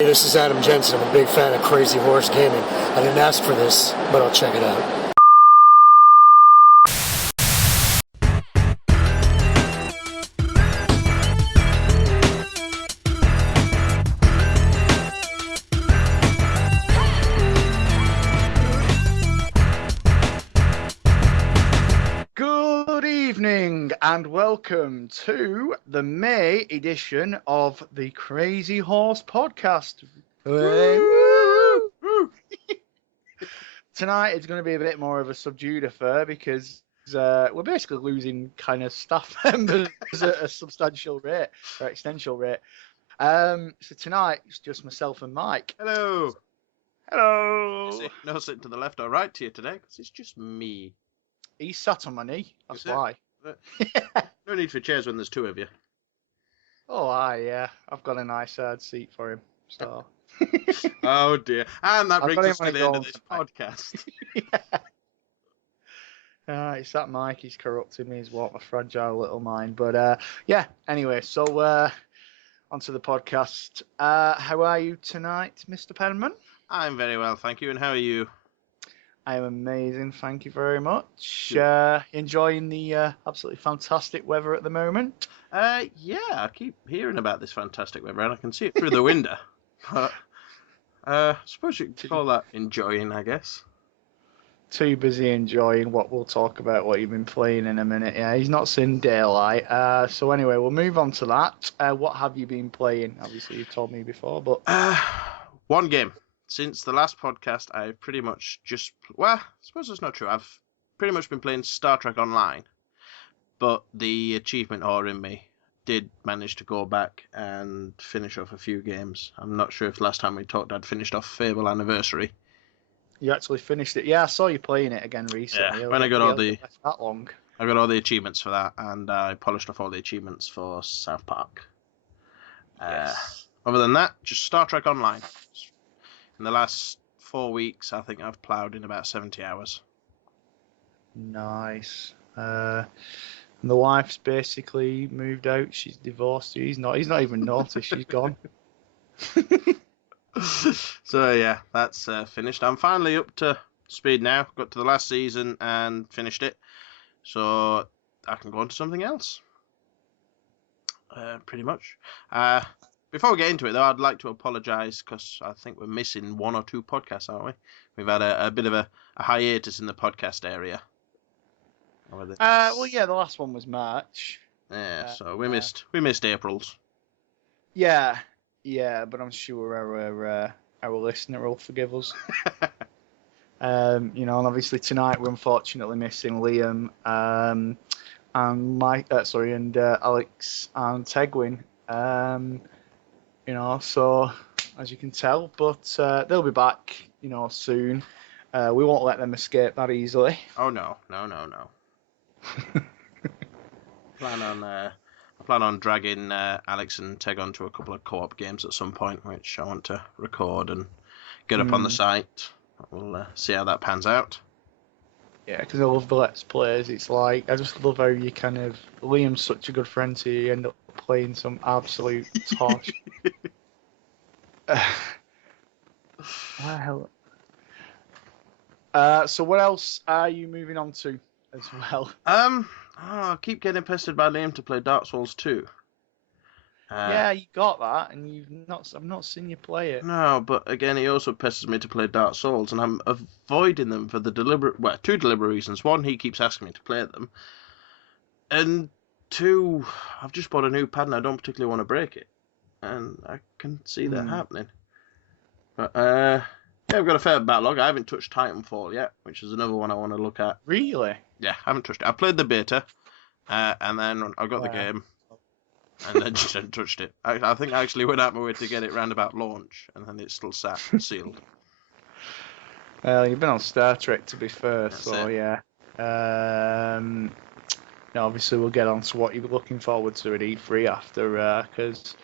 Hey, this is Adam Jensen. I'm a big fan of Crazy Horse Gaming. I didn't ask for this, but I'll check it out. Good evening and welcome to the May edition of the Crazy Horse Podcast. Tonight it's going to be a bit more of a subdued affair because we're basically losing kind of staff members at a substantial rate or exponential rate. So tonight it's just myself and Mike. Hello. Hello. No sitting to the left or right to you today, because it's just me. He's sat on my knee. That's Is it? why. No need for chairs when there's two of you. Oh, yeah. I've got a nice hard seat for him. So. Oh dear. And that I've brings got us him to the end of on this tonight. podcast. It's that Mike. He's corrupted me. He's what a fragile little mind. But anyway, so onto the podcast. How are you tonight, Mr. Penman? I'm very well, thank you. And how are you? I am amazing. Thank you very much. Good. Enjoying the absolutely fantastic weather at the moment. Yeah, I keep hearing about this fantastic weather, and I can see it through the window. But I suppose you could call that enjoying, I guess. Too busy enjoying what we'll talk about, what you've been playing in a minute. Yeah, he's not seen daylight. So anyway, we'll move on to that. What have you been playing? Obviously, you've told me before, but... One game. Since the last podcast, I've pretty much just... Well, I suppose that's not true. I've pretty much been playing Star Trek Online. But the achievement whore in me did manage to go back and finish off a few games. I'm not sure if last time we talked I'd finished off Fable Anniversary. You actually finished it. Yeah, I saw you playing it again recently. Yeah, when I got all the... Left that long. I got all the achievements for that, and I polished off all the achievements for South Park. Yes. Other than that, just Star Trek Online. In the last 4 weeks, I think I've ploughed in about 70 hours. Nice. The wife's basically moved out. She's divorced. He's not even noticed. She's gone. So yeah, that's finished. I'm finally up to speed now. Got to the last season and finished it. So I can go on to something else. Pretty much. Before we get into it, though, I'd like to apologise because I think we're missing one or two podcasts, aren't we? We've had a bit of a hiatus in the podcast area. Well, yeah, the last one was March. Yeah, so we missed April's. Yeah, but I'm sure our listener will forgive us. And obviously tonight we're unfortunately missing Liam, and Mike. And Alex and Tegwin. So as you can tell, but they'll be back, soon. We won't let them escape that easily. Oh no. I plan on dragging Alex and Teg onto a couple of co-op games at some point, which I want to record and get up on the site. We'll see how that pans out. Yeah, because I love the Let's Plays. It's like, I just love how you kind of... Liam's such a good friend to you, you end up playing some absolute tosh. Well, so what else are you moving on to as well? I keep getting pestered by Liam to play Dark Souls 2. Yeah, you got that, and I've not seen you play it. No, but again, he also pesters me to play Dark Souls, and I'm avoiding them for two deliberate reasons. One, he keeps asking me to play them, and two, I've just bought a new pad and I don't particularly want to break it, and I can see that happening. But yeah, I've got a fair backlog. I haven't touched Titanfall yet, which is another one I want to look at. Really? Yeah, I haven't touched it. I played the beta, and then I got the game, and then just hadn't touched it. I think I actually went out my way to get it round about launch, and then it's still sat sealed. Well, you've been on Star Trek, to be fair, That's so it. yeah. Obviously, we'll get on to what you're looking forward to at E3 after, because...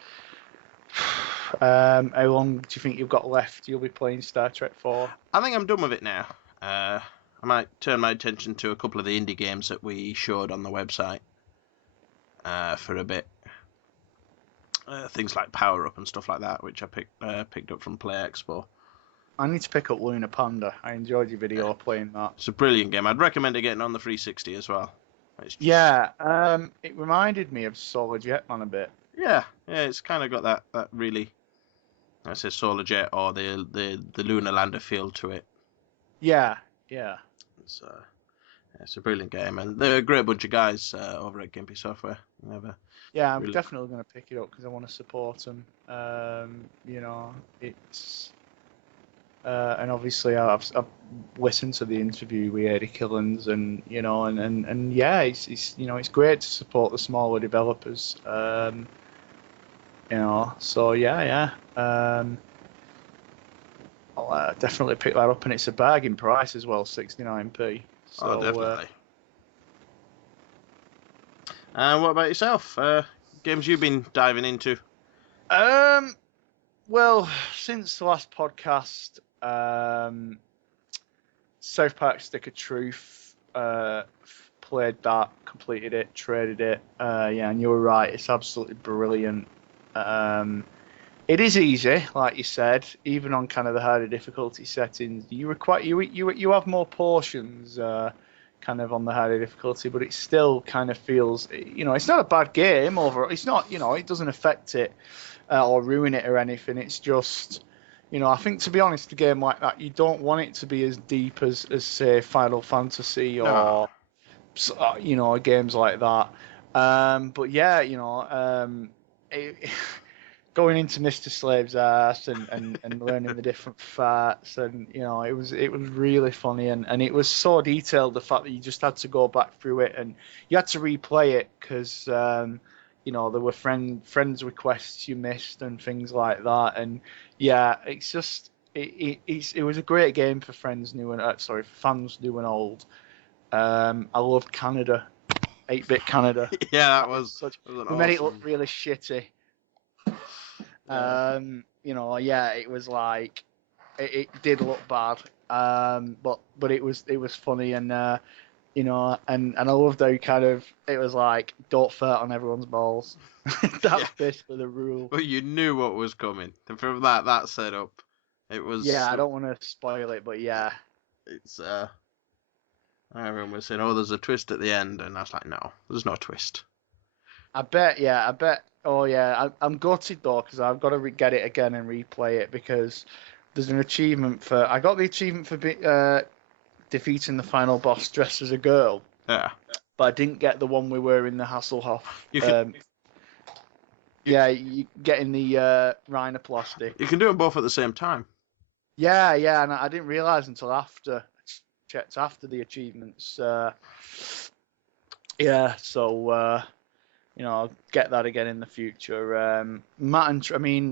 how long do you think you've got left? You'll be playing Star Trek 4? I think I'm done with it now. I might turn my attention to a couple of the indie games that we showed on the website for a bit. things like Power Up and stuff like that, which I picked up from Play Expo. I need to pick up Lunar Panda. I enjoyed your video playing that. It's a brilliant game. I'd recommend it getting on the 360 as well. Yeah, it reminded me of Solar Jetman a bit. Yeah, it's kind of got that really, I say Solar Jet or the Lunar Lander feel to it. Yeah. It's a brilliant game, and they're a great bunch of guys over at Gimpy Software. Yeah, I'm really... definitely going to pick it up because I want to support them. It's and obviously I've listened to the interview with Eddie Killens, and yeah, it's great to support the smaller developers. So yeah. I'll definitely pick that up, and it's a bargain price as well, 69p. So, definitely. And what about yourself? Games you've been diving into? Well, since the last podcast, South Park Stick of Truth, played that, completed it, traded it. And you were right, it's absolutely brilliant. It is easy, like you said, even on kind of the harder difficulty settings. You have more portions, kind of on the harder difficulty, but it still kind of feels, it's not a bad game overall. It's not, it doesn't affect it or ruin it or anything. It's just, I think, to be honest, a game like that, you don't want it to be as deep as say Final Fantasy or games like that. But yeah, going into Mr. Slave's ass and learning the different farts, and it was really funny, and it was so detailed, the fact that you just had to go back through it and you had to replay it because there were friends requests you missed and things like that, and yeah, it's just it was a great game for fans new and old. I loved Canada, 8-bit Canada. Yeah, that was we made it look really shitty. It was like it did look bad, but it was funny, and and I loved how kind of it was like, don't fart on everyone's balls. That's basically the rule. But you knew what was coming, and from that setup, it was. Yeah, I don't want to spoil it, but yeah, it's everyone was saying, "Oh, there's a twist at the end," and I was like, "No, there's no twist." I bet. Oh yeah, I'm gutted though because I've got to get it again and replay it because there's an achievement for. I got the achievement for defeating the final boss dressed as a girl. Yeah. But I didn't get the one we were in the Hasselhoff. You getting the rhinoplasty. You can do them both at the same time. Yeah, and I didn't realise until after. Checked after the achievements. I'll get that again in the future. Matt and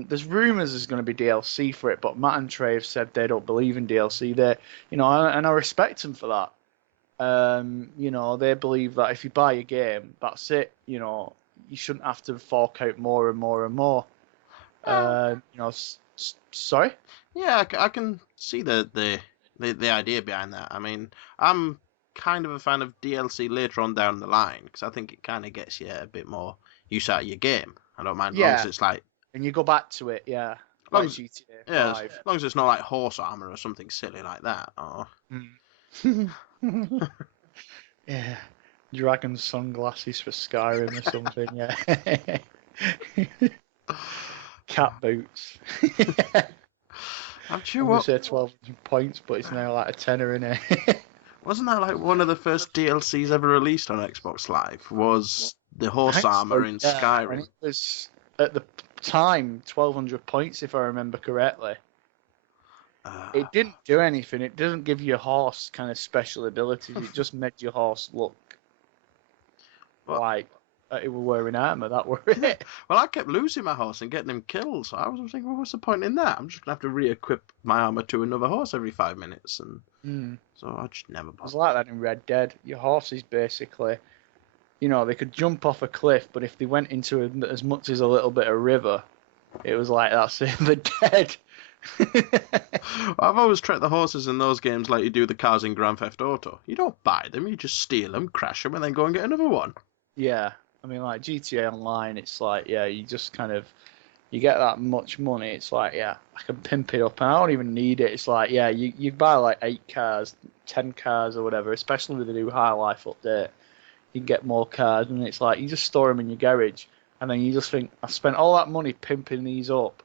there's rumours there's going to be DLC for it, but Matt and Trey have said they don't believe in DLC. And I respect them for that. They believe that if you buy a game, that's it. You shouldn't have to fork out more and more and more. Sorry? Yeah, I can see the idea behind that. I mean, I'm kind of a fan of DLC later on down the line because I think it kind of gets you a bit more use out of your game. I don't mind as long as it's like, and you go back to it, yeah. Long like as, GTA 5. Yeah, as long as it's not like horse armor or something silly like that. Or... yeah, dragon sunglasses for Skyrim or something. Yeah, cat boots. I'm sure I'm what. Say 1,200 points, but it's now like a tenner in it. Wasn't that like one of the first DLCs ever released on Xbox Live? Was the horse armor in Skyrim? And it was at the time 1,200 points, if I remember correctly. It didn't do anything. It doesn't give your horse kind of special abilities. It just made your horse look like it was wearing armor. That were it. Well, I kept losing my horse and getting him killed, so I was thinking, well, what's the point in that? I'm just gonna have to re-equip my armor to another horse every 5 minutes, and so I just never bothered. It was like that in Red Dead. Your horses basically, they could jump off a cliff, but if they went into as much as a little bit of river, it was like that's it, they're dead. I've always treated the horses in those games like you do the cars in Grand Theft Auto. You don't buy them, you just steal them, crash them, and then go and get another one. Yeah. mean, like GTA Online, it's like, yeah, you just kind of you get that much money. It's like, yeah, I can pimp it up, and I don't even need it. It's like, yeah, you buy like 8 cars, 10 cars, or whatever. Especially with the new High Life update, you can get more cars, and it's like you just store them in your garage, and then you just think, I spent all that money pimping these up,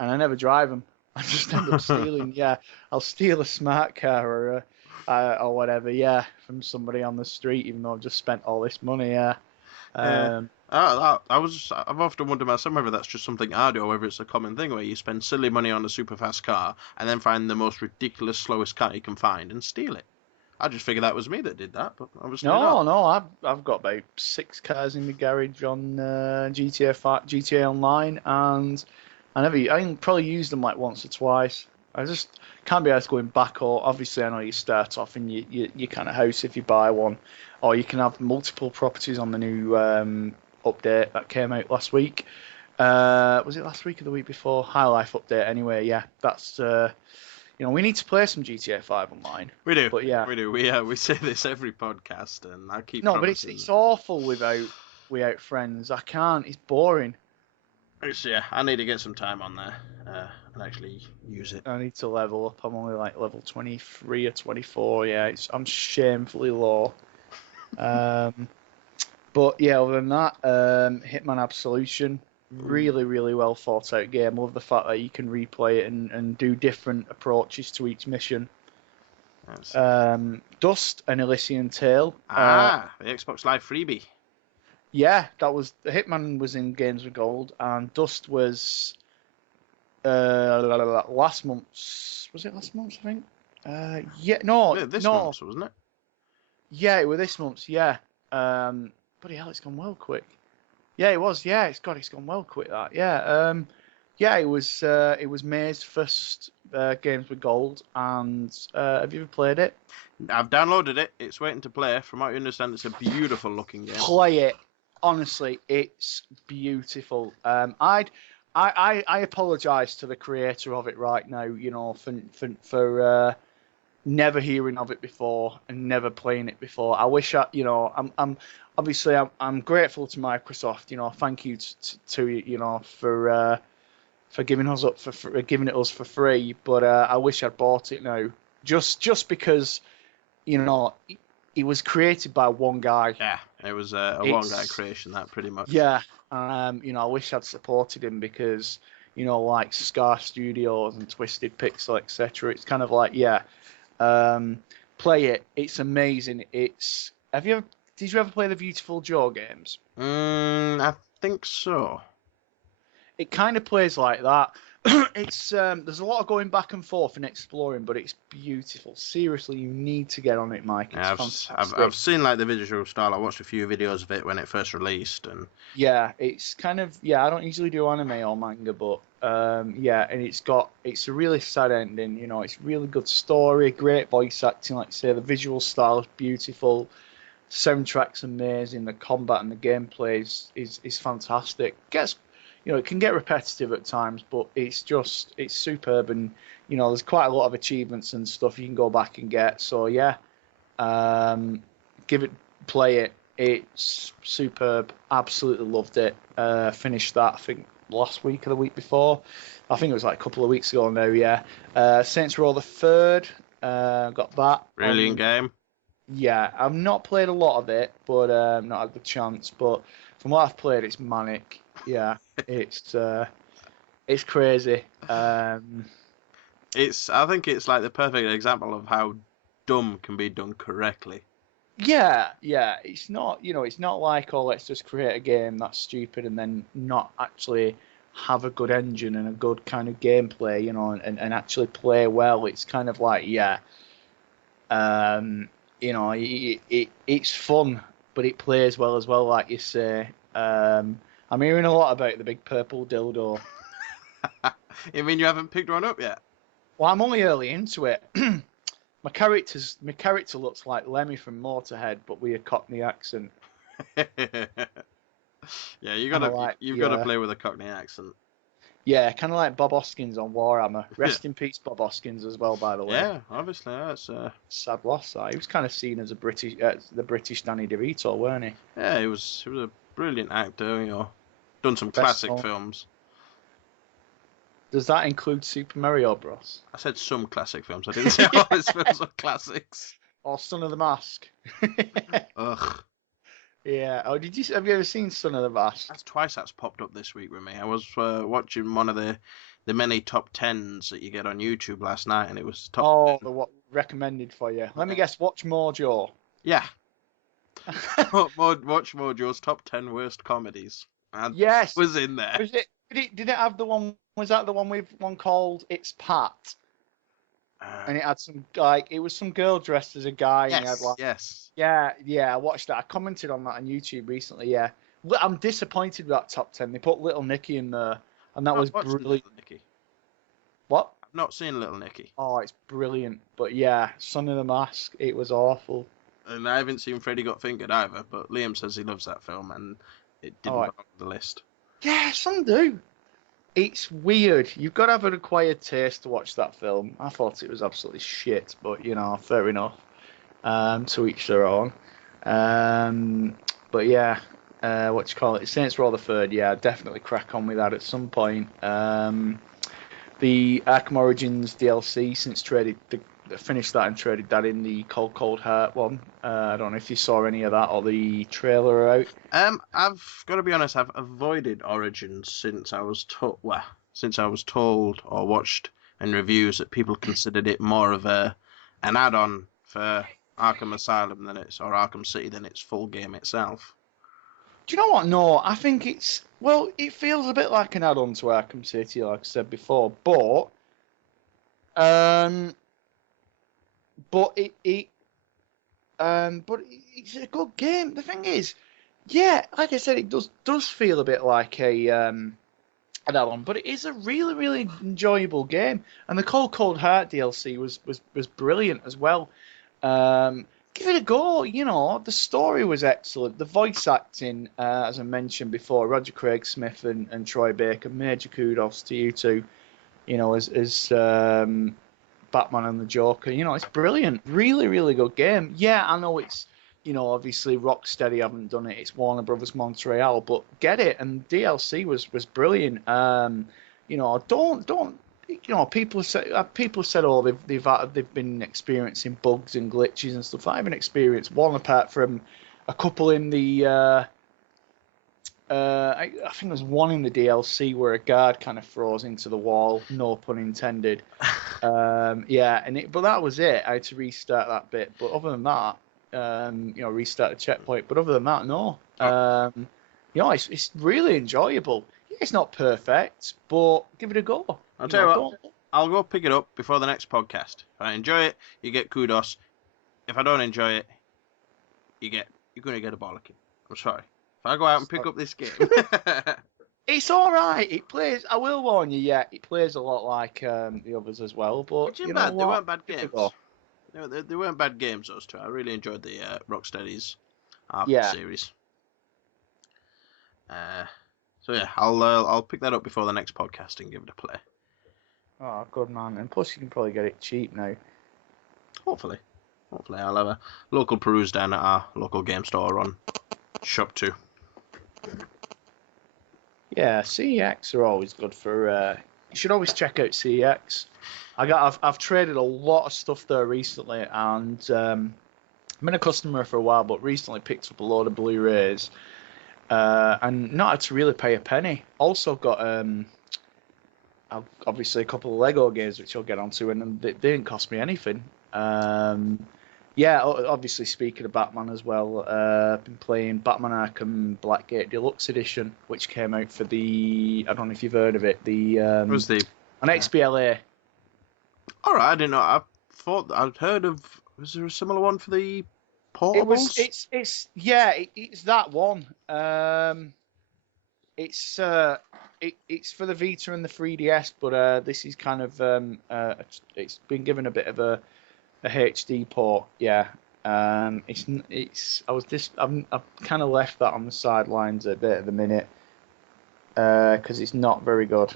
and I never drive them. I just end up stealing. Yeah, I'll steal a smart car or whatever. Yeah, from somebody on the street, even though I've just spent all this money. Yeah. Yeah. I've often wondered myself whether that's just something I do, or whether it's a common thing where you spend silly money on a super fast car and then find the most ridiculous slowest car you can find and steal it. I just figured that was me that did that, but obviously not. No, I've got about 6 cars in the garage on GTA Online, and I probably used them like once or twice. I just can't be asked going back. Or obviously, I know you start off in your kind of house if you buy one, or you can have multiple properties on the new update that came out last week. Was it last week or the week before? High Life update. Anyway, yeah, that's we need to play some GTA 5 online. We do. But yeah, We do. We say this every podcast, and I keep no, but promising. it's awful without friends. I can't. It's boring. I need to get some time on there and actually use it. I need to level up. I'm only like level 23 or 24. Yeah, I'm shamefully low. But yeah, other than that, Hitman Absolution, really, really well thought out game. Love the fact that you can replay it and do different approaches to each mission. Dust and Elysian Tale. The Xbox Live freebie. Yeah, the Hitman was in Games with Gold, and Dust was last month. Was it last month? I think. This month, wasn't it? Yeah, it was this month. Yeah. Bloody hell, it's gone well quick. Yeah, it was. Yeah, it's gone well quick. That. Yeah. Yeah, it was May's first Games with Gold, and have you ever played it? I've downloaded it. It's waiting to play. From what I understand, it's a beautiful looking game. Play it. Honestly, it's beautiful. I apologise to the creator of it right now. For never hearing of it before and never playing it before. I wish I'm obviously I'm grateful to Microsoft. Thank you to for giving us up for giving it us for free. But I wish I'd bought it now, just because it was created by one guy. Yeah, it was a one-guy creation, that pretty much. Yeah, I wish I'd supported him because, like Scar Studios and Twisted Pixel, etc. It's kind of like, play it. It's amazing. Did you ever play the Beautiful Joe games? I think so. It kind of plays like that. It's there's a lot of going back and forth and exploring, but it's beautiful. Seriously, you need to get on it, Mike. It's fantastic. I've seen like the visual style. I watched a few videos of it when it first released, and yeah, it's kind of I don't usually do anime or manga, but and it's a really sad ending. It's really good story, great voice acting. Like I say, the visual style is beautiful. Soundtrack's amazing. The combat and the gameplay is fantastic. It can get repetitive at times, but it's superb, and there's quite a lot of achievements and stuff you can go back and get. So play it. It's superb. Absolutely loved it. Finished that I think last week or the week before. I think it was like a couple of weeks ago now. Yeah. Saints Row the Third. Got that. Brilliant game. Yeah, I've not played a lot of it, but not had the chance. But from what I've played, it's manic. Yeah, it's crazy. I think it's like the perfect example of how dumb can be done correctly. Yeah. It's not, it's not like, let's just create a game that's stupid and then not actually have a good engine and a good kind of gameplay, and actually play well. It's kind of like, it's fun, but it plays well as well, like you say. I'm hearing a lot about the big purple dildo. You mean you haven't picked one up yet? Well, I'm only early into it. My character looks like Lemmy from Motorhead, but with a Cockney accent. Yeah, you've got to play with a Cockney accent. Yeah, kind of like Bob Hoskins on Warhammer. Rest in peace, Bob Hoskins, as well, by the way. Yeah, obviously, that's sad loss. He was kind of seen as the British Danny DeVito, weren't he? Yeah, he was brilliant actor, you know, done some Best classic song. films. Does that include Super Mario Bros? I said some classic films. I didn't say all his films are classics. Or Son of the Mask? Ugh. Yeah. Oh, have you ever seen Son of the Mask? That's twice that's popped up this week with me. I was watching one of the many top 10s that you get on YouTube last night, and it was top. Oh, the what recommended for you? Let me guess. Watch Mojo. Yeah. Watch Mojo's top 10 worst comedies. And Yes. was in there. Did it have the one? Was that the one with one called It's Pat? And it had some it was some girl dressed as a guy. Yes. And it had Yes. Yeah, I watched that. I commented on that on YouTube recently. Yeah, I'm disappointed with that top 10. They put Little Nicky in there, and that was brilliant. Little Nicky. What? I've not seen Little Nicky. Oh, it's brilliant. But yeah, Son of the Mask, it was awful. And I haven't seen Freddy Got Fingered either, but Liam says he loves that film, and it didn't belong on the list. Yeah, some do. It's weird. You've got to have an acquired taste to watch that film. I thought it was absolutely shit, but you know, fair enough. To each their own. But yeah, what you call it? Saints Row the Third. Yeah, definitely crack on with that at some point. The Arkham Origins DLC since finished that and traded that in the Cold Heart one. I don't know if you saw any of that or the trailer out. I've got to be honest. I've avoided Origins since I was told or watched in reviews that people considered it more of an add-on for Arkham Asylum or Arkham City than its full game itself. Do you know what? No, I think it feels a bit like an add-on to Arkham City, like I said before, but it's a good game. The thing is, yeah, like I said, it does feel a bit like an add-on, but it is a really, really enjoyable game. And the Cold Heart DLC was brilliant as well. Give it a go. You know, the story was excellent. The voice acting, as I mentioned before, Roger Craig Smith and Troy Baker, major kudos to you two. You know, as Batman and the Joker. You know, it's brilliant. Really, really good game. Yeah, I know it's, you know, obviously Rocksteady haven't done it. It's Warner Brothers Montreal, but get it. And DLC was brilliant. You know, don't. You know, people said, oh, they've been experiencing bugs and glitches and stuff. I haven't experienced one apart from a couple in the. I think there's one in the DLC where a guard kind of froze into the wall. No pun intended. Yeah, but that was it. I had to restart that bit. But other than that, you know, restart the checkpoint. But other than that, no. You know, it's really enjoyable. It's not perfect, but give it a go. I'll tell you what, I'll go pick it up before the next podcast. If I enjoy it, you get kudos. If I don't enjoy it, you're going to get a bollocking. I'm sorry. If I go out and pick up this game... It's all right. It plays... I will warn you, yeah, it plays a lot like the others as well, but Which is you bad. know They what? weren't bad games. They weren't bad games, those two. I really enjoyed the Rocksteady's Arkham series. So yeah, I'll pick that up before the next podcast and give it a play. Oh, good man. And plus you can probably get it cheap now. Hopefully I'll have a local peruse down at our local game store on Shop 2. Yeah, CEX are always good for. You should always check out CEX. I've traded a lot of stuff there recently, and I've been a customer for a while, but recently picked up a load of Blu-rays, and not had to really pay a penny. Also got obviously a couple of Lego games which I'll get onto, and they didn't cost me anything. Yeah, obviously speaking of Batman as well, I've been playing Batman Arkham Blackgate Deluxe Edition, which came out for the, I don't know if you've heard of it, it was the on XBLA. All right, I didn't know. I thought I'd heard of. Was there a similar one for the portables? It's that one. It's for the Vita and the 3DS, but this is kind of it's been given a bit of a HD port. Yeah. I've kind of left that on the sidelines a bit at the minute because it's not very good.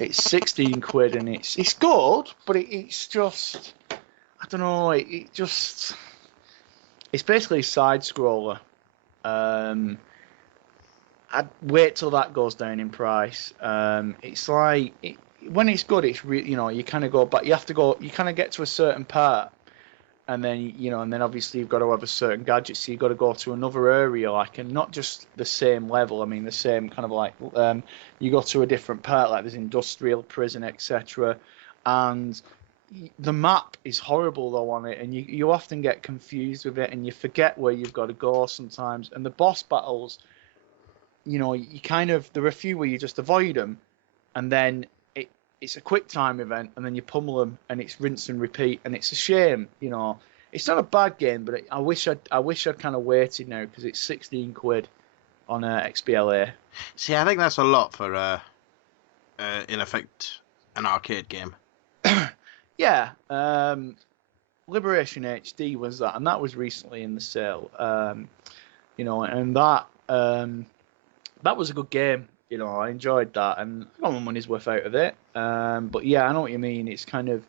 It's 16 quid and it's good, but it's just, I don't know, it's basically a side scroller. I'd wait till that goes down in price. It's like when it's good, it's you kind of go, but you have to go. You kind of get to a certain part, and then and then obviously you've got to have a certain gadget, so you've got to go to another area, like, and not just the same level. I mean, the same kind of like you go to a different part, like there's industrial, prison, etc. And the map is horrible though on it, and you often get confused with it, and you forget where you've got to go sometimes. And the boss battles, you kind of, there are a few where you just avoid them, and then it's a quick time event, and then you pummel them, and it's rinse and repeat, and it's a shame. It's not a bad game, but I wish I'd kind of waited now, because it's 16 quid on XBLA. See, I think that's a lot for in effect an arcade game. Yeah, Liberation HD was that, and that was recently in the sale. And that was a good game. I enjoyed that, and I got my money's worth out of it. But yeah, I know what you mean. It's kind of,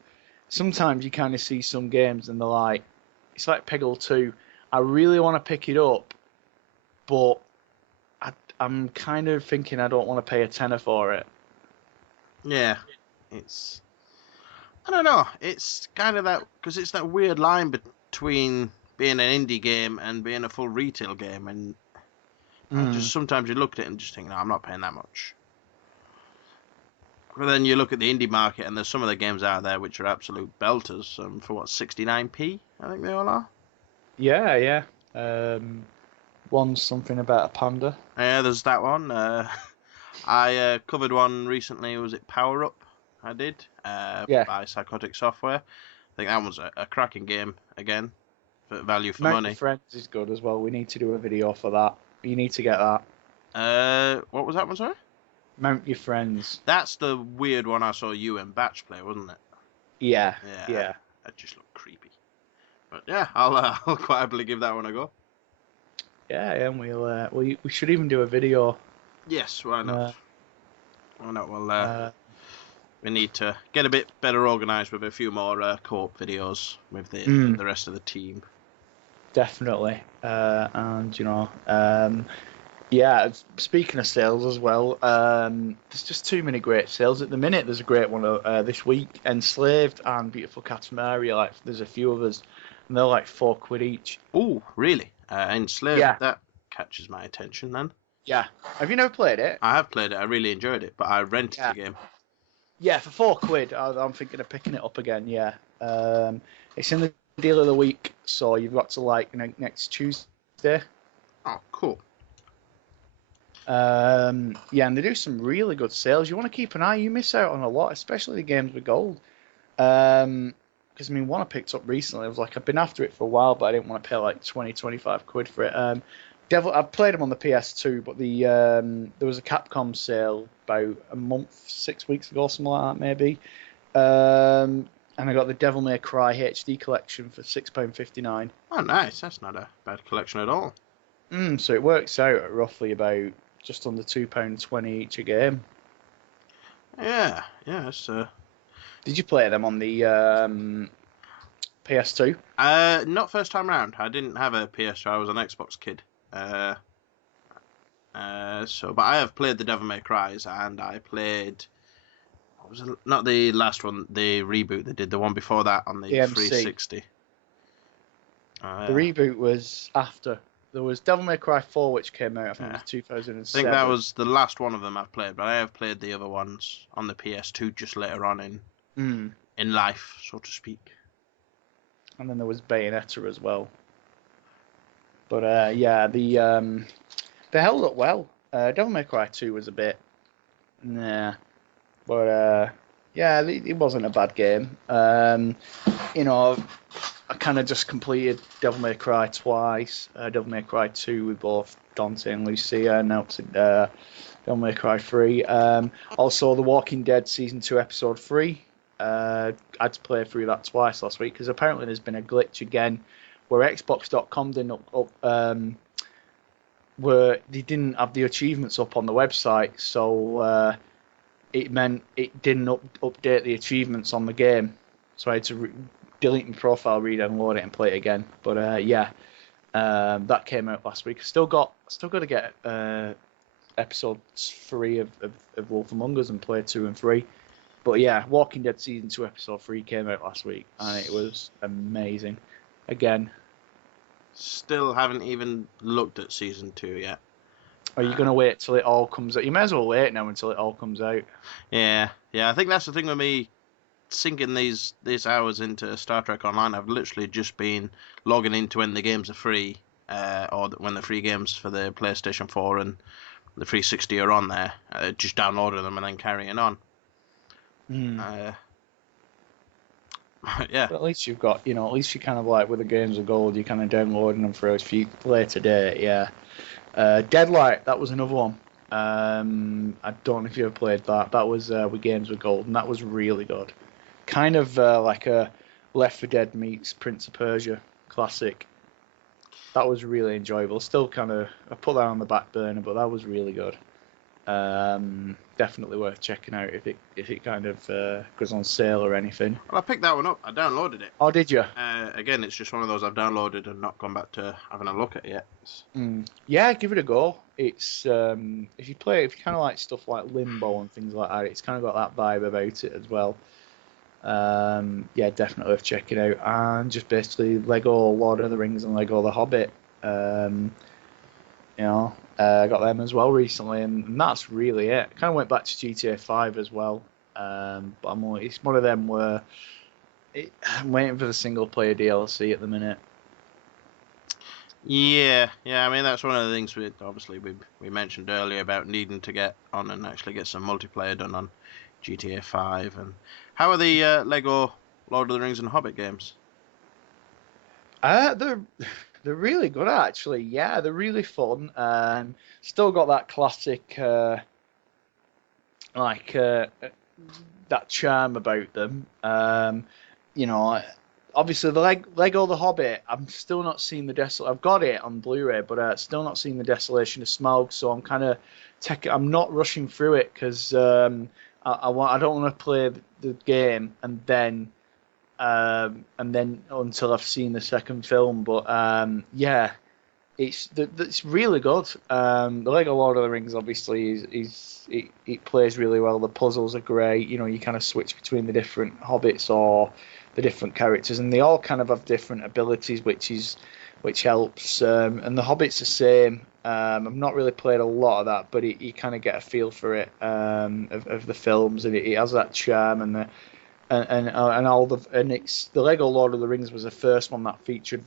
sometimes you kind of see some games and they're like, it's like Peggle 2. I really want to pick it up, but I'm kind of thinking I don't want to pay a tenner for it. Yeah, I don't know. It's kind of that, because it's that weird line between being an indie game and being a full retail game, and just sometimes you look at it and just think, no, I'm not paying that much. But then you look at the indie market, and there's some of the games out there which are absolute belters for what, 69p, I think they all are. Yeah. One's something about a panda. Yeah, there's that one. I covered one recently. Was it Power Up? I did. By Psychotic Software. I think that was a cracking game again. For value for Mount money. Your Friends is good as well. We need to do a video for that. You need to get that. What was that one, sorry? Mount Your Friends. That's the weird one I saw you and Batch play, wasn't it? Yeah. That just looked creepy. But yeah, I'll quite happily give that one a go. Yeah, and we should even do a video. Yes, why not? Why not? Well, we need to get a bit better organised with a few more co-op videos with the rest of the team. Definitely. Speaking of sales as well, there's just too many great sales at the minute. There's a great one this week, Enslaved and Beautiful Catamaria. Like, there's a few of us, and they're like £4 each. Oh, really? Enslaved? Yeah. That catches my attention then. Yeah. Have you never played it? I have played it. I really enjoyed it, but I rented the game. Yeah, for £4, I'm thinking of picking it up again. Yeah. It's in the deal of the week, so you've got to next Tuesday. Oh, cool. And they do some really good sales. You want to keep an eye. You miss out on a lot, especially the games with gold. Because one I picked up recently, I was like, I've been after it for a while, but I didn't want to pay like 20-25 quid for it. I've played them on the PS2, but there was a Capcom sale about a month, 6 weeks ago, something like that maybe. And I got the Devil May Cry HD collection for £6.59. Oh, nice. That's not a bad collection at all. So it works out at roughly about just under £2.20 each a game. Yeah. It's, Did you play them on the PS2? Not first time round. I didn't have a PS2. I was an Xbox kid. But I have played the Devil May Cries, and I played. Not the last one, the reboot they did, the one before that on the 360. The reboot was after. There was Devil May Cry 4, which came out, I think it was 2007. I think that was the last one of them I've played, but I have played the other ones on the PS2 just later on in life, so to speak. And then there was Bayonetta as well. But they held up well. Devil May Cry 2 was a bit, but it wasn't a bad game. I kind of just completed Devil May Cry twice. Devil May Cry 2 with both Dante and Lucia, and now it's Devil May Cry 3. Also, The Walking Dead Season 2 Episode 3. I had to play through that twice last week, because apparently there's been a glitch again where Xbox.com didn't where they didn't have the achievements up on the website, so it meant it didn't update the achievements on the game. So I had to delete my profile, re-download it, and play it again. But That came out last week. Still got to get episode 3 of Wolf Among Us and play 2 and 3. But yeah, Walking Dead season 2 episode 3 came out last week and it was amazing. Again, Still haven't even looked at season 2 yet. are you gonna wait till it all comes out? You may as well wait now until it all comes out. Yeah. I think that's the thing with me sinking these hours into Star Trek Online. I've literally just been logging into when the games are free, or when the free games for the PlayStation 4 and the 360 are on there. Just downloading them and then carrying on. Yeah. But at least you've got, at least you kind of like with the games of gold, you're kind of downloading them for a few later date. Yeah. Deadlight, that was another one. I don't know if you ever played that. That was with Games with Gold, and that was really good. Kind of like a Left 4 Dead meets Prince of Persia classic. That was really enjoyable. Still kind of, I put that on the back burner, but that was really good. Definitely worth checking out if it kind of goes on sale or anything. Well, I picked that one up. I downloaded it. Oh, did you? Again, it's just one of those I've downloaded and not gone back to having a look at yet. Yeah, give it a go. It's if you kind of like stuff like Limbo and things like that, it's kind of got that vibe about it as well. Yeah, definitely worth checking out. And just basically Lego Lord of the Rings and Lego The Hobbit. I got them as well recently, and that's really it. Kind of went back to GTA 5 as well, but it's one of them where I'm waiting for the single player DLC at the minute. Yeah. I mean, that's one of the things we mentioned earlier about needing to get on and actually get some multiplayer done on GTA 5. And how are the Lego Lord of the Rings and Hobbit games? They're really good, actually. Yeah, they're really fun. Still got that classic, that charm about them. Obviously the Lego The Hobbit. I'm still not seeing the I've got it on Blu-ray, but still not seeing the Desolation of Smaug. So I'm kind of I'm not rushing through it because I don't want to play the game and then until I've seen the second film. But yeah, it's really good. The Lego Lord of the Rings obviously it plays really well. The puzzles are great. You kind of switch between the different hobbits or the different characters, and they all kind of have different abilities, which helps. And the Hobbit's the same. I've not really played a lot of that, but you kind of get a feel for it of the films, and it has that charm and it's the Lego Lord of the Rings was the first one that featured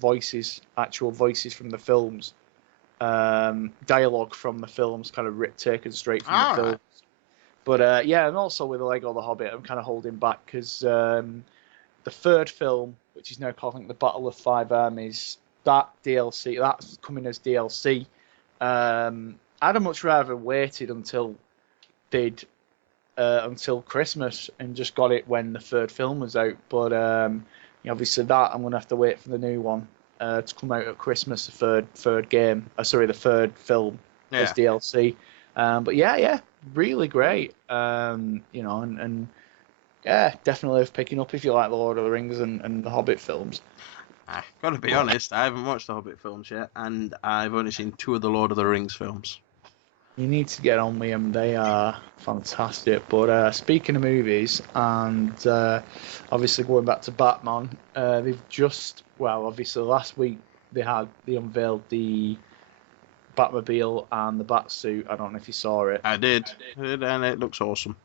actual voices from the films, dialogue from the films, kind of taken straight from the films. But yeah, and also with the Lego The Hobbit, I'm kind of holding back because the third film, which is now called, I think, The Battle of Five Armies, that DLC, that's coming as DLC. I'd have much rather waited until Christmas and just got it when the third film was out. But obviously that I'm going to have to wait for the new one to come out at Christmas, the third film as DLC. But yeah, really great. And yeah, definitely worth picking up if you like the Lord of the Rings and the Hobbit films. I've got to be honest, I haven't watched the Hobbit films yet, and I've only seen 2 of the Lord of the Rings films. You need to get on with them. They are fantastic. But speaking of movies, and obviously going back to Batman, they've obviously last week they unveiled the Batmobile and the Batsuit. I don't know if you saw it. I did, and it looks awesome.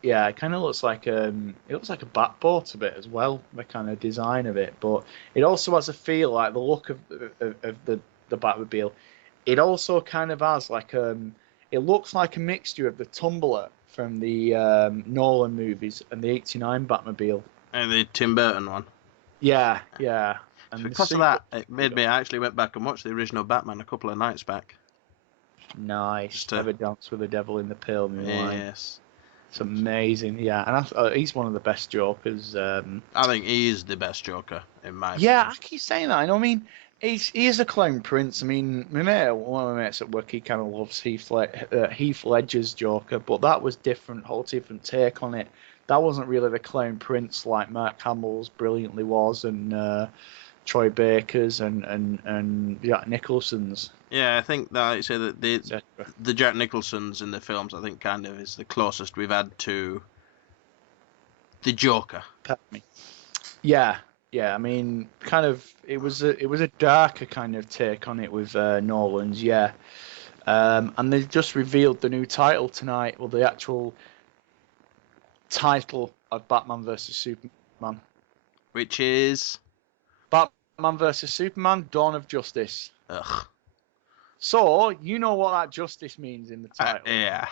Yeah, it kind of looks like a Batboat a bit as well, the kind of design of it. But it also has a feel like the look of the Batmobile. It also kind of has like it looks like a mixture of the Tumbler from the Nolan movies and the '89 Batmobile. And the Tim Burton one. Yeah. And so because of that, it made me. I actually went back and watched the original Batman a couple of nights back. Nice. Ever Dance with the Devil in the Pale Moonlight. Yes. It's amazing, yeah, and he's one of the best Jokers. I think he is the best Joker in my opinion. Yeah, I keep saying that. I mean, he is a clown prince. I mean, one of my mates at work, he kind of loves Heath Ledger's Joker, but that was different, whole different take on it. That wasn't really the clown prince like Mark Hamill's brilliantly was, and Troy Baker's and Jack Nicholson's, Yeah, I think that I say that etc. the Jack Nicholsons in the films, I think, kind of is the closest we've had to the Joker. Yeah, yeah. I mean, kind of, it was a darker kind of take on it with Nolan's, yeah. And they just revealed the new title tonight, well, the actual title of Batman versus Superman. Which is... Batman versus Superman: Dawn of Justice. Ugh. So you know what that justice means in the title. Yeah.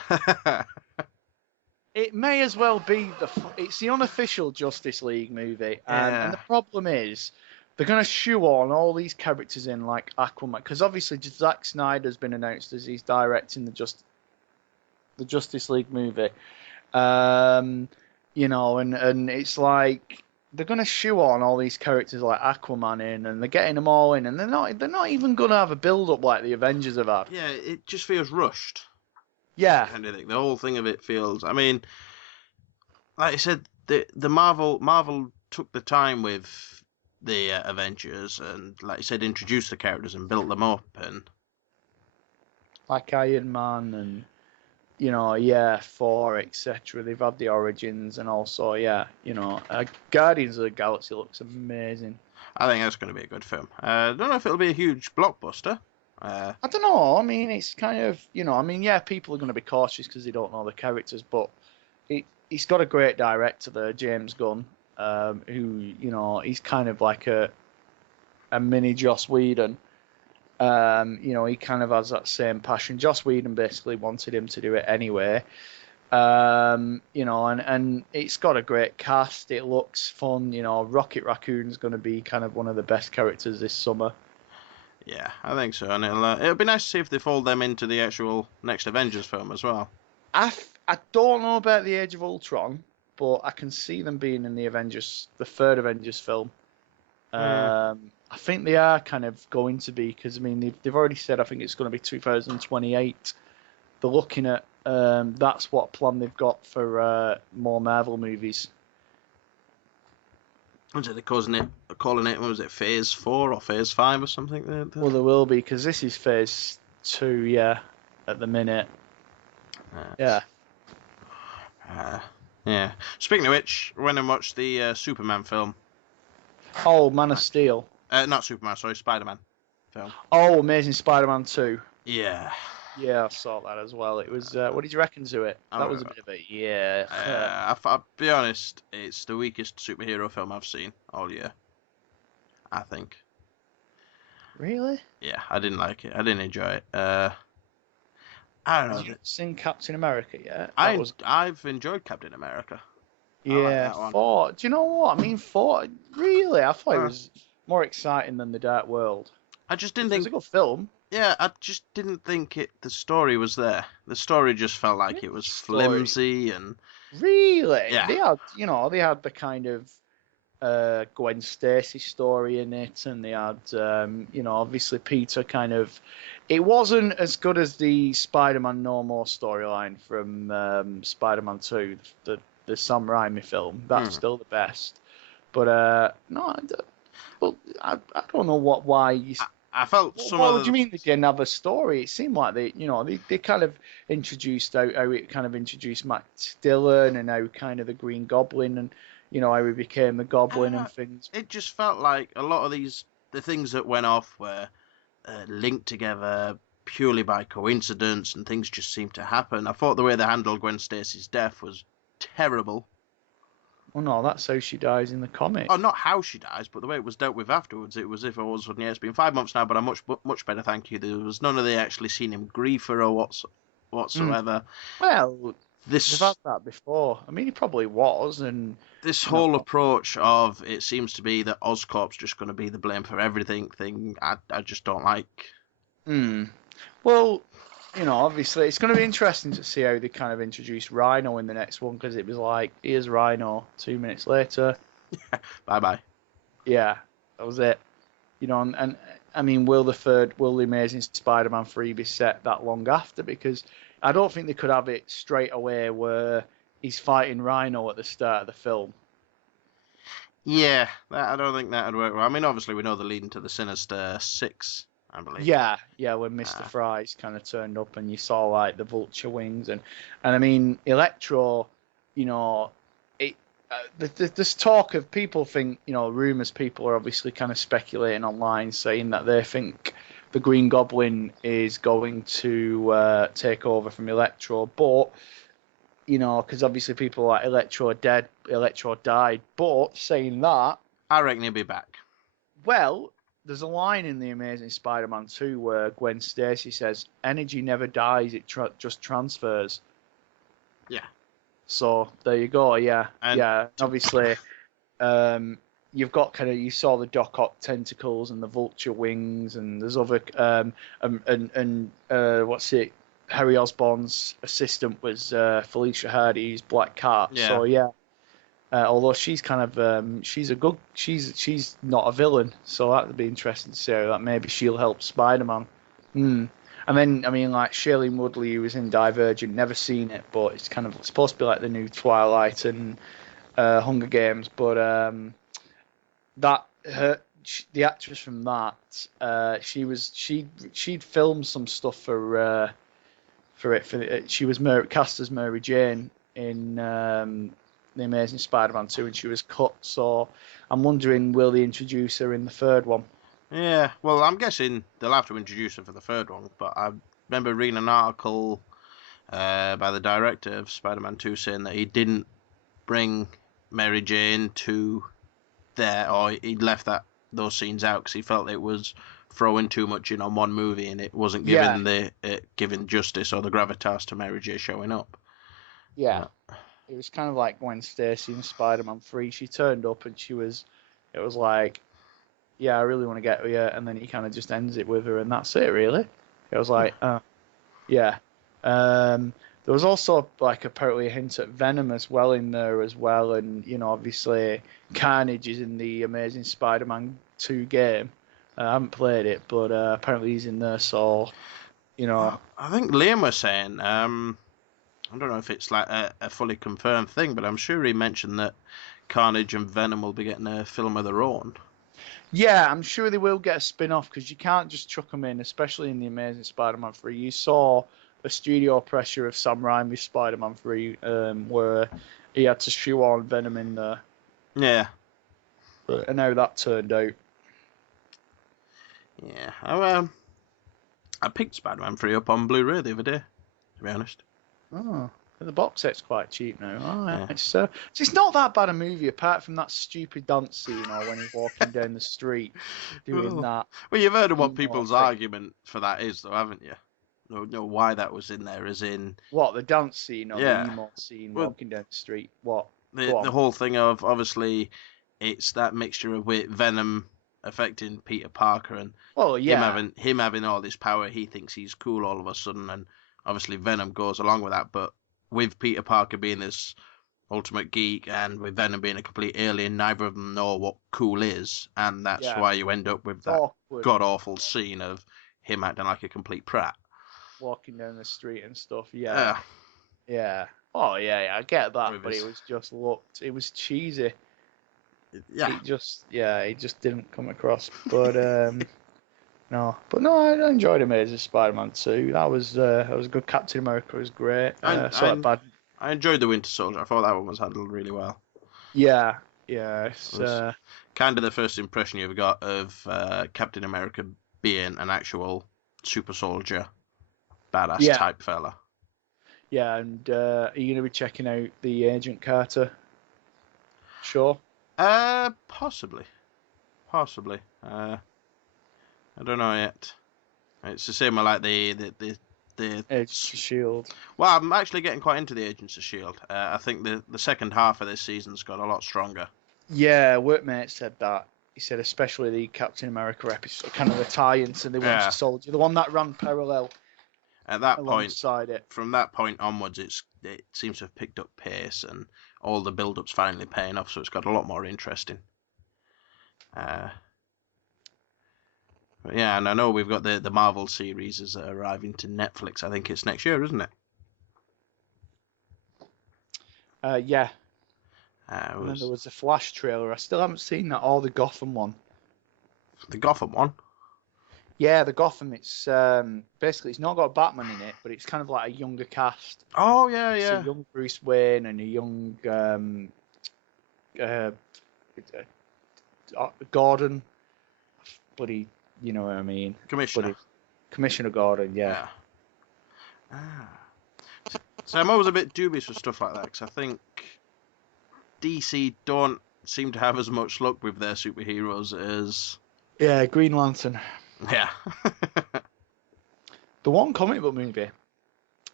It may as well be it's the unofficial Justice League movie, and the problem is they're going to shoehorn all these characters in like Aquaman, because obviously Zack Snyder's been announced as he's directing the Justice League movie, you know, and it's like they're going to shoehorn all these characters like Aquaman in, and they're getting them all in, and they're not even going to have a build up like the Avengers have had. Yeah, it just feels rushed. Yeah. Kind of thing. The whole thing of it feels. I mean, like I said, the Marvel took the time with the Avengers and, like I said, introduced the characters and built them up, and like Iron Man and, you know, yeah, Thor, etc. They've had the origins, and also, yeah, you know, Guardians of the Galaxy looks amazing. I think that's going to be a good film. I don't know if it'll be a huge blockbuster. I don't know. I mean, it's kind of, you know, I mean, yeah, people are going to be cautious because they don't know the characters, but he's got a great director there, James Gunn, who, you know, he's kind of like a mini Joss Whedon. You know, he kind of has that same passion. Joss Whedon basically wanted him to do it anyway. You know, and it's got a great cast. It looks fun. You know, Rocket Raccoon's going to be kind of one of the best characters this summer. Yeah, I think so, and it'll be nice to see if they fold them into the actual next Avengers film as well. I don't know about the Age of Ultron, but I can see them being in the third Avengers film. I think they are kind of going to be, because I mean they've already said I think it's going to be 2028. They're looking at that's what plan they've got for more Marvel movies. Was it they're calling it? What was it, Phase 4 or Phase 5 or something? Well, there will be, because this is Phase 2, yeah, at the minute. Yeah. Yeah. Speaking of which, I went and watched the Superman film. Oh, Man of Steel. Not Superman, sorry, Spider-Man film. Oh, Amazing Spider-Man 2. Yeah. Yeah, I saw that as well. It was. What did you reckon to it? That was a bit of a I'll be honest, it's the weakest superhero film I've seen all year. I think. Really? Yeah, I didn't like it. I didn't enjoy it. I don't know. Have you seen Captain America yet? I've enjoyed Captain America. Yeah, I like Thor. Do you know what I mean? Thor. Really, I thought it was more exciting than The Dark World. I just didn't think. It's a good film. Yeah, I just didn't think the story was there. The story just felt like it was flimsy and... Really? Yeah. They had the kind of Gwen Stacy story in it, and they had, obviously Peter kind of... It wasn't as good as the Spider-Man No More storyline from Spider-Man 2, the Sam Raimi film. That's still the best. But, no, I don't know why you... I felt What do you mean they didn't have a story? It seemed like they kind of introduced how it kind of introduced Matt Dillon and how kind of the Green Goblin and, you know, how he became the Goblin and things. It just felt like a lot of the things that went off were linked together purely by coincidence, and things just seemed to happen. I thought the way they handled Gwen Stacy's death was terrible. Well, no, that's how she dies in the comic. Oh, not how she dies, but the way it was dealt with afterwards. It was if all of a sudden, yeah, it's been 5 months now, but I'm much better, thank you. There was none of the actually seen him grieve for her whatsoever. Well, they've had that before. I mean, he probably was, and this whole approach of it seems to be that Oscorp's just going to be the blame for everything thing, I just don't like. Well, you know, obviously, it's going to be interesting to see how they kind of introduce Rhino in the next one, because it was like, here's Rhino, 2 minutes later. Bye-bye. Yeah, that was it. You know, and I mean, will the Amazing Spider-Man 3 be set that long after? Because I don't think they could have it straight away where he's fighting Rhino at the start of the film. Yeah, I don't think that would work well. I mean, obviously we know they're leading to the Sinister Six, I believe. Yeah, yeah, when Mr. Uh, Fry's kind of turned up and you saw like the vulture wings and I mean Electro, you know, it there's talk of people think, rumors people are obviously kind of speculating online saying that they think the Green Goblin is going to take over from Electro, but because obviously people like Electro are dead, Electro died, but saying that, I reckon he'll be back. well, there's a line in The Amazing Spider-Man 2 where Gwen Stacy says, "Energy never dies; it just transfers." Yeah. So there you go. Yeah, And yeah. Obviously, you've got you saw the Doc Ock tentacles and the Vulture wings, and there's other what's it? Harry Osborn's assistant was Felicia Hardy's Black Cat. Yeah. So yeah. Although she's kind of she's not a villain, so that would be interesting to see how that maybe she'll help Spider-Man. And then I mean like Shailene Woodley, who was in Divergent, never seen it, but it's kind of supposed to be like the new Twilight and Hunger Games. But the actress from that, she'd filmed some stuff for it. She was cast as Mary Jane in The Amazing Spider-Man 2, and she was cut. So I'm wondering, will they introduce her in the third one? yeah, well, I'm guessing they'll have to introduce her for the third one. But I remember reading an article by the director of Spider-Man 2 saying that he didn't bring Mary Jane to there, or he left those scenes out because he felt it was throwing too much in on one movie and it wasn't giving giving justice or the gravitas to Mary Jane showing up. Yeah. It was kind of like Gwen Stacy in Spider-Man 3. She turned up and it was like, yeah, I really want to get her, and then he kind of just ends it with her, and that's it, really. It was like, yeah. There was also like apparently a hint at Venom as well in there as well, and obviously Carnage is in the Amazing Spider-Man 2 game. I haven't played it, but apparently he's in there, so I think Liam was saying, I don't know if it's like a fully confirmed thing, but I'm sure he mentioned that Carnage and Venom will be getting a film of their own. Yeah, I'm sure they will get a spin-off because you can't just chuck them in, especially in the Amazing Spider-Man 3. You saw the studio pressure of Sam Raimi's Spider-Man 3, where he had to shoehorn Venom in there. Yeah. And how that turned out. Yeah. I picked Spider-Man 3 up on Blu-ray the other day, to be honest. Oh, the box set's quite cheap now. Oh, Yeah. It's not that bad a movie, apart from that stupid dance scene when he's walking down the street doing that. Well, you've heard of what emo people's thing. argument for that is, though, haven't you? No, why that was in there, as in What, the dance scene or Yeah. the emo scene Well, walking down the street? What? the whole thing of, obviously, it's that mixture of Venom affecting Peter Parker and Well, yeah. him having all this power. He thinks he's cool all of a sudden, and obviously Venom goes along with that. But with Peter Parker being this ultimate geek and with Venom being a complete alien, neither of them know what cool is, and that's Yeah. why you end up with It's that awkward god awful scene of him acting like a complete prat. walking down the street and stuff. Yeah. Yeah. Oh, yeah, I get that, With but his- it was cheesy. Yeah. It just didn't come across. But no, I enjoyed Amazing Spider-Man 2. That was good. Captain America was great. Bad. I enjoyed the Winter Soldier. I thought that one was handled really well. Yeah, it's It was kind of the first impression you've got of Captain America being an actual super soldier, badass type fella. yeah. And are you gonna be checking out the Agent Carter show? Possibly. I don't know yet. It's the same with like the Agents of Shield. Well, I'm actually getting quite into the Agents of S.H.I.E.L.D. I think the second half of this season's got a lot stronger. Yeah, workmate said that. He said especially the Captain America episode, kind of the tie-in to the Winter Soldier, the one that ran parallel At that point, alongside it. from that point onwards, it seems to have picked up pace and all the build-up's finally paying off, so it's got a lot more interesting. But yeah, and I know we've got the Marvel series is arriving to Netflix. I think it's next year, isn't it? Yeah. And then there was a Flash trailer. I still haven't seen that, or the Gotham one. The Gotham one. Yeah, the Gotham. It's basically it's not got Batman in it, but it's kind of like a younger cast. Oh yeah, It's yeah. a young Bruce Wayne and a young Gordon. Bloody, you know what I mean? Commissioner. Commissioner Gordon. Yeah. Ah. So I'm always a bit dubious with stuff like that because I think DC don't seem to have as much luck with their superheroes as. Yeah, Green Lantern. Yeah. The one comic book movie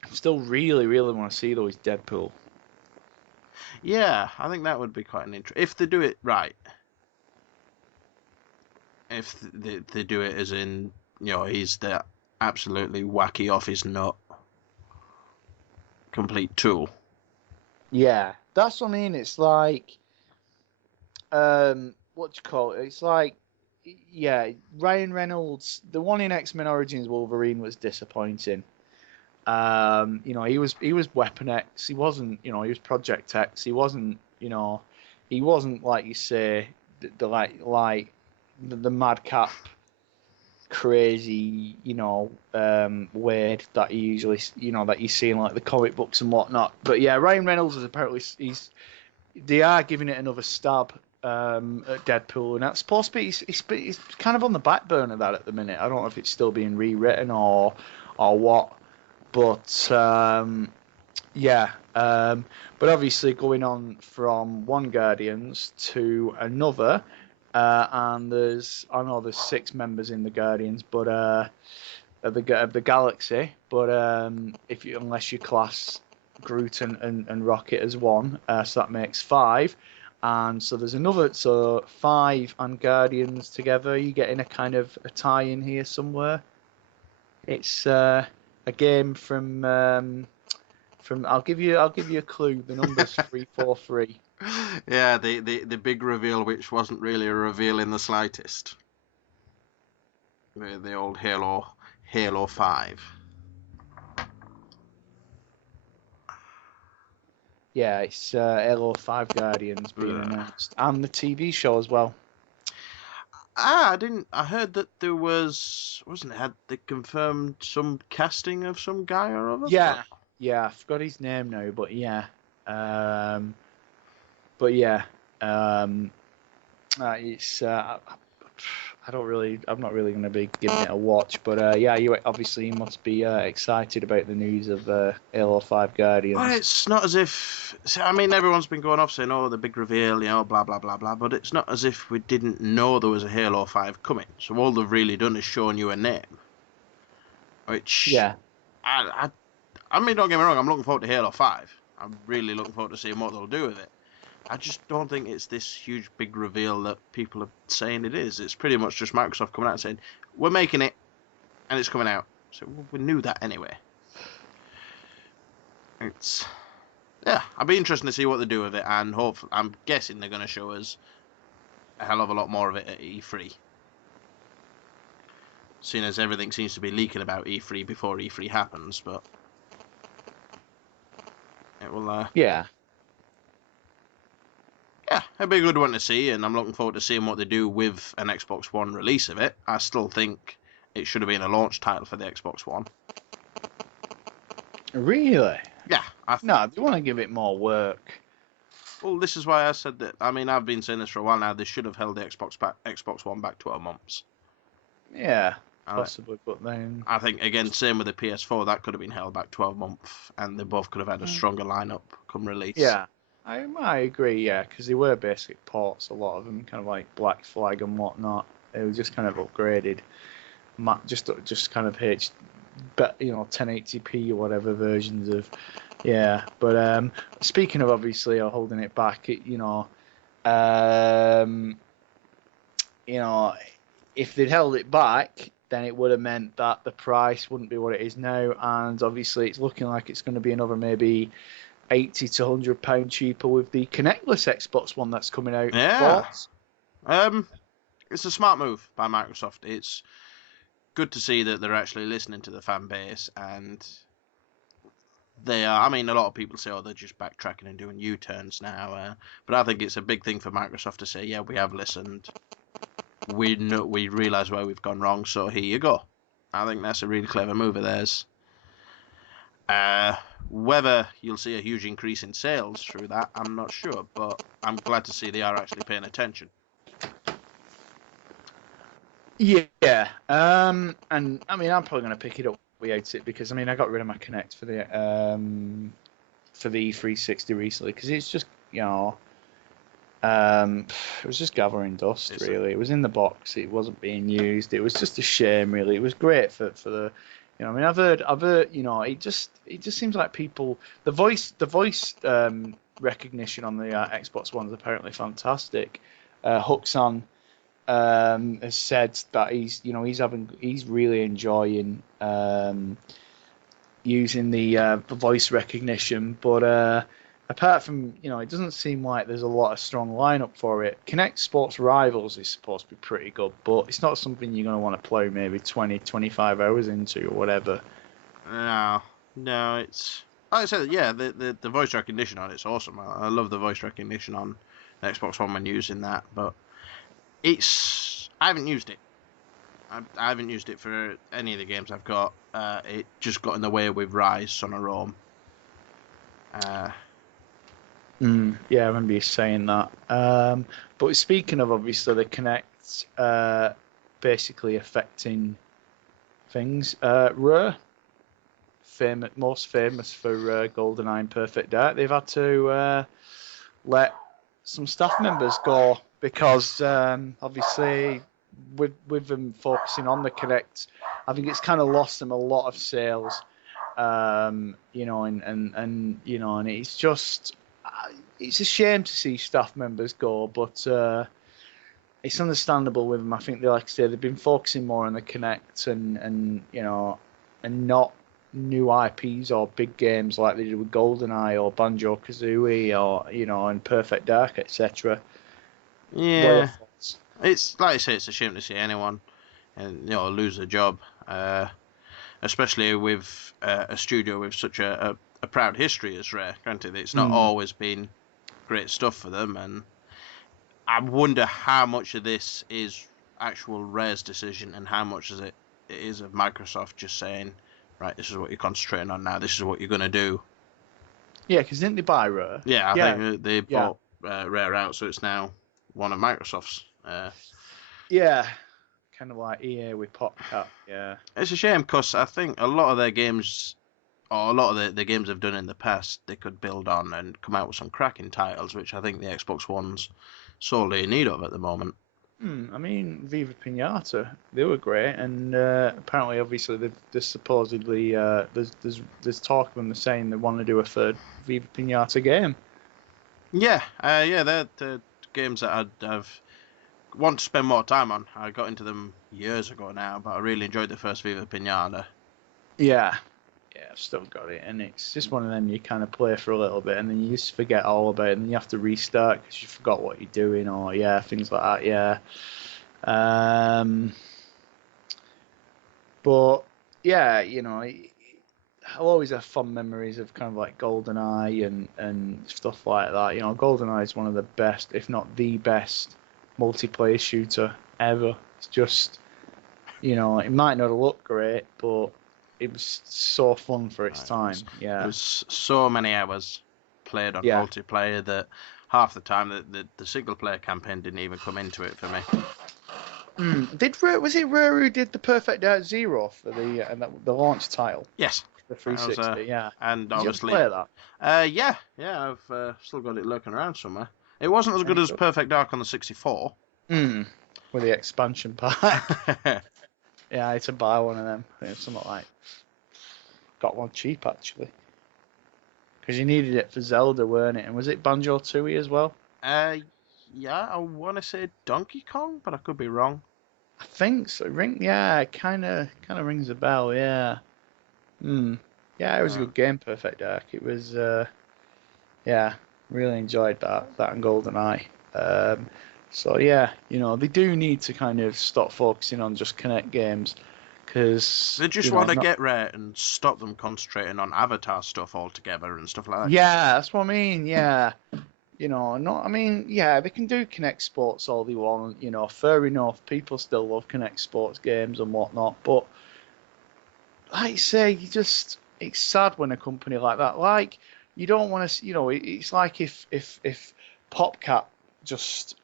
I still really, really want to see though is Deadpool. Yeah, I think that would be quite an interest if they do it right. If they do it as in, he's the absolutely wacky off his nut, complete tool. Yeah, that's what I mean. It's like, what do you call it? It's like, yeah, Ryan Reynolds. The one in X-Men Origins Wolverine was disappointing. He was Weapon X. He wasn't, he was Project X. He wasn't, he wasn't like you say the madcap, crazy, Wade that you usually, that you see in like the comic books and whatnot. But yeah, Ryan Reynolds is apparently they are giving it another stab at Deadpool, and that's supposed to be he's kind of on the back burner of that at the minute. I don't know if it's still being rewritten or what. But but obviously going on from one Guardians to another, and there's 6 members in the Guardians, but of the galaxy. But unless you class Groot and Rocket as one, so that makes 5. And so there's another, so 5 and Guardians together. You getting a kind of a tie in here somewhere. It's a game from I'll give you a clue. The number's 343. Yeah, the big reveal, which wasn't really a reveal in the slightest. The old Halo 5. Yeah, it's Halo 5 Guardians being announced, and the TV show as well. I heard that there wasn't it? Had they confirmed some casting of some guy or other? Yeah, I forgot his name now, but yeah, it's I'm not really going to be giving it a watch, but you must be excited about the news of Halo 5 Guardians. Well, it's not as if, I mean, everyone's been going off saying, oh, the big reveal, blah, blah, blah, blah, but it's not as if we didn't know there was a Halo 5 coming, so all they've really done is shown you a name, which, yeah, I mean, don't get me wrong, I'm looking forward to Halo 5, I'm really looking forward to seeing what they'll do with it. I just don't think it's this huge big reveal that people are saying it is. It's pretty much just Microsoft coming out and saying, we're making it, and it's coming out. So we knew that anyway. I'd be interested to see what they do with it, and I'm guessing they're going to show us a hell of a lot more of it at E3. Seeing as everything seems to be leaking about E3 before E3 happens, but it will... Yeah, it'd be a good one to see, and I'm looking forward to seeing what they do with an Xbox One release of it. I still think it should have been a launch title for the Xbox One. Really? Yeah. No, they want to give it more work. Well, this is why I said that. I mean, I've been saying this for a while now. They should have held the Xbox One back 12 months. Yeah, possibly, but then... I think, again, same with the PS4, that could have been held back 12 months, and they both could have had a stronger lineup come release. Yeah. I agree, yeah, because they were basic ports, a lot of them, kind of like Black Flag and whatnot. They were just kind of upgraded, just kind of 1080p or whatever versions of, yeah. But speaking of obviously holding it back, if they'd held it back, then it would have meant that the price wouldn't be what it is now, and obviously it's looking like it's going to be another maybe £80 to £100 cheaper with the connectless Xbox One that's coming out. Yeah. It's a smart move by Microsoft. It's good to see that they're actually listening to the fan base and they are. I mean, a lot of people say, "Oh, they're just backtracking and doing U-turns now," but I think it's a big thing for Microsoft to say, "Yeah, we have listened. We realise where we've gone wrong, so here you go." I think that's a really clever move of theirs. Whether you'll see a huge increase in sales through that, I'm not sure, but I'm glad to see they are actually paying attention. Yeah. And I mean, I'm probably going to pick it up without it because I mean, I got rid of my Kinect for the E360 recently because it's just it was just gathering dust really. It was in the box. It wasn't being used. It was just a shame really. It was great for the. I mean, I've heard, it just seems like people, the voice recognition on the Xbox One is apparently fantastic. Huxon has said that he's really enjoying using the voice recognition, but apart from it doesn't seem like there's a lot of strong lineup for it. Kinect Sports Rivals is supposed to be pretty good, but it's not something you're going to want to play maybe 20-25 hours into or whatever. No, it's like I said, yeah, the voice recognition on it's awesome. I love the voice recognition on the Xbox One when using that, but I haven't used it. I haven't used it for any of the games I've got. It just got in the way with Rise on a Rome. Yeah, I remember you saying that. But speaking of obviously the Kinect basically affecting things, Rare, most famous for GoldenEye and Perfect Dark, they've had to let some staff members go because obviously with them focusing on the Kinect, I think it's kind of lost them a lot of sales. And it's just. It's a shame to see staff members go, but it's understandable with them. I think like I say, they've been focusing more on the Kinect and not new IPs or big games like they did with GoldenEye or Banjo-Kazooie or and Perfect Dark, etc. Yeah, it's like I say, it's a shame to see anyone lose a job, especially with a studio with such a proud history as Rare. Granted, it's not always been great stuff for them, and I wonder how much of this is actual Rare's decision and how much it is of Microsoft just saying, right, this is what you're concentrating on now, this is what you're going to do. Yeah, because didn't they buy Rare? Yeah, I think they bought Rare out, so it's now one of Microsoft's. Yeah, kind of like EA with PopCap, yeah. It's a shame because I think a lot of their games, or a lot of the games they've done in the past, they could build on and come out with some cracking titles, which I think the Xbox One's sorely in need of at the moment. I mean, Viva Pinata, they were great, and apparently, obviously, there's supposedly there's talk of them saying they want to do a third Viva Pinata game. Yeah, they're the games that I've want to spend more time on. I got into them years ago now, but I really enjoyed the first Viva Pinata. Yeah, I've still got it, and it's just one of them you kind of play for a little bit, and then you just forget all about it, and then you have to restart because you forgot what you're doing, or things like that. Yeah. But yeah, I'll always have fond memories of kind of like GoldenEye and stuff like that. GoldenEye is one of the best, if not the best, multiplayer shooter ever. It's just, it might not look great, but it was so fun for its time. Yeah. There was so many hours played on multiplayer that half the time the single player campaign didn't even come into it for me. Was it Rare who did the Perfect Dark Zero for the launch title? Yes. The 360, yeah. And did obviously, you play that? yeah, I've still got it lurking around somewhere. It wasn't as good as Perfect Dark on the 64. With the expansion pack. Yeah, I had to buy one of them. I think something like got one cheap actually, because you needed it for Zelda, weren't it? And was it Banjo-Tooie as well? Yeah, I want to say Donkey Kong, but I could be wrong. I think so. It kind of rings a bell. Yeah. Yeah, it was a good game, Perfect Dark. It was. Really enjoyed that and GoldenEye. So yeah, they do need to kind of stop focusing on just Kinect games, because They just want to get Rare and stop them concentrating on Avatar stuff altogether and stuff like that. Yeah, that's what I mean. Yeah, they can do Connect Sports all they want. Fair enough. People still love Connect Sports games and whatnot, but like you say, it's sad when a company like that, like, you don't want to, it's like if PopCap just,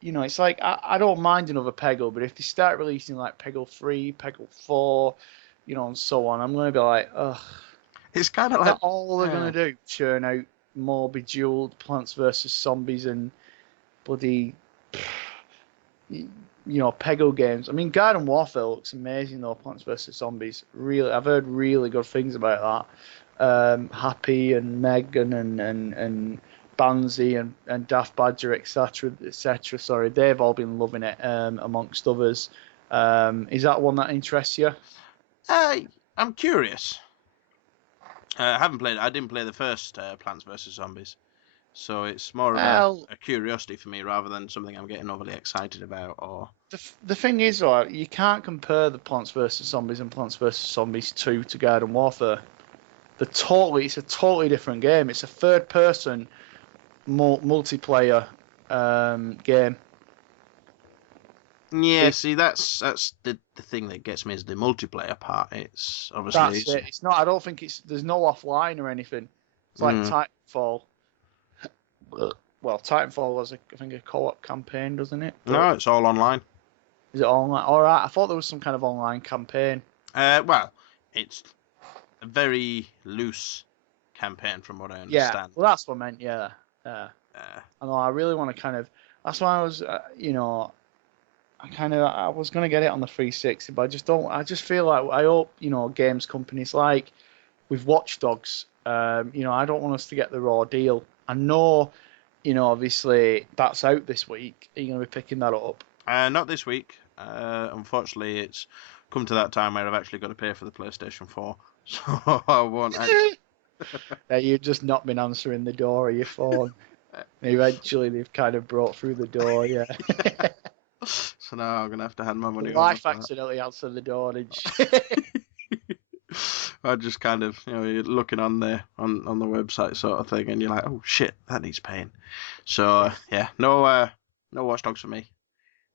it's like, I don't mind another Peggle, but if they start releasing like Peggle 3, Peggle 4, and so on, I'm going to be like, ugh. It's kind of like... That's all they're going to do, churn out more Bejeweled, Plants vs. Zombies, and bloody, Peggle games. I mean, Garden Warfare looks amazing though, Plants vs. Zombies. Really, I've heard really good things about that. Happy and Megan and Banzi and Daft Badger, etc. Sorry, they've all been loving it, amongst others. Is that one that interests you? I'm curious. I didn't play the first Plants vs Zombies, so it's more of a curiosity for me rather than something I'm getting overly excited about. Or the thing is, though, you can't compare the Plants vs Zombies and Plants vs Zombies 2 to Garden Warfare. It's a totally different game. It's a third-person multiplayer game. Yeah, see, that's the thing that gets me is the multiplayer part. It's obviously... That's it. It's not. I don't think there's no offline or anything. It's like Titanfall. Well, Titanfall has, I think, a co-op campaign, doesn't it? No, it's all online. Is it online? All right. I thought there was some kind of online campaign. Well, it's a very loose campaign from what I understand. Yeah, well, that's what I meant, yeah. I know, I really want to kind of... That's why I was, I was going to get it on the 360, but I just feel like, I hope, games companies like with Watch Dogs, I don't want us to get the raw deal. I know, obviously that's out this week. Are you going to be picking that up? Not this week. Unfortunately, it's come to that time where I've actually got to pay for the PlayStation 4, so I won't actually... You've just not been answering the door of your phone. Eventually, they've kind of brought through the door, yeah. So now I'm going to have to hand my money over. Life accidentally answered the door, didn't you? I just kind of, you're looking on the website sort of thing, and you're like, oh shit, that needs paying. So yeah, no Watch Dogs for me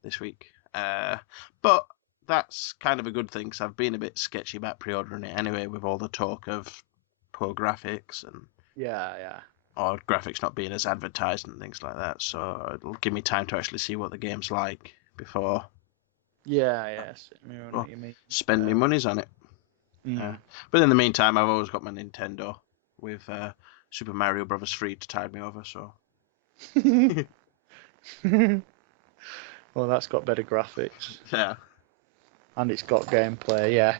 this week. But that's kind of a good thing because I've been a bit sketchy about pre-ordering it anyway, with all the talk of poor graphics and or graphics not being as advertised and things like that. So it'll give me time to actually see what the game's like before. What you mean. Spend my monies on it. But in the meantime, I've always got my Nintendo with Super Mario Bros. 3 to tide me over. So. Well, that's got better graphics. Yeah. And it's got gameplay, yeah.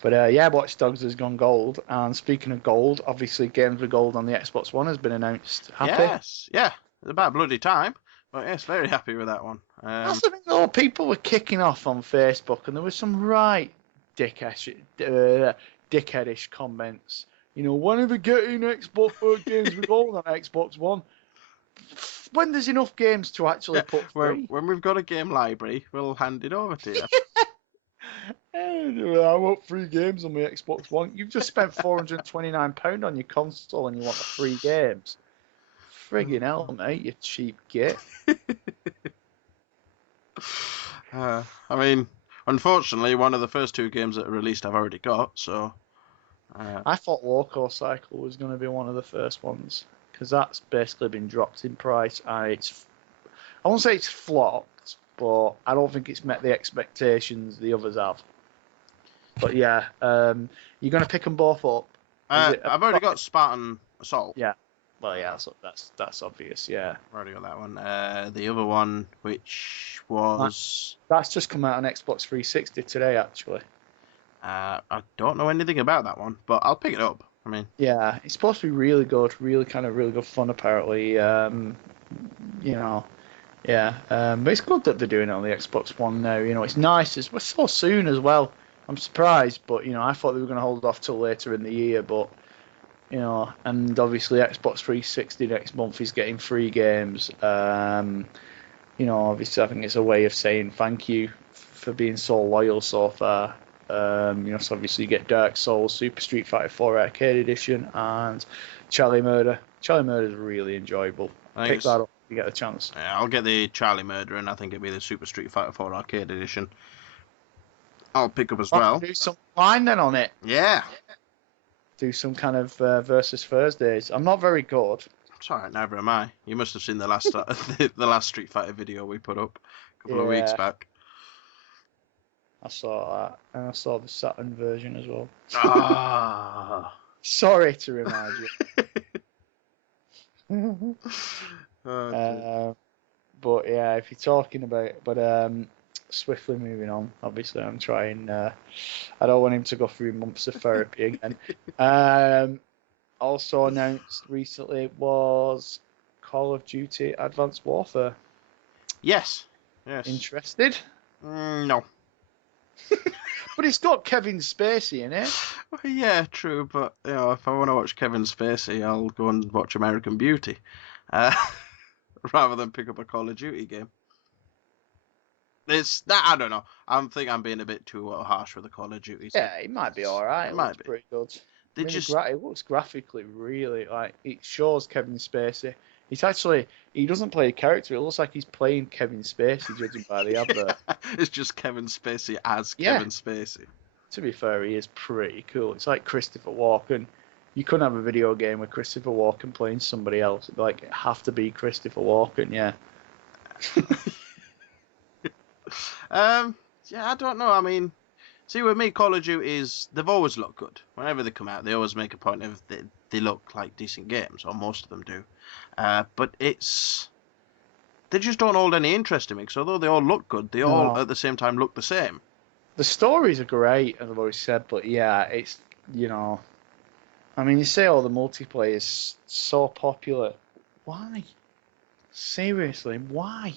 But Watch Dogs has gone gold. And speaking of gold, obviously Games with Gold on the Xbox One has been announced. Happy? Yes, yeah. It's about bloody time. But yes, very happy with that one. That's the thing, though. People were kicking off on Facebook, and there was some right dickheadish comments. When are they getting Xbox Games with Gold on Xbox One? When there's enough games to actually put free. When we've got a game library, we'll hand it over to you. I want free games on my Xbox One. You've just spent £429 on your console and you want the free games. Friggin' hell, mate, you cheap git. I mean, unfortunately, one of the first two games that are released I've already got, so... I thought Loco Cycle was going to be one of the first ones, because that's basically been dropped in price, and I won't say it's flopped, but I don't think it's met the expectations the others have. But yeah, you're going to pick them both up? I've already got Spartan Assault. Yeah. Well, yeah, that's obvious, yeah. I've already got that one. The other one, which was... That's just come out on Xbox 360 today, actually. I don't know anything about that one, but I'll pick it up. I mean... Yeah, it's supposed to be really good, really good fun, apparently. But it's good that they're doing it on the Xbox One now. It's nice. We're so soon as well. I'm surprised, but, I thought they were going to hold off till later in the year, but... and obviously Xbox 360 next month is getting free games. Obviously I think it's a way of saying thank you for being so loyal so far. So obviously you get Dark Souls, Super Street Fighter 4 Arcade Edition, and Charlie Murder. Charlie Murder is really enjoyable. Pick that up if you get the chance. Yeah, I'll get the Charlie Murder, and I think it'll be the Super Street Fighter 4 Arcade Edition. I'll pick up as well. Do some line then on it. Yeah. Do some kind of versus Thursdays. I'm not very good. It's alright, neither am I. You must have seen the last the last Street Fighter video we put up a couple of weeks back. I saw that, and I saw the Saturn version as well. Ah. Sorry to remind you. But yeah, if you're talking about, swiftly moving on. Obviously, I'm trying. I don't want him to go through months of therapy again. Also announced recently was Call of Duty Advanced Warfare. Yes. Interested? No. But it's got Kevin Spacey in it. Well, yeah, true. But if I want to watch Kevin Spacey, I'll go and watch American Beauty, rather than pick up a Call of Duty game. I don't know. I think I'm being a bit too harsh with the Call of Duty. Yeah, it might be all right. It might be pretty good. It looks graphically really it shows Kevin Spacey. He doesn't play a character. It looks like he's playing Kevin Spacey, judging by the advert. It's just Kevin Spacey as Kevin Spacey. To be fair, he is pretty cool. It's like Christopher Walken. You couldn't have a video game with Christopher Walken playing somebody else. It'd have to be Christopher Walken, yeah. Yeah, I don't know. I mean, see, with me, Call of Duty they've always looked good. Whenever they come out, they always make a point of they look like decent games, or most of them do. But they just don't hold any interest in me, because although they all look good, they all at the same time look the same. The stories are great, as I've always said, but yeah, it's, I mean, you say all the multiplayer is so popular. Why? Seriously, why?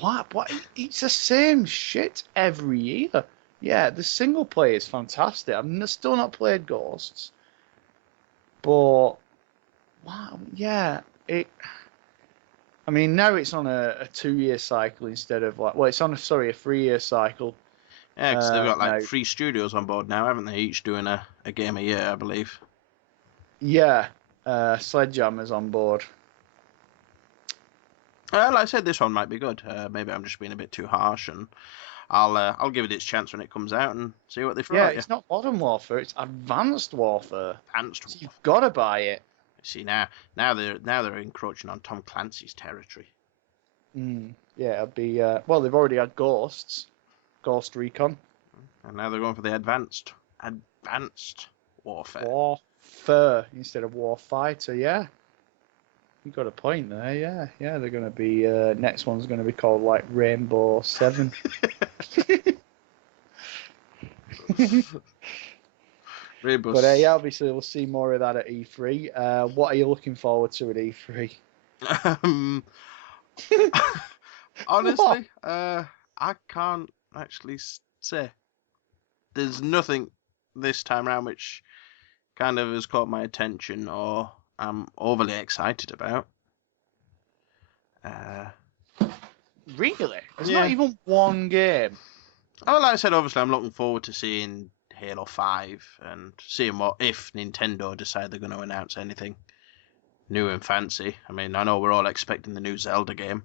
What? It's the same shit every year. Yeah, the single player is fantastic. I've still not played Ghosts, but wow, yeah, I mean, now it's on a 2-year cycle instead of it's on a 3-year cycle. Yeah, because they've got 3 studios on board now, haven't they? Each doing a game a year, I believe. Yeah, Sledgehammer's on board. Like I said, this one might be good. Maybe I'm just being a bit too harsh, and I'll give it its chance when it comes out and see what they throw at you. It's not Modern Warfare; it's Advanced Warfare. So you've got to buy it. See, now they're encroaching on Tom Clancy's territory. Yeah, it'll be. Well, they've already had Ghost Recon, and now they're going for the Advanced Warfare. Warfare instead of Warfighter. Yeah. You got a point there, yeah. They're gonna be next one's gonna be called Rainbow 7. Rainbow. But yeah, obviously we'll see more of that at E3. What are you looking forward to at E3? Honestly, I can't actually say. There's nothing this time around which kind of has caught my attention or I'm overly excited about. Really? There's not even one game. Oh, like I said, obviously I'm looking forward to seeing Halo 5 and seeing if Nintendo decide they're going to announce anything new and fancy. I mean, I know we're all expecting the new Zelda game.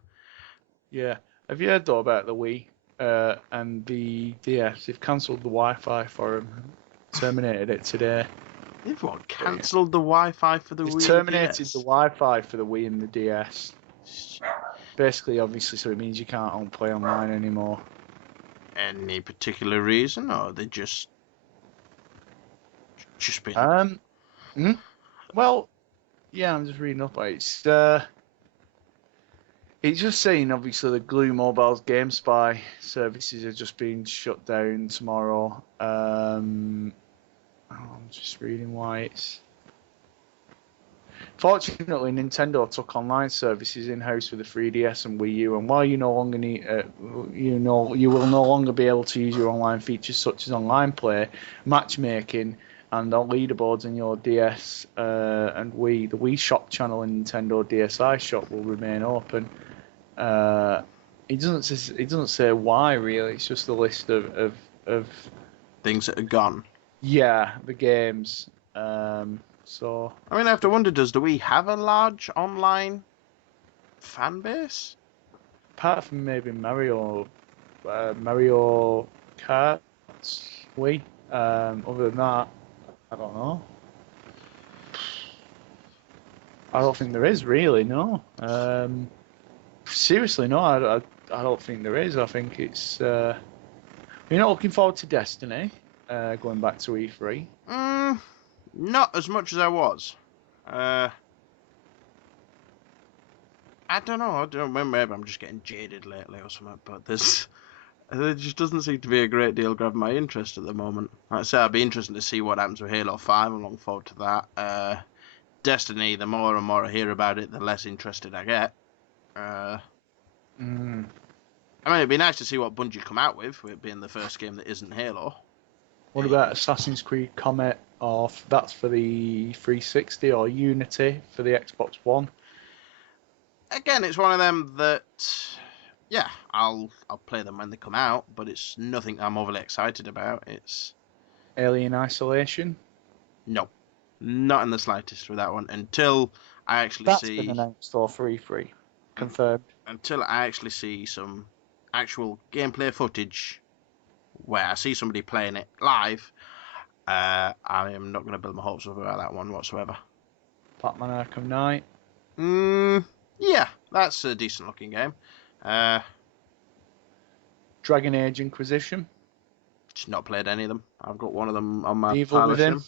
Yeah. Have you heard though about the Wii and the DS? They've cancelled the Wi-Fi for them. Terminated it today. They've cancelled the Wi-Fi for the Wii. Terminated the Wi-Fi for the Wii and the DS. Basically, obviously, so it means you can't play online anymore. Any particular reason, or they just been? Well, yeah, I'm just reading up. It's just saying, obviously, the Glue Mobile's GameSpy services are just being shut down tomorrow. I'm just reading why it's. Fortunately, Nintendo took online services in-house for the 3DS and Wii U, and while you no longer need, you will no longer be able to use your online features such as online play, matchmaking, and on leaderboards in your DS and Wii. The Wii Shop channel in Nintendo DSi Shop will remain open. It doesn't say why really. It's just a list of things that are gone. Yeah, the games. So I mean, I have to wonder, do we have a large online fan base? apart from maybe Mario Kart, Wii. Other than that, I don't know. I don't think there is really. No. Seriously, no. I don't think there is. I think it's. You're not looking forward to Destiny. Going back to E3. Not as much as I was. I don't know. I don't know. Maybe I'm just getting jaded lately or something. But there just doesn't seem to be a great deal grabbing my interest at the moment. Like I say, I'd be interested to see what happens with Halo 5. I'm looking forward to that. Destiny, the more and more I hear about it, the less interested I get. I mean, it'd be nice to see what Bungie come out with it being the first game that isn't Halo. What about Assassin's Creed Comet? Or that's for the 360 or Unity for the Xbox One? Again, it's one of them that, yeah, I'll play them when they come out, but it's nothing I'm overly excited about. It's Alien Isolation. no, not in the slightest with that one until I actually That's see. been announced for free. Confirmed. Until I actually see some actual gameplay footage where I see somebody playing it live, I am not going to build my hopes up about that one whatsoever. Batman Arkham Knight. Yeah, that's a decent looking game. Dragon Age Inquisition. Just not played any of them. I've got one of them on my Evil pile Within. of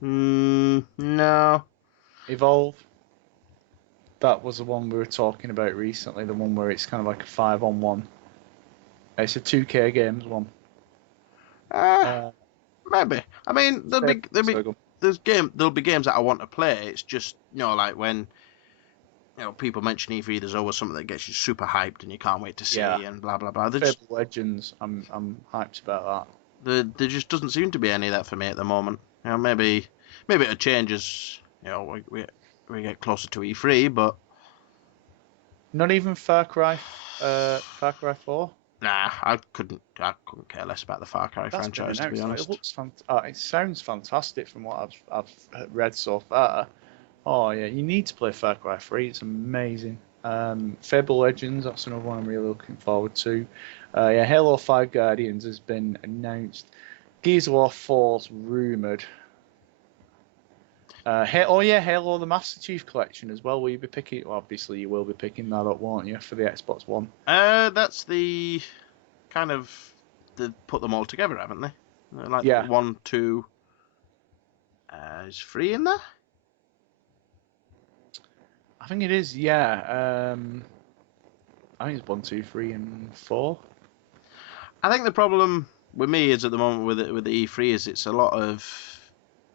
them. No. Evolve. That was the one we were talking about recently. The one where it's kind of like a 5-on-1. It's a 2K games one. Maybe. I mean, there'll be games that I want to play. It's just, like when people mention E3, there's always something that gets you super hyped and you can't wait to see and blah blah blah. Fable Legends, I'm hyped about that. There just doesn't seem to be any of that for me at the moment. Maybe it changes. We get closer to E3, but not even Far Cry 4. Nah, I couldn't care less about the Far Cry That's franchise, to be honest. It looks it sounds fantastic from what I've read so far. Oh yeah, you need to play Far Cry 3. It's amazing. Fable Legends, that's another one I'm really looking forward to. Halo 5 Guardians has been announced. Gears of War 4's rumoured. Halo the Master Chief Collection as well. Will you be picking? Well, obviously you will be picking that up, won't you, for the Xbox One? That's the kind of they put them all together, haven't they? Like 1, 2. Is 3 in there? I think it is. Yeah. I think it's 1, 2, 3, and 4. I think the problem with me is at the moment with the E3 is it's a lot of.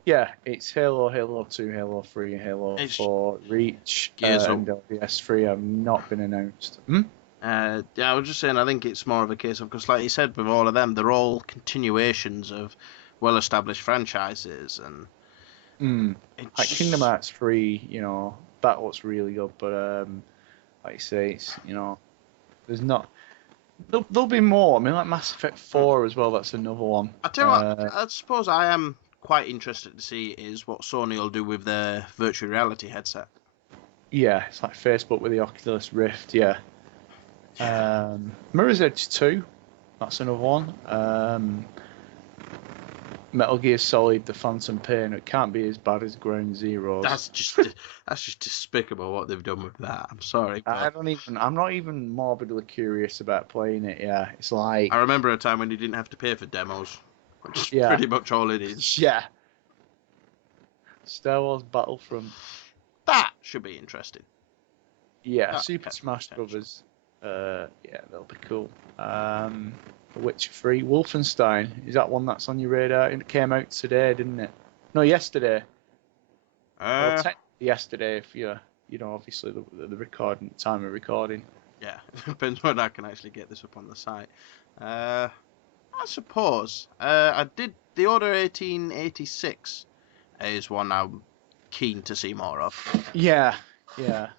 Yeah, it's Halo, Halo 2, Halo 3, and Halo 4, Reach, and LBS 3 have not been announced. I was just saying, I think it's more of a case of, because like you said, with all of them, they're all continuations of well-established franchises, and like Kingdom Hearts 3, that looks really good, but like you say, it's, there's not. There'll be more. I mean, like Mass Effect 4 as well. That's another one. I tell you what, I suppose I am quite interested to see is what Sony will do with their virtual reality headset. Yeah, it's like Facebook with the Oculus Rift. Yeah. Mirror's Edge 2. That's another one. Metal Gear Solid: The Phantom Pain. It can't be as bad as Ground Zeroes. That's just despicable what they've done with that. I'm sorry. But I'm not even morbidly curious about playing it. Yeah, it's like. I remember a time when you didn't have to pay for demos. Which is pretty much all it is. Yeah. Star Wars Battlefront. That should be interesting. Yeah, Super Smash Brothers. They'll be cool. Witcher 3. Wolfenstein. Is that one that's on your radar? It came out today, didn't it? No, yesterday. Well, technically yesterday, if obviously the recording time of recording. Yeah, it depends when I can actually get this up on the site. I suppose. I did the Order 1886 is one I'm keen to see more of. Yeah. The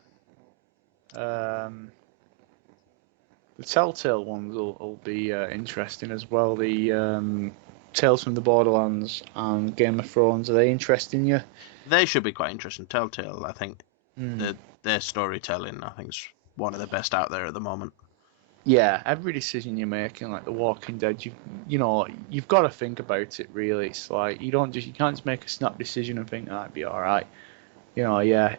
Telltale ones will be interesting as well. The Tales from the Borderlands and Game of Thrones, are they interesting you? They should be quite interesting. Telltale, I think, Mm. their storytelling, I think, is one of the best out there at the moment. Yeah, every decision you're making, like The Walking Dead, you've got to think about it. Really, it's like you can't just make a snap decision and think that'd be all right. Yeah,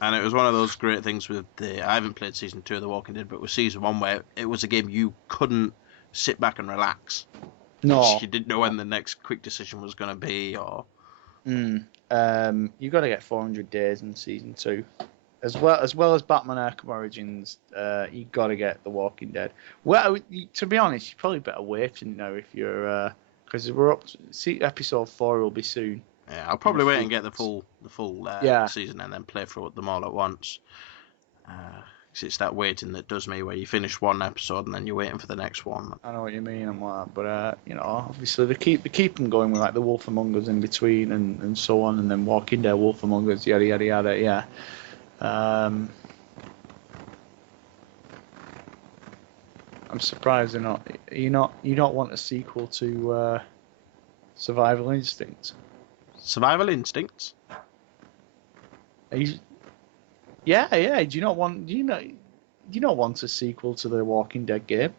And it was one of those great things with I haven't played season 2 of The Walking Dead, but with season 1 where it was a game you couldn't sit back and relax. no, You didn't know when the next quick decision was going to be, or... you got to get 400 days in season 2. As well as Batman Arkham Origins, you got to get The Walking Dead. Well, to be honest, you probably better wait now if you're, because we're up. See, episode 4 will be soon. Yeah, I'll probably wait and get the full Yeah. season and then play through them all at once. 'Cause it's that waiting that does me, where you finish one episode and then you're waiting for the next one. I know what you mean and what, but obviously they keep them going with like the Wolf Among Us in between and so on, and then Walking Dead, Wolf Among Us, yada yada yada. Yeah. I'm surprised they're not. You don't want a sequel to Survival Instinct. Survival Instincts? Yeah. Do you not want? Do you not want a sequel to the Walking Dead game?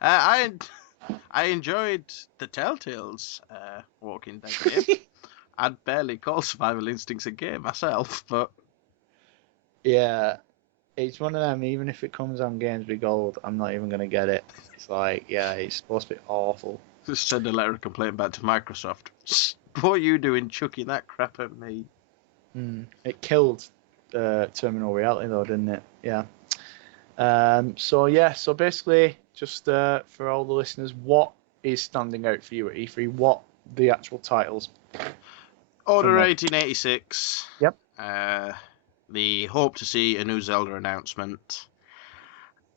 I enjoyed the Telltale's Walking Dead game. I'd barely call Survival Instincts a game myself, but Yeah, it's one of them. Even if it comes on Games with Gold, I'm not even gonna get it. It's like, yeah, it's supposed to be awful. just send a letter of complaint back to Microsoft. What are you doing chucking that crap at me? It killed Terminal Reality though, didn't it? Yeah. So basically, just for all the listeners, what is standing out for you at E3? What the actual titles? Order 1886. Yep. The hope to see a new Zelda announcement,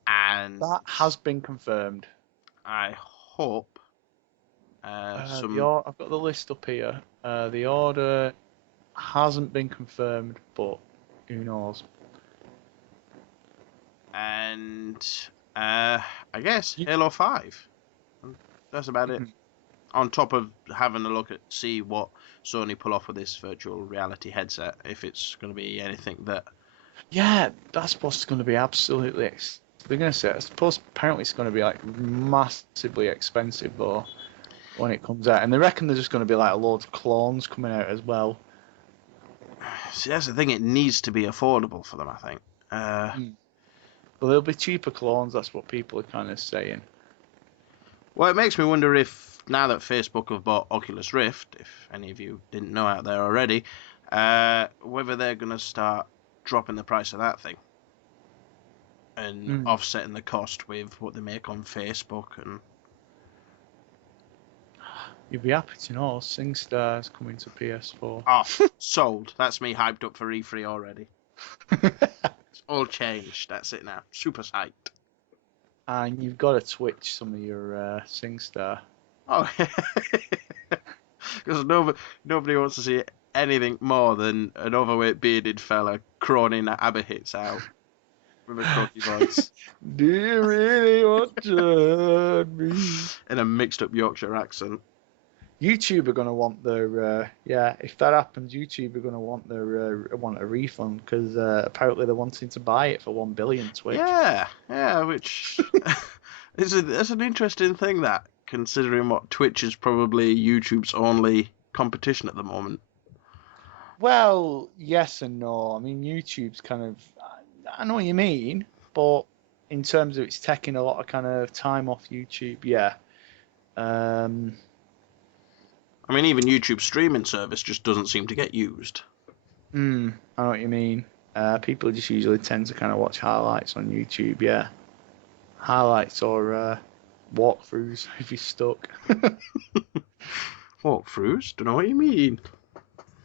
and That has been confirmed. I hope I've got the list up here. The order hasn't been confirmed, but who knows? And I guess Halo 5. That's about it. On top of having a look at see what Sony pull off with this virtual reality headset, if it's going to be anything that. Yeah, that's what's going to be absolutely. They're going to say. I suppose apparently it's going to be like massively expensive though when it comes out, and they reckon there's just going to be like a load of clones coming out as well. See, that's the thing. It needs to be affordable for them, I think. But there'll be cheaper clones. That's what people are kind of saying. Well, it makes me wonder if, now that Facebook have bought Oculus Rift, if any of you didn't know out there already, whether they're going to start dropping the price of that thing and offsetting the cost with what they make on Facebook. And You'd be happy to know SingStar's coming to PS4. oh, sold. That's me hyped up for E3 already. It's all changed. That's it now. Super psyched. And you've got to Twitch some of your SingStar. Oh, because nobody wants to see anything more than an overweight bearded fella croning ABBA hits out with a croaky voice. Do you really want to hurt me? In a mixed up Yorkshire accent. YouTube are going to want their if that happens, YouTube are going to want a refund because apparently they're wanting to buy it for 1 billion Twitch. Yeah, which that's an interesting thing, that, considering what Twitch is probably YouTube's only competition at the moment. Well, yes and no. I mean, YouTube's kind of, I know what you mean, but in terms of it's taking a lot of kind of time off YouTube, yeah. I mean, even YouTube's streaming service just doesn't seem to get used. I know what you mean. People just usually tend to kind of watch highlights on YouTube, yeah. Highlights or walkthroughs if you're stuck. Walkthroughs? Don't know what you mean.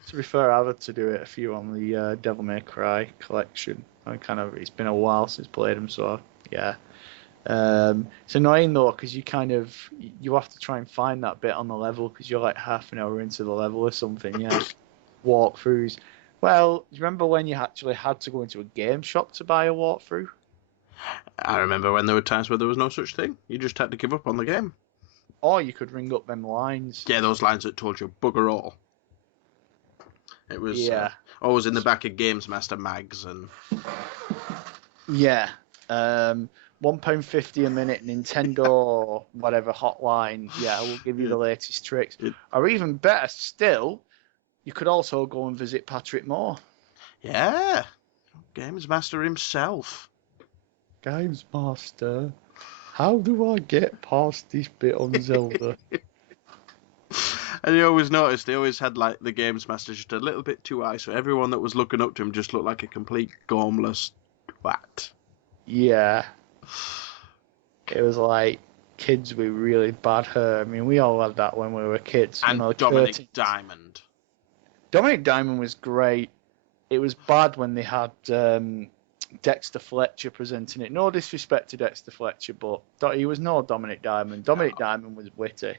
To be fair, I've had to do it a few on the Devil May Cry collection. It's been a while since I played them, so yeah. It's annoying though because you have to try and find that bit on the level because you're like half an hour into the level or something. Yeah, walkthroughs. Well, do you remember when you actually had to go into a game shop to buy a walkthrough? I remember when there were times where there was no such thing. You just had to give up on the game. Or you could ring up them lines. Yeah, those lines that told you bugger all. It was always in the back of Games Master mags and. Yeah. £1.50 a minute Nintendo whatever hotline. Yeah, we'll give you the latest tricks. Or even better still, you could also go and visit Patrick Moore. Yeah, Games Master himself. Games Master, how do I get past this bit on Zelda? And you always noticed they always had like the Games Master just a little bit too high, so everyone that was looking up to him just looked like a complete gormless twat. Yeah. It was like kids with really bad hair. I mean, we all had that when we were kids. And Dominic Diamond. Dominic Diamond was great. It was bad when they had Dexter Fletcher presenting it. No disrespect to Dexter Fletcher, but he was no Dominic Diamond. Dominic Diamond was witty.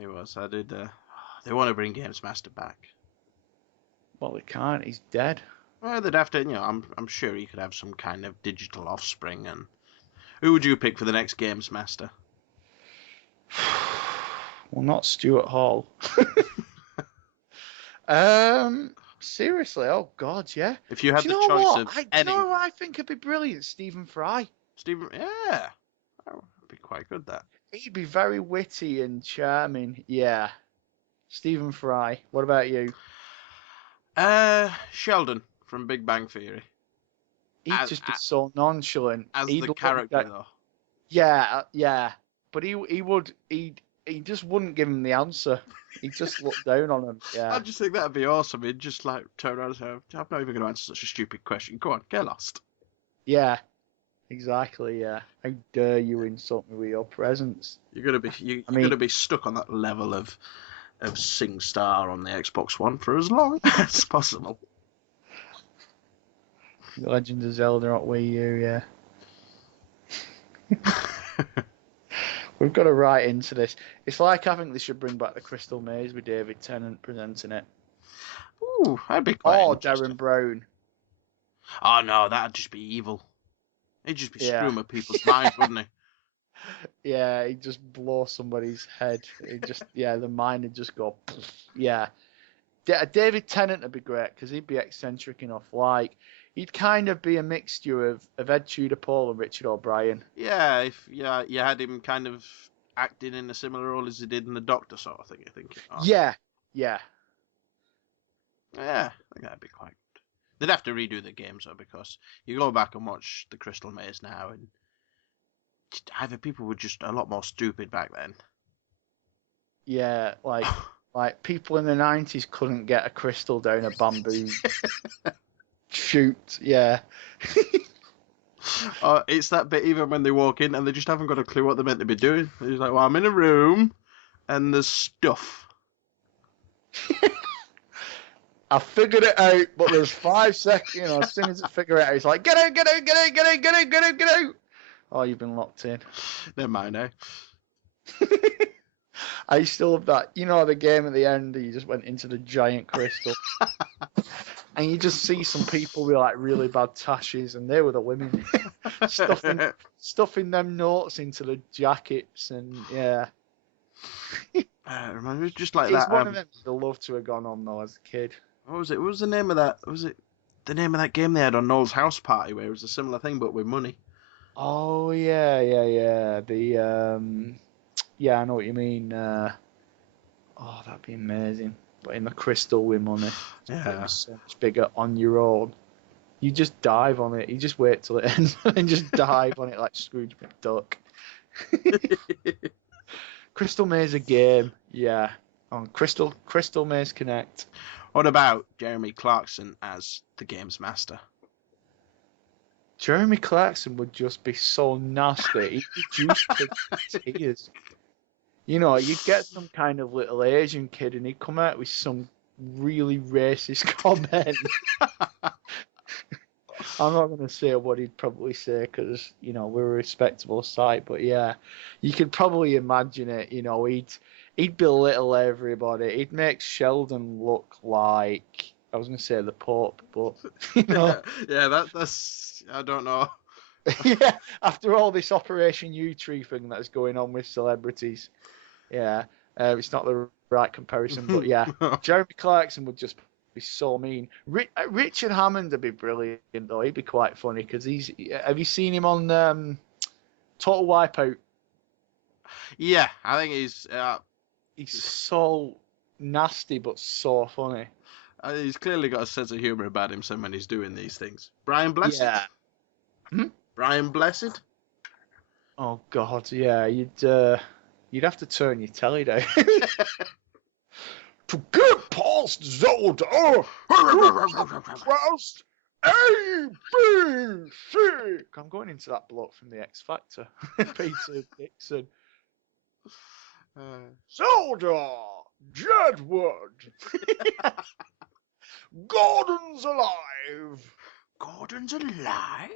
He was. I did. They want to bring Games Master back. Well, they can't. He's dead. Well, they'd have to. I'm sure he could have some kind of digital offspring. And who would you pick for the next Games Master? Well, not Stuart Hall. Seriously, oh God, yeah. If you had the choice of anyone. Do you know what I think would be brilliant? Stephen Fry. Yeah. That would be quite good, that. He'd be very witty and charming. Yeah. Stephen Fry. What about you? Sheldon from Big Bang Theory. He'd just be so nonchalant. As the character, though. Yeah. But he just wouldn't give him the answer. He'd just look down on him. Yeah. I just think that'd be awesome. He'd just like turn around and say, I'm not even going to answer such a stupid question. Go on, get lost. Yeah. Exactly, yeah. How dare you insult me with your presence? You're gonna be stuck on that level of SingStar on the Xbox One for as long as possible. The Legend of Zelda on Wii U, yeah. We've got to write into this. It's like I think they should bring back the Crystal Maze with David Tennant presenting it. Ooh, that'd be quite interesting. Darren Brown. Oh no, that'd just be evil. He'd just be screwing with people's minds, wouldn't he? Yeah, he'd just blow somebody's head. The mind would just go, yeah. David Tennant would be great because he'd be eccentric enough. Like, he'd kind of be a mixture of Ed Tudor-Pole and Richard O'Brien. Yeah, if you had him kind of acting in a similar role as he did in The Doctor sort of thing, I think. Yeah. Yeah, I think that'd be quite good. They'd have to redo the games, though, because you go back and watch the Crystal Maze now, and either people were just a lot more stupid back then. Yeah, like people in the 90s couldn't get a crystal down a bamboo chute. Yeah. It's that bit even when they walk in and they just haven't got a clue what they're meant to be doing. He's like, well, I'm in a room and there's stuff. I figured it out, but there's 5 seconds. As soon as I figure it out, it's like, get out. Oh, you've been locked in. Never mind, eh? I still love that. The game at the end, you just went into the giant crystal. And you just see some people with like really bad tashes, and they were the women. stuffing them notes into the jackets, and yeah. Remember, just like it's that. It's one of them I'd love to have gone on, though, as a kid. What was it? What was the name of that? Was it the name of that game they had on Noel's house party where it was a similar thing but with money? Oh, yeah. I know what you mean. That'd be amazing. But in the crystal with money. Yeah. It's so much bigger on your own. You just dive on it. You just wait till it ends and just dive on it like Scrooge McDuck. Crystal Maze a game. Yeah. On Crystal Maze Connect. What about Jeremy Clarkson as the Games Master? Jeremy Clarkson would just be so nasty. He'd reduce kids to tears. You'd get some kind of little Asian kid and he'd come out with some really racist comment. I'm not going to say what he'd probably say because, we're a respectable site. But yeah, you could probably imagine it. He'd belittle everybody. He'd make Sheldon look like, I was going to say the Pope, but, Yeah, that's, I don't know. Yeah, after all this Operation U-Tree thing that's going on with celebrities. Yeah, it's not the right comparison, but yeah, Jeremy Clarkson would just be so mean. Richard Hammond would be brilliant though. He'd be quite funny because he's. Have you seen him on Total Wipeout? Yeah, I think He's so nasty but so funny. he's clearly got a sense of humour about him. So when he's doing these things, Brian Blessed. Yeah. Brian Blessed. Oh God, yeah. You'd have to turn your telly down. To get past Zelda, press A, B, C. I'm going into that bloke from the X Factor, Peter Dixon. Zelda, Jedward, Gordon's alive. Gordon's alive.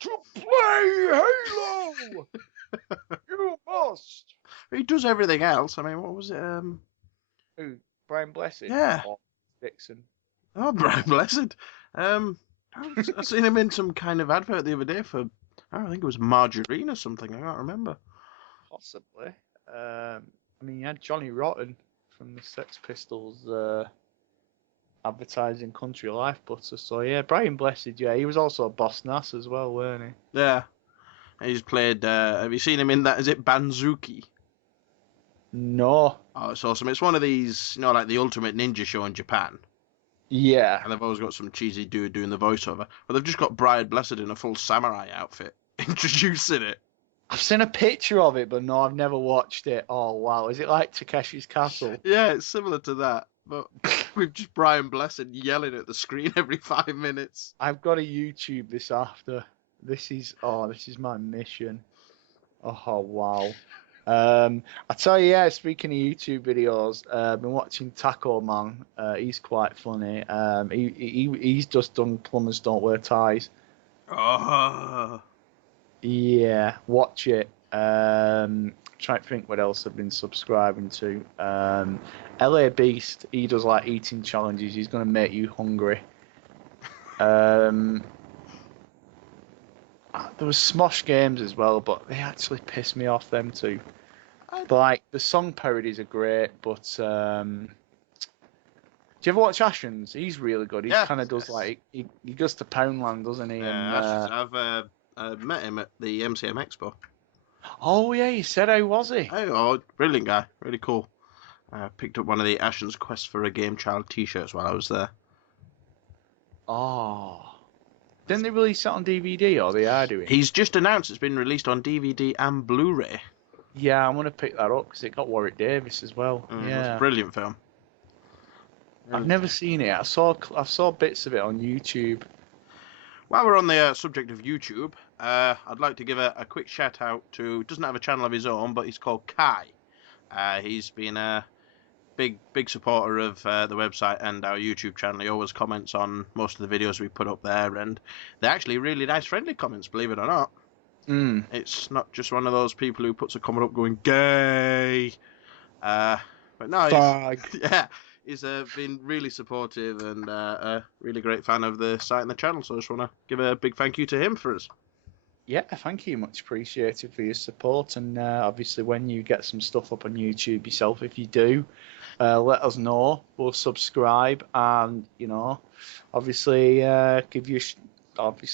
To play Halo, you must. He does everything else. I mean, what was it? Who? Brian Blessed? Yeah. Or Dixon. Oh, Brian Blessed. I seen him in some kind of advert the other day for, I don't think it was margarine or something. I can't remember. Possibly. I mean, you had Johnny Rotten from the Sex Pistols advertising Country Life Butter. So yeah, Brian Blessed. Yeah, he was also a Boss Nass as well, weren't he? Yeah. He's played. Have you seen him in that? Is it Banzuki? No. Oh, it's awesome. It's one of these, like the Ultimate Ninja show in Japan. Yeah. And they've always got some cheesy dude doing the voiceover. But they've just got Brian Blessed in a full samurai outfit introducing it. I've seen a picture of it, but no, I've never watched it. Oh wow, is it like Takeshi's Castle? Yeah, it's similar to that, but with just Brian Blessed yelling at the screen every 5 minutes. I've got to YouTube this after. This is my mission. Oh wow. I tell you, yeah, speaking of YouTube videos, I've been watching Taco Man. He's quite funny. He's just done Plumbers Don't Wear Ties. Oh. Yeah, watch it. Trying to think what else I've been subscribing to. LA Beast, he does like eating challenges. He's going to make you hungry. There was Smosh Games as well, but they actually pissed me off, them two. Like, the song parodies are great, but do you ever watch Ashens? He's really good. He kind of does like he goes to Poundland, doesn't he? Yeah, I've met him at the MCM Expo. Oh yeah, he said, how was he? Oh, brilliant guy, really cool. I picked up one of the Ashens Quest for a Game Child T-shirts while I was there. Oh, didn't they release that on DVD, or they are doing? He's just announced it's been released on DVD and Blu-ray. Yeah, I'm gonna pick that up because it got Warwick Davis as well. Yeah, it's a brilliant film. I've never seen it. I saw bits of it on YouTube. While we're on the subject of YouTube, I'd like to give a quick shout out to, doesn't have a channel of his own, but he's called Kai. He's been a big supporter of the website and our YouTube channel. He always comments on most of the videos we put up there, and they're actually really nice, friendly comments, believe it or not. It's not just one of those people who puts a comment up going gay. But no, he's been really supportive and a really great fan of the site and the channel. So I just want to give a big thank you to him for us. Yeah, thank you. Much appreciated for your support. And obviously, when you get some stuff up on YouTube yourself, if you do, let us know. We'll subscribe and, obviously give you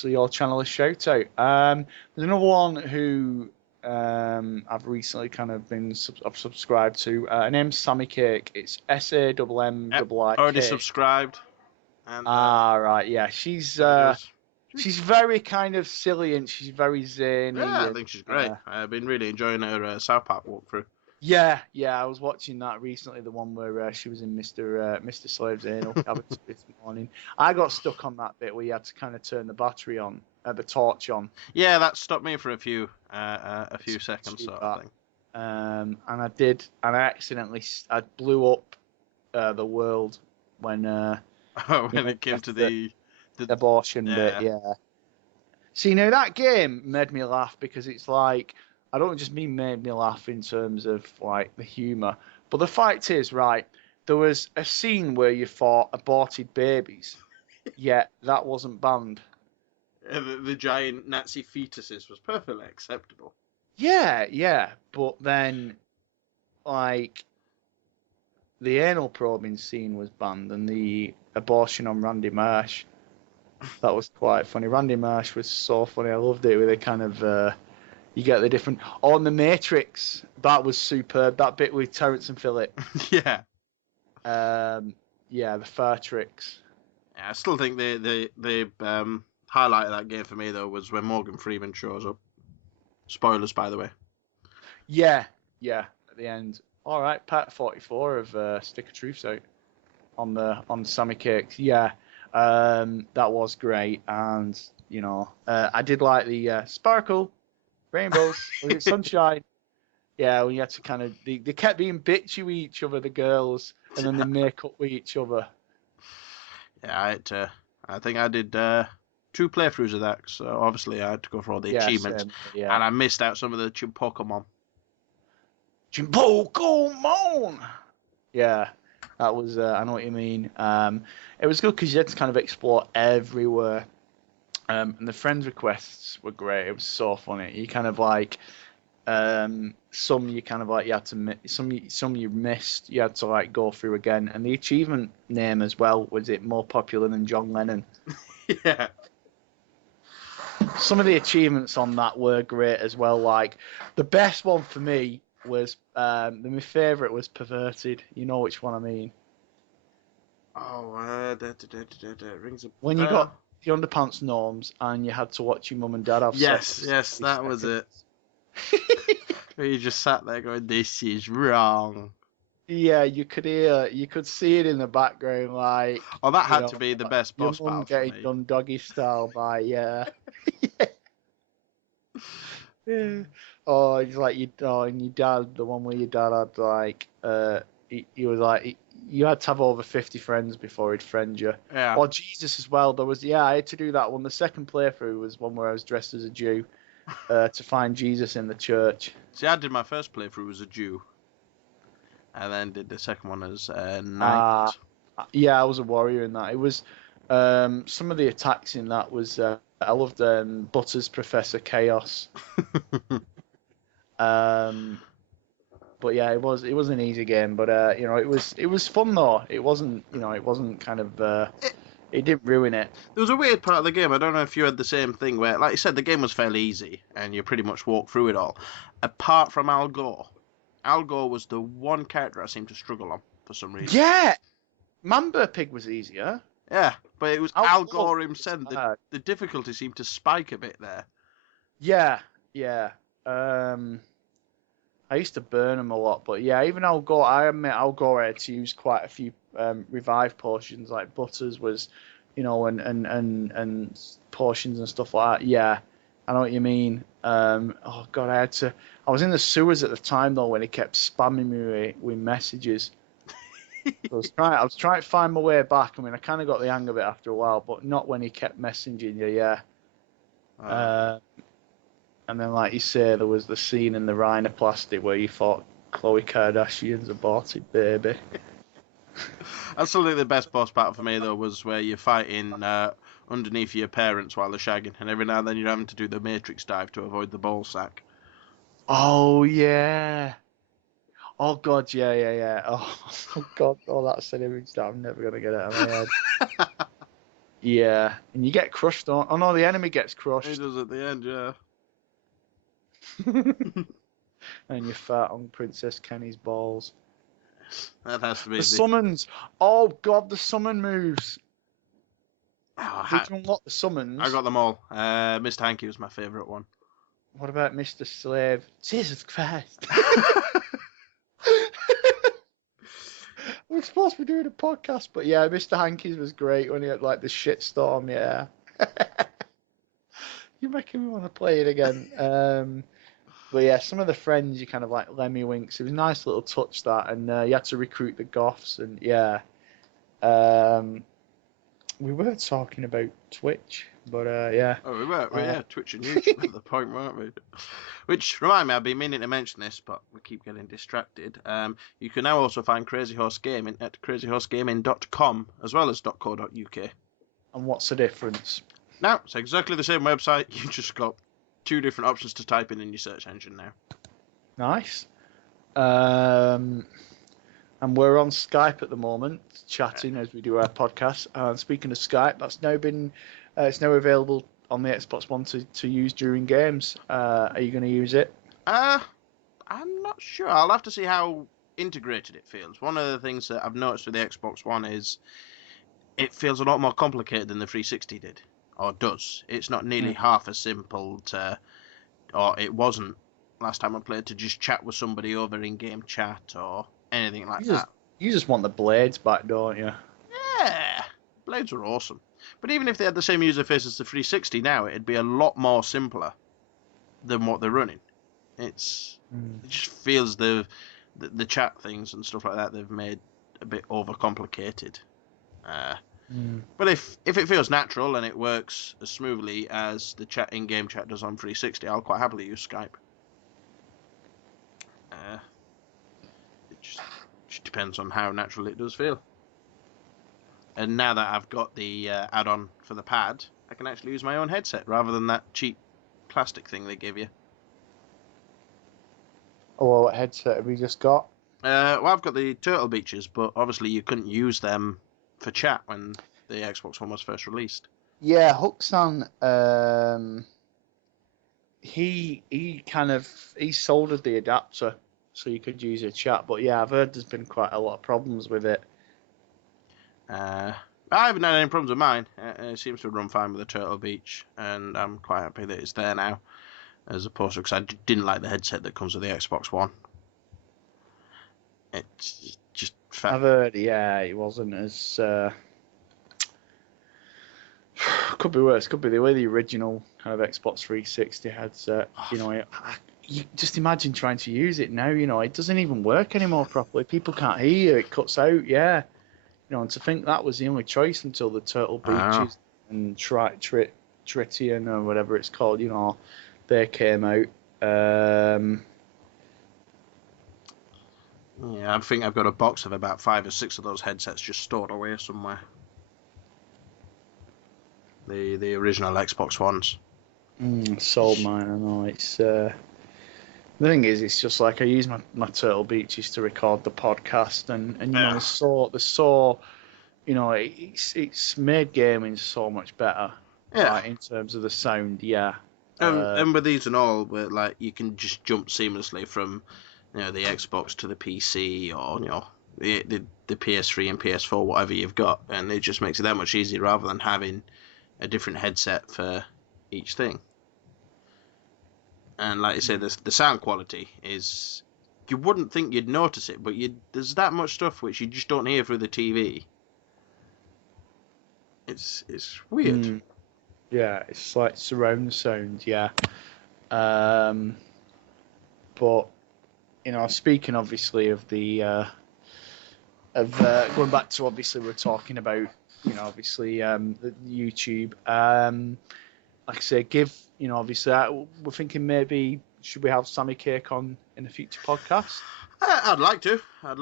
your channel a shout out. There's another one who I've recently kind of been I've subscribed to. Her name's Sammy Cake. It's SAMMII. Already subscribed. And, right, yeah. She's very kind of silly and she's very zany. Yeah, I think she's great. I've been really enjoying her South Park walkthrough. Yeah, I was watching that recently, the one where she was in Mr. Slave's anal cavity this morning. I got stuck on that bit where you had to kind of turn the battery on, the torch on. Yeah, that stopped me for a few seconds, sort of thing. And I did, and I blew up the world when when it came to the abortion bit. Yeah. See, now that game made me laugh because it's like, I don't just mean made me laugh in terms of like the humour, but the fact is, right, there was a scene where you fought aborted babies, yet that wasn't banned. The giant Nazi fetuses was perfectly acceptable. Yeah, but then like the anal probing scene was banned, and the abortion on Randy Marsh. That was quite funny. Randy Marsh was so funny. I loved it with the kind of you get the different on the Matrix. That was superb. That bit with Terrence and Phillip. Yeah. Yeah, the fur tricks. Yeah, I still think the highlight of that game for me though was when Morgan Freeman shows up. Spoilers, by the way. Yeah, at the end. All right, Part 44 of Stick of Truth's out on Sammy Cakes. Yeah, that was great, and I did like the sparkle, rainbows, was it sunshine? Yeah, when you had to kind of they kept being bitchy with each other, the girls, and then they make up with each other. Yeah, I think I did 2 playthroughs of that, so obviously I had to go for all the achievements, same, and I missed out some of the Pokemon. Pokemon. Yeah, that was. I know what you mean. It was good because you had to kind of explore everywhere, and the friend requests were great. It was so funny. You kind of like, some you kind of like you had to some you missed. You had to like go through again, and the achievement name as well was it more popular than John Lennon. Yeah. Some of the achievements on that were great as well. Like the best one for me was my favourite was perverted. You know which one I mean. Oh, rings a When you bell. got the underpants norms and you had to watch your mum and dad have sex. Yes, that was it. You just sat there going, "This is wrong." Yeah, you could see it in the background, like. Oh, that had to be the best Your boss mum battle for getting me. done doggy style by yeah. Yeah. Oh, it's like and your dad, the one where your dad had like, he was like, you had to have over 50 friends before he'd friend you. Yeah. Or Jesus as well. There was, I had to do that one. The second playthrough was one where I was dressed as a Jew, to find Jesus in the church. See, I did my first playthrough as a Jew, and then did the second one as a knight. Yeah, I was a warrior in that. It was, some of the attacks in that was, I loved Butters Professor Chaos. But yeah, it was an easy game, but it was fun though. It wasn't kind of it didn't ruin it. There was a weird part of the game. I don't know if you had the same thing where, like you said, the game was fairly easy and you pretty much walked through it all. Apart from Al Gore. Al Gore was the one character I seemed to struggle on for some reason. Yeah, Mamba Pig was easier. Yeah, but it was Al Gore himself. The difficulty seemed to spike a bit there. Yeah. I used to burn them a lot, but yeah, even Al Gore, I admit Al Gore had to use quite a few revive potions, like Butters was, and potions and stuff like that. Yeah, I know what you mean. Oh God, I was in the sewers at the time though when he kept spamming me with messages. I was trying to find my way back. I mean, I kind of got the hang of it after a while, but not when he kept messaging you. Yeah. And then, like you say, there was the scene in the rhinoplasty where you thought Khloe Kardashian's aborted baby. I still think the best boss battle for me though was where you're fighting underneath your parents while they're shagging, and every now and then you're having to do the Matrix dive to avoid the ball sack. Oh yeah. Oh God, yeah. Oh God, that's an image that I'm never gonna get out of my head. Yeah, and you get crushed on. Oh no, the enemy gets crushed. He does at the end, yeah. And you fart on Princess Kenny's balls. That has to be the summons. Oh God, the summon moves. Oh, Did you unlock the summons? I got them all. Mr. Hanky was my favourite one. What about Mr. Slave? Jesus Christ. We're supposed to be doing a podcast, but yeah, Mr. Hanky's was great when he had like the shitstorm, yeah. You're making me want to play it again. But yeah, some of the friends you kind of like Lemmy Winks. It was a nice little touch that, and you had to recruit the goths, and yeah. We were talking about Twitch, but yeah. Oh, we were, yeah, Twitch and YouTube at the point, weren't we? Which, remind me, I've been meaning to mention this, but we keep getting distracted. You can now also find Crazy Horse Gaming at crazyhorsegaming.com as well as .co.uk. And what's the difference? No, it's exactly the same website. You just got 2 different options to type in your search engine now. Nice. And we're on Skype at the moment, chatting as we do our podcast. And speaking of Skype, that's now been it's now available on the Xbox One to use during games. Are you going to use it? I'm not sure. I'll have to see how integrated it feels. One of the things that I've noticed with the Xbox One is it feels a lot more complicated than the 360 did, or does. It's not nearly half as simple to, or it wasn't last time I played, to just chat with somebody over in-game chat or anything like that. You just want the blades back, don't you? Yeah, blades were awesome. But even if they had the same user face as the 360 now, it'd be a lot more simpler than what they're running. It just feels the chat things and stuff like that they've made a bit overcomplicated. But if it feels natural and it works as smoothly as the chat in-game chat does on 360, I'll quite happily use Skype. It just depends on how natural it does feel. And now that I've got the add-on for the pad, I can actually use my own headset rather than that cheap plastic thing they give you. Oh, well, what headset have we just got? Well, I've got the Turtle Beaches, but obviously you couldn't use them for chat when the Xbox One was first released. Yeah, Huxan, he soldered the adapter so you could use your chat. But yeah, I've heard there's been quite a lot of problems with it. I haven't had any problems with mine. It seems to run fine with the Turtle Beach, and I'm quite happy that it's there now, as opposed to, because I didn't like the headset that comes with the Xbox One. It's just fat. I've heard, yeah, it wasn't as... could be worse. Could be the way the original kind of Xbox 360 headset. You know, you just imagine trying to use it now. You know, it doesn't even work anymore properly. People can't hear you. It cuts out. Yeah. You know, and to think that was the only choice until the Turtle Beaches and Tritium or whatever it's called. You know, they came out. Yeah, I think I've got a box of about 5 or 6 of those headsets just stored away somewhere. The original Xbox Ones. Sold mine. I know. It's the thing is, it's just like I use my Turtle Beaches to record the podcast, and you know, they're so you know, it's made gaming so much better. Yeah. Right, in terms of the sound. Yeah. And with these and all, where like you can just jump seamlessly from, you know, the Xbox to the PC, or you know, the PS3 and PS4, whatever you've got, and it just makes it that much easier rather than having a different headset for each thing. And like you say, the sound quality is, you wouldn't think you'd notice it, but there's that much stuff which you just don't hear through the TV. It's weird. Yeah, it's like surround sound. Yeah. But you know, speaking obviously of the going back to, obviously we're talking about, you know, obviously the YouTube. Like I say, you know, obviously we're thinking maybe should we have Sammy Cake on in a future podcast? I'd like to. We'll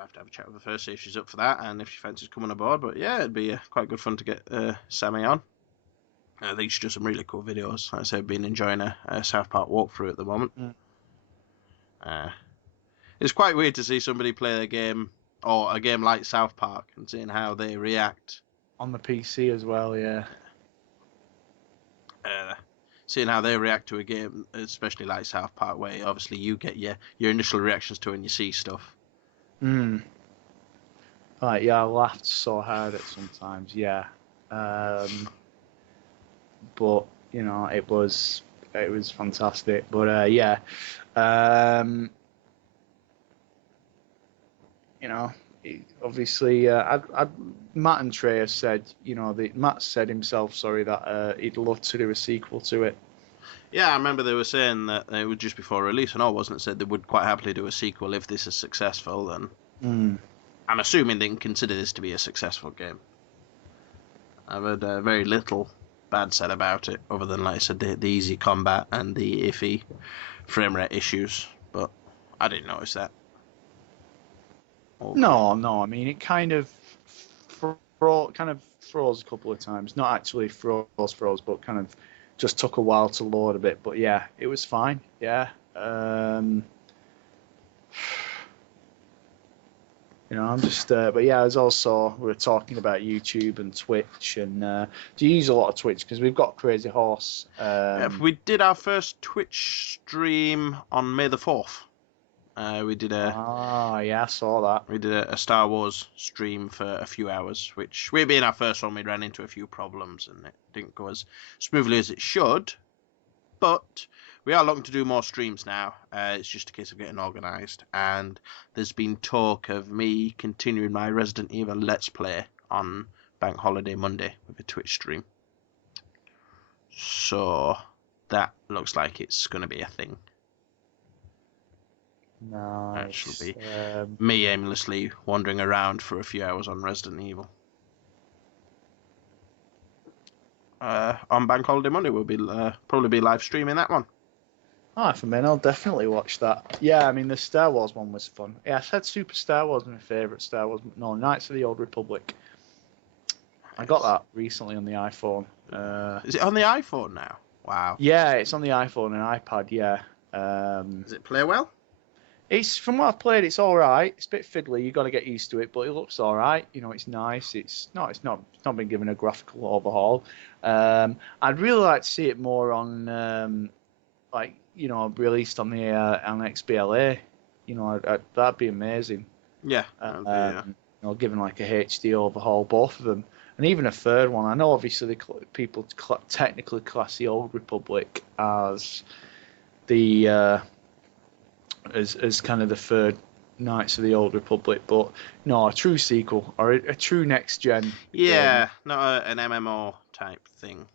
have to have a chat with her first, see if she's up for that, and if she fancies coming aboard. But yeah, it'd be quite good fun to get Sammy on. I think she does some really cool videos. Like I say, I've been enjoying a South Park walkthrough at the moment. It's quite weird to see somebody play a game, or a game like South Park, and seeing how they react. On the PC as well, yeah. Seeing how they react to a game, especially like South Park, where obviously you get your initial reactions to when you see stuff. Right, yeah, I laughed so hard at sometimes, yeah. But you know, it was fantastic. But yeah, you know, obviously, Matt and Trey have said, you know, Matt said himself, sorry, that he'd love to do a sequel to it. Yeah, I remember they were saying that it was just before release and all, wasn't it? Said they would quite happily do a sequel if this is successful, and I'm assuming they can consider this to be a successful game. I've heard very little bad said about it, other than, like I said, the easy combat and the iffy frame rate issues, but I didn't notice that. No, I mean, it kind of, for kind of froze a couple of times. Not actually froze, but kind of just took a while to load a bit. But yeah, it was fine. Yeah. I'm just, but yeah, as also we were talking about YouTube and Twitch, and do you use a lot of Twitch? Because we've got Crazy Horse. We did our first Twitch stream on May the 4th. We did I saw that. We did a Star Wars stream for a few hours, which, we being our first one, we ran into a few problems and it didn't go as smoothly as it should. But we are looking to do more streams now. It's just a case of getting organised. And there's been talk of me continuing my Resident Evil Let's Play on Bank Holiday Monday with a Twitch stream. So that looks like it's going to be a thing. Nice. That should be me aimlessly wandering around for a few hours on Resident Evil. On Bank Holiday Monday, we'll be probably be live streaming that one. For me, I'll definitely watch that. Yeah, I mean, the Star Wars one was fun. Yeah, I said Super Star Wars my favourite Star Wars. No, Knights of the Old Republic. I got that recently on the iPhone. Is it on the iPhone now? Wow. Yeah, it's on the iPhone and iPad, yeah. Does it play well? It's, from what I've played, it's all right. It's a bit fiddly. You got to get used to it, but it looks all right. It's nice. It's not been given a graphical overhaul. I'd really like to see it more on, released on the on XBLA. That'd be amazing. Yeah. Given like a HD overhaul, both of them, and even a third one. I know obviously people technically class the Old Republic as the as kind of the third Knights of the Old Republic, but no, a true sequel or a true next gen. Yeah, not an MMO type thing.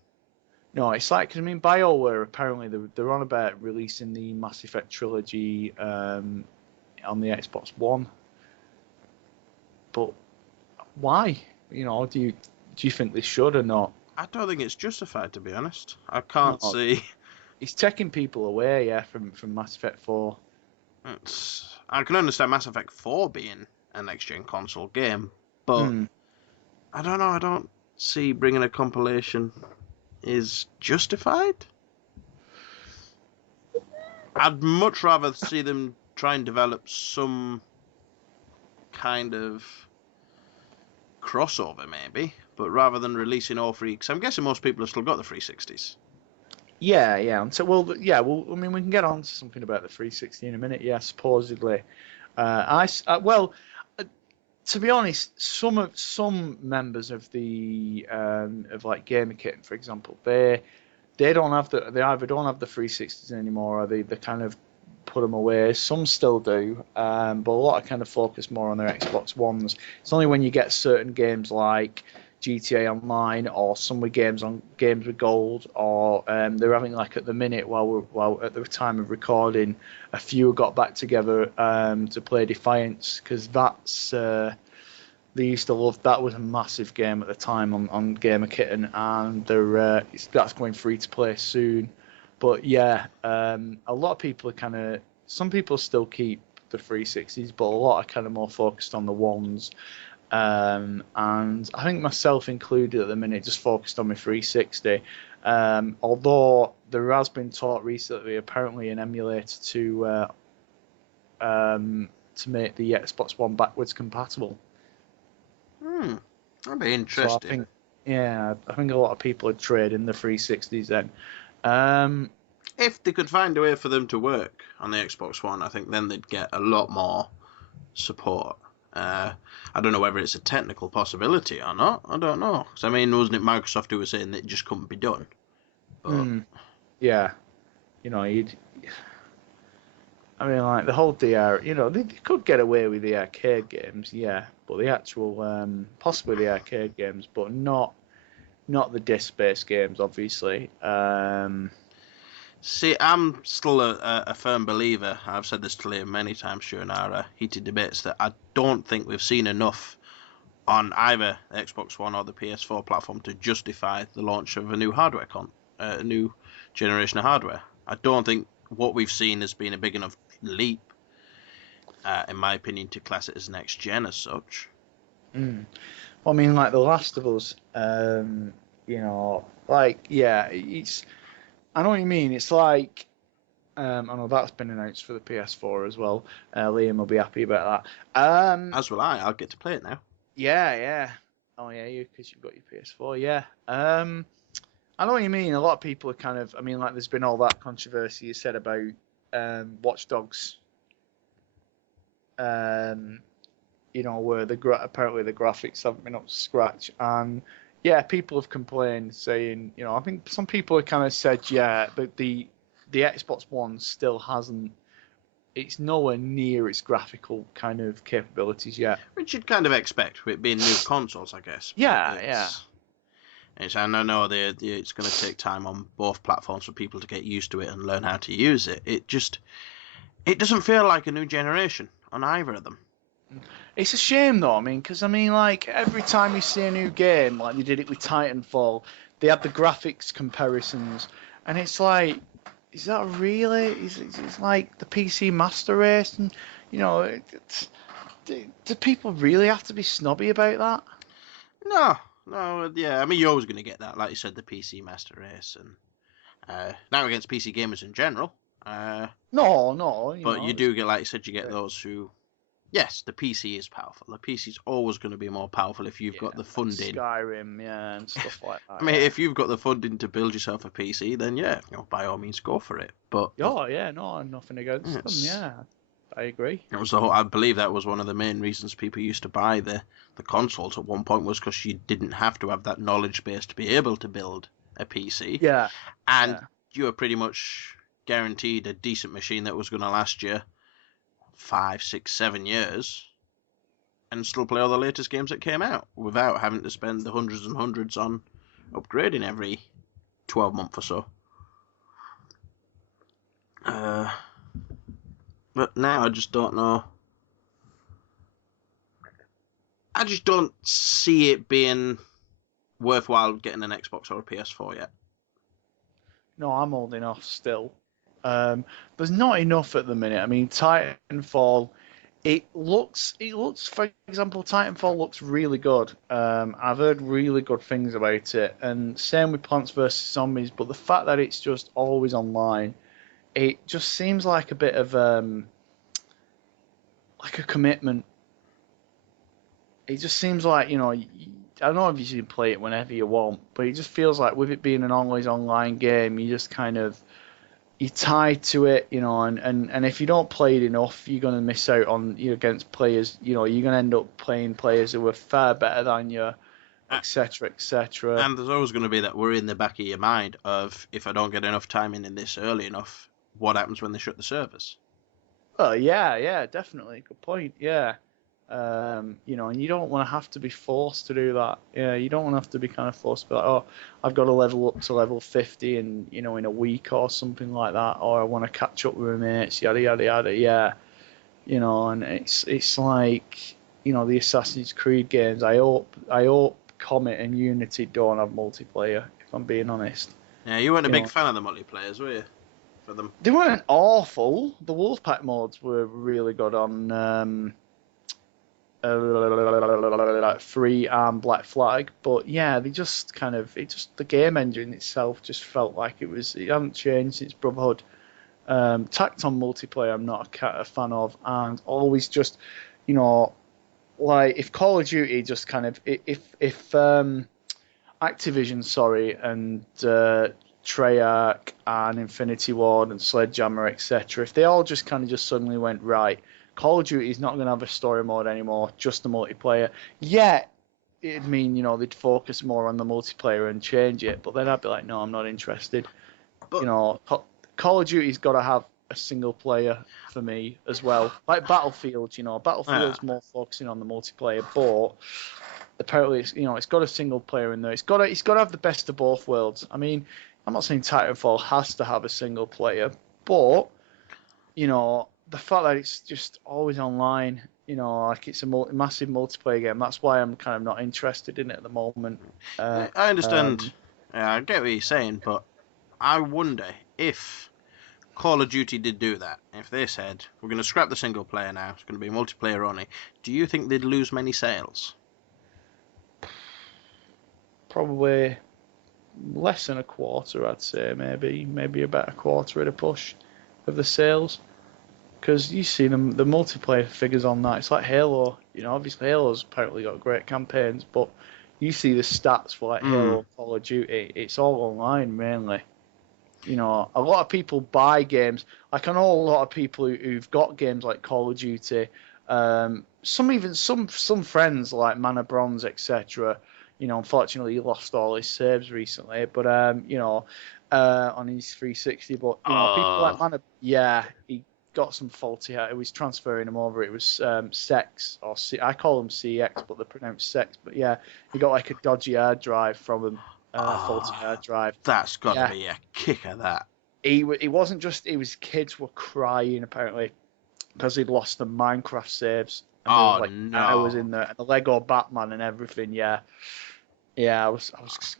No, it's like, cause, I mean, BioWare apparently they're on about releasing the Mass Effect trilogy on the Xbox One, but why? Do you think they should or not? I don't think it's justified, to be honest. I can't see. It's taking people away, from Mass Effect 4. I can understand Mass Effect 4 being a next-gen console game, but I don't know. I don't see bringing a compilation is justified. I'd much rather see them try and develop some kind of crossover, maybe, but rather than releasing all three, because I'm guessing most people have still got the 360s. Yeah. So, I mean, we can get on to something about the 360 in a minute. Yeah, supposedly. To be honest, some members of the of like Gamerkit, for example, they either don't have the 360s anymore, or they kind of put them away. Some still do, but a lot of kind of focus more on their Xbox Ones. It's only when you get certain games like GTA Online or some with games with gold, or they're having, like, at the minute while at the time of recording, a few got back together to play Defiance, because that's they used to love that. Was a massive game at the time on Gamerkitten, and that's going free to play soon. But yeah, a lot of people are some people still keep the 360s, but a lot are kind of more focused on the ones. And I think myself included at the minute, just focused on my 360. Although there has been talk recently, apparently an emulator to make the Xbox One backwards compatible. That'd be interesting. So I think a lot of people are trading the 360s then. If they could find a way for them to work on the Xbox One, I think then they'd get a lot more support. I don't know whether it's a technical possibility or not. I don't know. 'Cause, I mean, wasn't it Microsoft who was saying that it just couldn't be done? But yeah, I mean, like the whole DR, they could get away with the arcade games, yeah, but the actual, possibly the arcade games, but not the disc-based games, obviously. See, I'm still a firm believer. I've said this to Liam many times during our heated debates, that I don't think we've seen enough on either the Xbox One or the PS4 platform to justify the launch of a new a new generation of hardware. I don't think what we've seen has been a big enough leap, in my opinion, to class it as next gen as such. I mean, like The Last of Us, you know, like, yeah, it's, I know what you mean. It's like, I know that's been announced for the PS4 as well. Liam will be happy about that. As will I. I'll get to play it now. Yeah, yeah. Oh, yeah, you because you've got your PS4, yeah. I know what you mean. A lot of people are kind of, I mean, like, there's been all that controversy you said about Watch Dogs, you know, where apparently the graphics haven't been up to scratch, and yeah, people have complained, saying, you know, I think some people have kind of said, yeah, but the Xbox One still hasn't. It's nowhere near its graphical kind of capabilities yet. Which you'd kind of expect with it being new consoles, I guess. But Yeah, yeah. I know it's going to take time on both platforms for people to get used to it and learn how to use it. It doesn't feel like a new generation on either of them. It's a shame though. I mean, because I mean, like every time you see a new game, like they did it with Titanfall, they had the graphics comparisons, and it's like, is that really? It's like the PC Master Race, and you know, do people really have to be snobby about that? No, yeah. I mean, you're always going to get that, like you said, the PC Master Race, and now against PC gamers in general. No, But you do get, like you said, you get those who, yes, the PC is powerful. The PC's always going to be more powerful if you've got the funding. Skyrim, yeah, and stuff like that. I mean, if you've got the funding to build yourself a PC, then yeah, you know, by all means, go for it. But oh yeah, no, nothing against them. Yeah, I agree. it was I believe that was one of the main reasons people used to buy the consoles at one point, was because you didn't have to have that knowledge base to be able to build a PC. Yeah, and you were pretty much guaranteed a decent machine that was going to last you 5, 6, 7 years, and still play all the latest games that came out without having to spend the hundreds and hundreds on upgrading every 12 months or so. But now I just don't know. I just don't see it being worthwhile getting an Xbox or a PS4 yet. No, I'm holding off still. There's not enough at the minute. I mean, Titanfall, it looks, for example, Titanfall looks really good. I've heard really good things about it, and same with Plants vs Zombies. But the fact that it's just always online, it just seems like a bit of like a commitment. It just seems like, you know, I know obviously you can play it whenever you want, but it just feels like with it being an always online game, you just kind of, you're tied to it, you know, and if you don't play it enough, you're going to miss out on, you know, against players, you know, you're going to end up playing players who are far better than you, etc., etc. And there's always going to be that worry in the back of your mind of, if I don't get enough time in this early enough, what happens when they shut the servers? Oh, yeah, definitely. Good point, yeah. You know, and you don't want to have to be forced to do that. Yeah, you don't want to have to be kind of forced to be like, oh, I've got to level up to level 50 in, you know, in a week or something like that, or I want to catch up with my mates, yada yada yada. Yeah, you know, and it's like, you know, the Assassin's Creed games. I hope Comet and Unity don't have multiplayer, if I'm being honest. Yeah, you weren't a big fan of the multiplayers, were you? For them, they weren't awful. The Wolfpack mods were really good on. 3 and Black Flag, but yeah, they just kind of, the game engine itself just felt like it hadn't changed since Brotherhood. Tacton multiplayer I'm not a fan of, and always just, you know, like if Call of Duty just kind of, if Activision, sorry, and Treyarch and Infinity Ward and Sledgehammer, etc., if they all just kind of just suddenly went, right, Call of Duty is not going to have a story mode anymore, just the multiplayer. Yeah, it'd mean, you know, they'd focus more on the multiplayer and change it, but then I'd be like, no, I'm not interested. But, you know, Call of Duty's got to have a single player for me as well. Like Battlefield, you know, Battlefield's more focusing on the multiplayer, but apparently, it's, you know, it's got a single player in there. It's got to have the best of both worlds. I mean, I'm not saying Titanfall has to have a single player, but, you know, the fact that it's just always online, you know, like it's a massive multiplayer game. That's why I'm kind of not interested in it at the moment. I understand. I get what you're saying, but I wonder if Call of Duty did do that. If they said, we're going to scrap the single player now, it's going to be multiplayer only, do you think they'd lose many sales? probably less than a quarter, I'd say, maybe about a quarter at a push of the sales. Because you see the multiplayer figures on that, it's like Halo. Obviously Halo's apparently got great campaigns, but you see the stats for like Halo, Call of Duty, it's all online mainly. A lot of people buy games. Like I know a lot of people who've got games like Call of Duty. Some friends like Mana Bronze, etc. Unfortunately he lost all his saves recently, but on his 360. But people like Mana, yeah, he got some faulty. It was transferring him over. It was Sex or I call him CX, but they pronounce Sex. But yeah, he got like a dodgy hard drive from him. Faulty hard drive. That's got to be a kicker, that. He wasn't just. His kids were crying apparently because he'd lost the Minecraft saves. And no! I was in there, and the Lego Batman and everything. Yeah, I was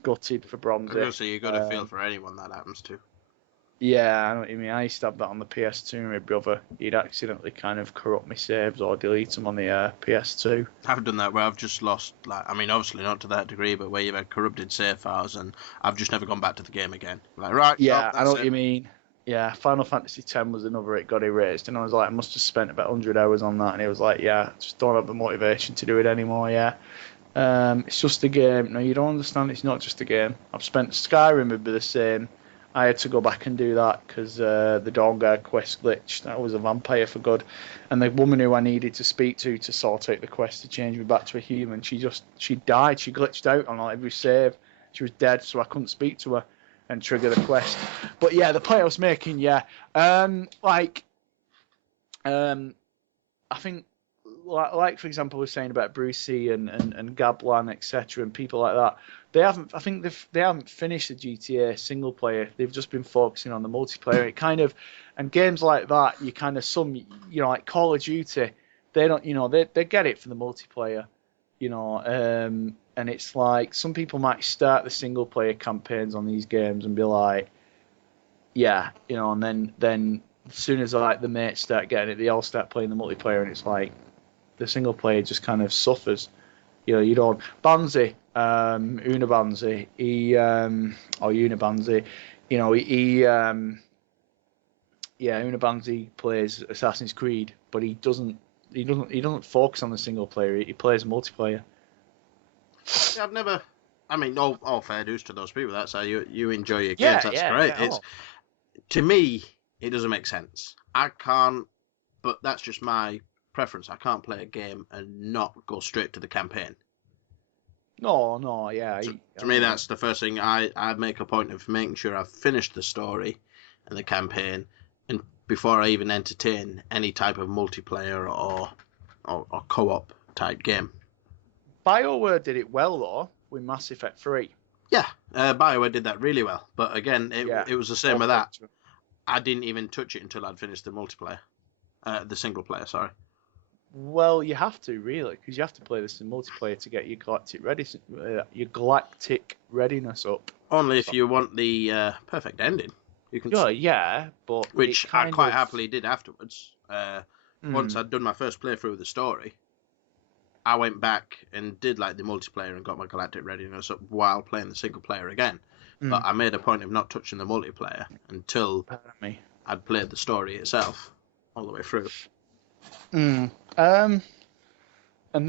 gutted for Bronzy. So you got to feel for anyone that happens to. Yeah, I know what you mean. I used to have that on the PS2. My brother, he'd accidentally kind of corrupt my saves or delete them on the PS2. I've done that where I've just lost, obviously not to that degree, but where you've had corrupted save files and I've just never gone back to the game again. Right? Yeah, I know what you mean. Yeah, Final Fantasy X was another. It got erased, and I was like, I must have spent about 100 hours on that, and it was like, yeah, just don't have the motivation to do it anymore. Yeah. It's just a game. No, you don't understand. It's not just a game. I've spent Skyrim would be the same. I had to go back and do that because the Dawnguard quest glitched. That was a vampire for good. And the woman who I needed to speak to sort out the quest to change me back to a human, she died. She glitched out on every save. She was dead, so I couldn't speak to her and trigger the quest. But yeah, the point I was making, yeah. I think, like for example, we're saying about Brucey and Gablan, etc., and people like that. They haven't finished the GTA single player. They've just been focusing on the multiplayer. It kind of, and games like that, you kind of like Call of Duty, they don't, they get it for the multiplayer, and it's like some people might start the single player campaigns on these games and be like, yeah, and then as soon as like the mates start getting it, they all start playing the multiplayer, and it's like the single player just kind of suffers. You don't. Banzi, Unabanzi, Unabanzi, Unabanzi plays Assassin's Creed, but he doesn't focus on the single player. He plays multiplayer. Yeah, I've never. I mean, all fair dues to those people. That's how you enjoy your games. That's great. It's to me, it doesn't make sense. I can't, but that's just my preference. I can't play a game and not go straight to the campaign. No, yeah. To me, that's the first thing. I make a point of making sure I've finished the story and the campaign, and before I even entertain any type of multiplayer or co-op type game. BioWare did it well though with Mass Effect 3. Yeah, BioWare did that really well. But again, it was the same with that. I didn't even touch it until I'd finished the multiplayer, the single player. Sorry. Well, you have to really, because you have to play this in multiplayer to get your galactic readiness up. Only if you want the perfect ending. You can. Oh, yeah, but which I quite happily did afterwards. Once I'd done my first playthrough of the story, I went back and did like the multiplayer and got my galactic readiness up while playing the single player again. But I made a point of not touching the multiplayer until I'd played the story itself all the way through. And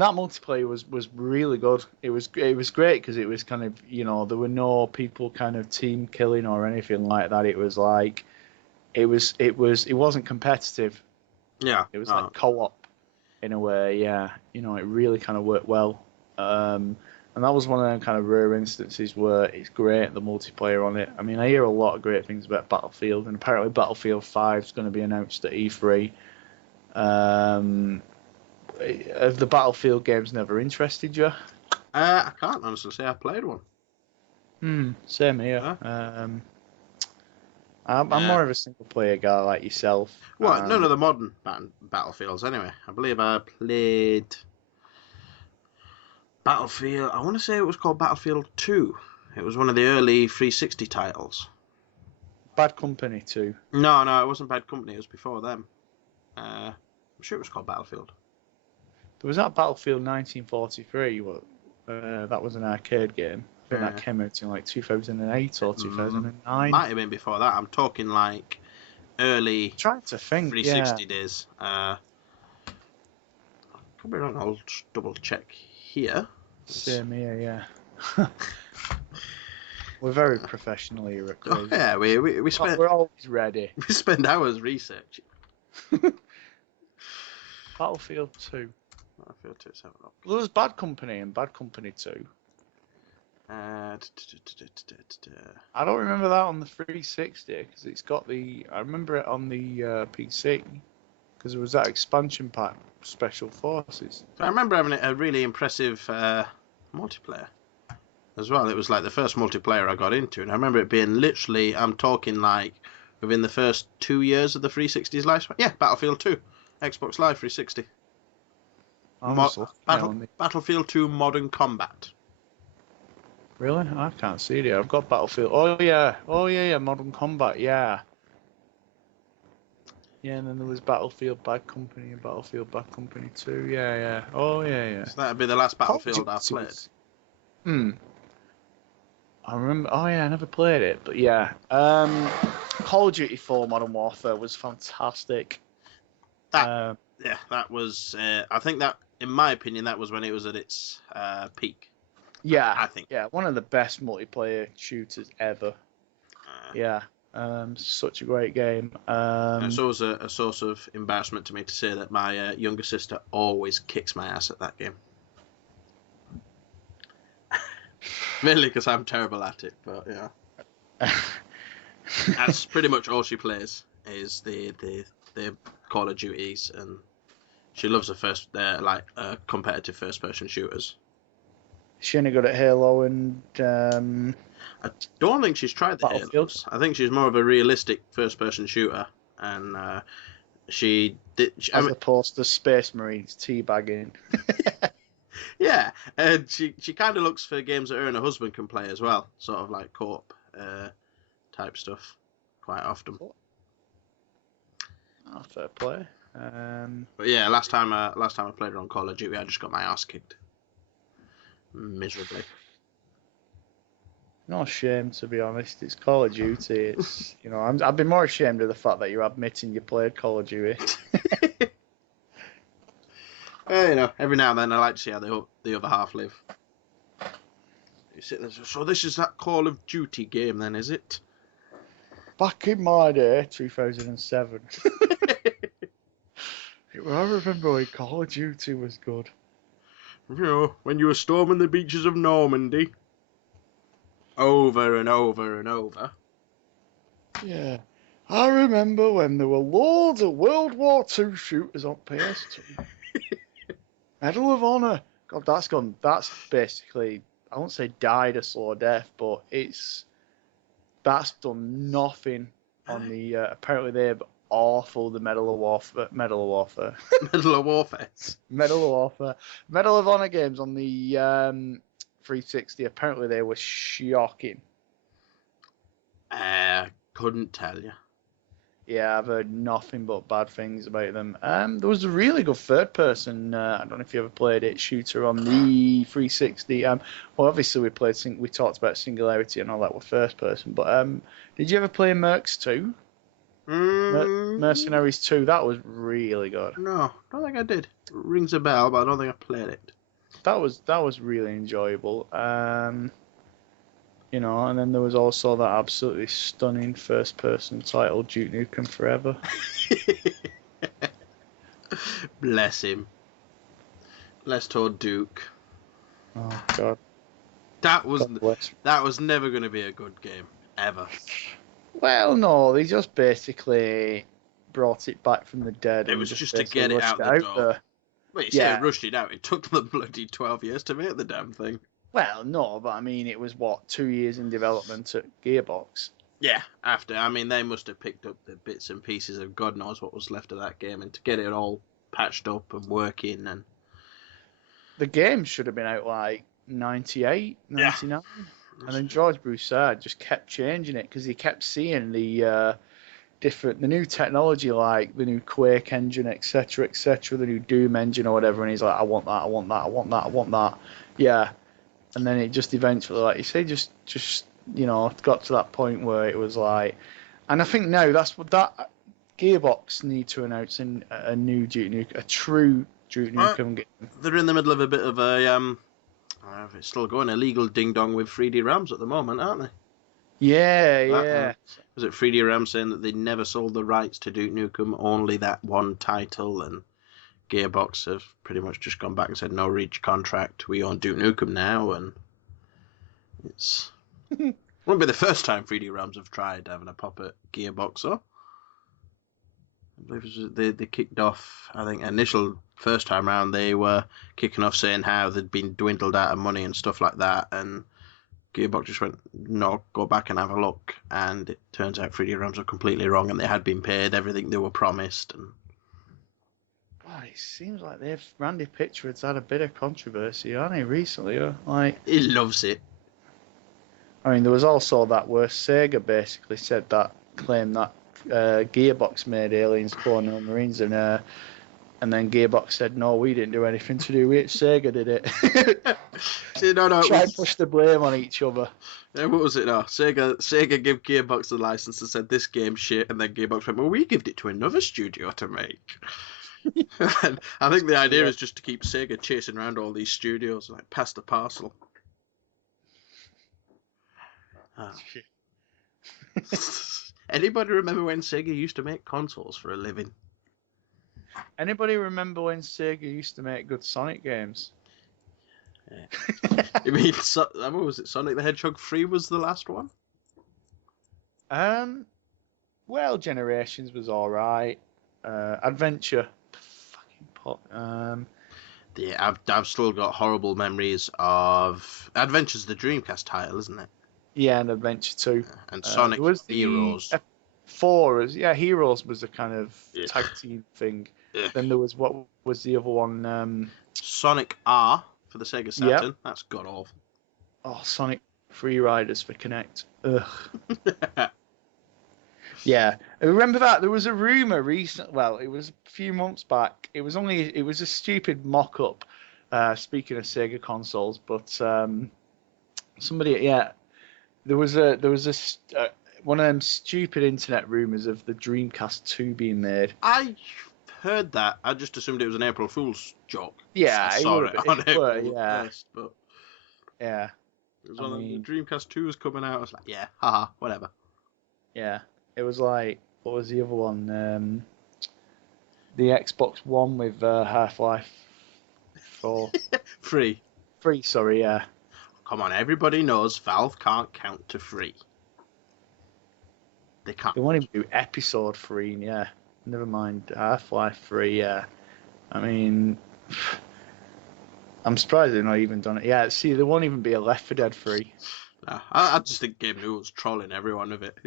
that multiplayer was really good. It was great because it was kind of, there were no people kind of team killing or anything like that. It was like it wasn't competitive. Yeah. It was like co-op in a way. Yeah. It really kind of worked well. And that was one of them kind of rare instances where it's great, the multiplayer on it. I mean, I hear a lot of great things about Battlefield, and apparently Battlefield 5 is going to be announced at E3. Have the Battlefield games never interested you? I can't honestly say I've played one. Same here. I'm more of a single player guy like yourself. Well, none of the modern Battlefields anyway. I believe I played Battlefield. I want to say it was called Battlefield 2. It was one of the early 360 titles. Bad Company 2. No, it wasn't Bad Company. It was before them. I'm sure it was called Battlefield. There was that Battlefield 1943. That was an arcade game. I think that came out in like 2008 or 2009. Might have been before that. I'm talking like early Trying to think, 360 days. Could be wrong. I'll just double check here. Same here, yeah. We're very professional here at Oh, Crazy. yeah, we spend We're always ready. we spend hours researching. Battlefield 2. I feel to have a look. Well, there was Bad Company and Bad Company 2. Uh, I don't remember that on the 360 because it's got the. I remember it on the PC because there was that expansion pack, Special Forces. I remember having a really impressive multiplayer as well. It was like the first multiplayer I got into, and I remember it being literally, I'm talking like within the first 2 years of the 360's lifespan. Yeah, Battlefield 2, Xbox Live 360. Battlefield 2 Modern Combat. Really? I can't see it here. I've got Battlefield. Oh yeah, Modern Combat. Yeah. Yeah, and then there was Battlefield Bad Company and Battlefield Bad Company 2. Yeah. Oh yeah. So that'd be the last Battlefield I played. I remember. Oh yeah, I never played it, but yeah. Call of Duty 4 Modern Warfare was fantastic. That was. I think that, in my opinion, that was when it was at its peak. Yeah, I think. Yeah, one of the best multiplayer shooters ever. Yeah. Such a great game. It's always a source of embarrassment to me to say that my younger sister always kicks my ass at that game. Mainly because I'm terrible at it, but yeah. That's pretty much all she plays is the Call of Duties, and she loves the competitive first person shooters. She only good at Halo and I don't think she's tried the Halos. I think she's more of a realistic first-person shooter, and she did. As opposed to Space Marines teabagging. Yeah, and she kind of looks for games that her and her husband can play as well, sort of like co-op type stuff, quite often. Oh, fair play. But yeah, last time I played her on Call of Duty, I just got my ass kicked miserably. No shame, to be honest. It's Call of Duty. It's I'd be more ashamed of the fact that you're admitting you played Call of Duty. Every now and then I like to see how the other half live. You sit there, so this is that Call of Duty game then, is it? Back in my day, 2007. I remember when Call of Duty was good. When you were storming the beaches of Normandy. Over and over and over. Yeah. I remember when there were loads of World War II shooters on PS2. Medal of Honor. God, that's basically, I won't say died a slow death, but that's done nothing on the, apparently they're awful, the Medal of Warfare. Medal of Honor games on the 360, apparently they were shocking. Couldn't tell you. Yeah, I've heard nothing but bad things about them. There was a really good third person, I don't know if you ever played it, shooter on the 360. Well, obviously we talked about Singularity and all that with first person, but did you ever play Mercs 2? Mercenaries 2, that was really good. No, I don't think I did. It rings a bell, but I don't think I played it. That was really enjoyable. And then there was also that absolutely stunning first-person title, Duke Nukem Forever. Bless him. Bless old Duke. Oh God. That was never going to be a good game ever. Well, no, they just basically brought it back from the dead. It was just to get it out the door. Well, you say rushed it out. It took them bloody 12 years to make the damn thing. Well, no, but I mean, it was 2 years in development at Gearbox. Yeah, after. I mean, they must have picked up the bits and pieces of God knows what was left of that game, and to get it all patched up and working. And the game should have been out like 98, 99. Yeah. And then George Broussard just kept changing it because he kept seeing the new technology, like the new Quake engine, etc., the new Doom engine or whatever, and he's like, I want that. Yeah. and then it just eventually, like you say, just got to that point where it was like, and I think now that's what that Gearbox need to announce a new Duke Nukem, a true Duke Nukem game. They're in the middle of a bit of a I don't know if it's still going, illegal ding dong with 3D Rams at the moment, aren't they? Yeah. Was it 3D Rams saying that they never sold the rights to Duke Nukem, only that one title, and Gearbox have pretty much just gone back and said no reach contract, we own Duke Nukem now, and it's won't be the first time 3D Rams have tried having a pop at Gearbox, though. I believe it was, they kicked off, I think, initial first time round, they were kicking off saying how they'd been dwindled out of money and stuff like that, and Gearbox just went, no, go back and have a look, and it turns out 3D Rams were completely wrong, and they had been paid everything they were promised. And God, it seems like Randy Pitchford's had a bit of controversy, hasn't he, recently? Like, he loves it. I mean, there was also that where Sega basically said that, claimed that Gearbox made Aliens Colonial Marines, and then Gearbox said, no, we didn't do anything to do with it, Sega did it. See, no, Try and push the blame on each other. Yeah, what was it now? Sega gave Gearbox the license and said this game's shit, and then Gearbox went, well, we gave it to another studio to make. And I think the idea is just to keep Sega chasing around all these studios, like pass the parcel. Anybody remember when Sega used to make consoles for a living? Anybody remember when Sega used to make good Sonic games? Yeah. You mean, what was it? Sonic the Hedgehog 3 was the last one? Well, Generations was alright. Adventure. Yeah, I've still got horrible memories of Adventure's the Dreamcast title, isn't it? Yeah, and Adventure 2. And Sonic was Heroes. Heroes was a kind of tag team thing. Yeah. Then there was, what was the other one? Sonic R for the Sega Saturn. Yep. That's god awful. Oh, Sonic Free Riders for Kinect. Ugh. Yeah, I remember that there was a rumor recent. Well, it was a few months back. It was a stupid mock-up. Speaking of Sega consoles, but there was one of them stupid internet rumors of the Dreamcast 2 being made. I heard that. I just assumed it was an April Fool's joke. Yeah, I saw it on April yeah. 1st, but yeah, it was the Dreamcast 2 was coming out. I was like, yeah, haha, whatever. Yeah, it was like, what was the other one? The Xbox One with Half-Life 4. Free. Free, sorry, yeah. Come on, everybody knows Valve can't count to free. They can't. They won't even do episode 3, yeah. Never mind Half-Life 3, yeah. I mean, I'm surprised they've not even done it. Yeah, see, there won't even be a Left 4 Dead 3. No, I just think Gabe Newell's trolling everyone with it.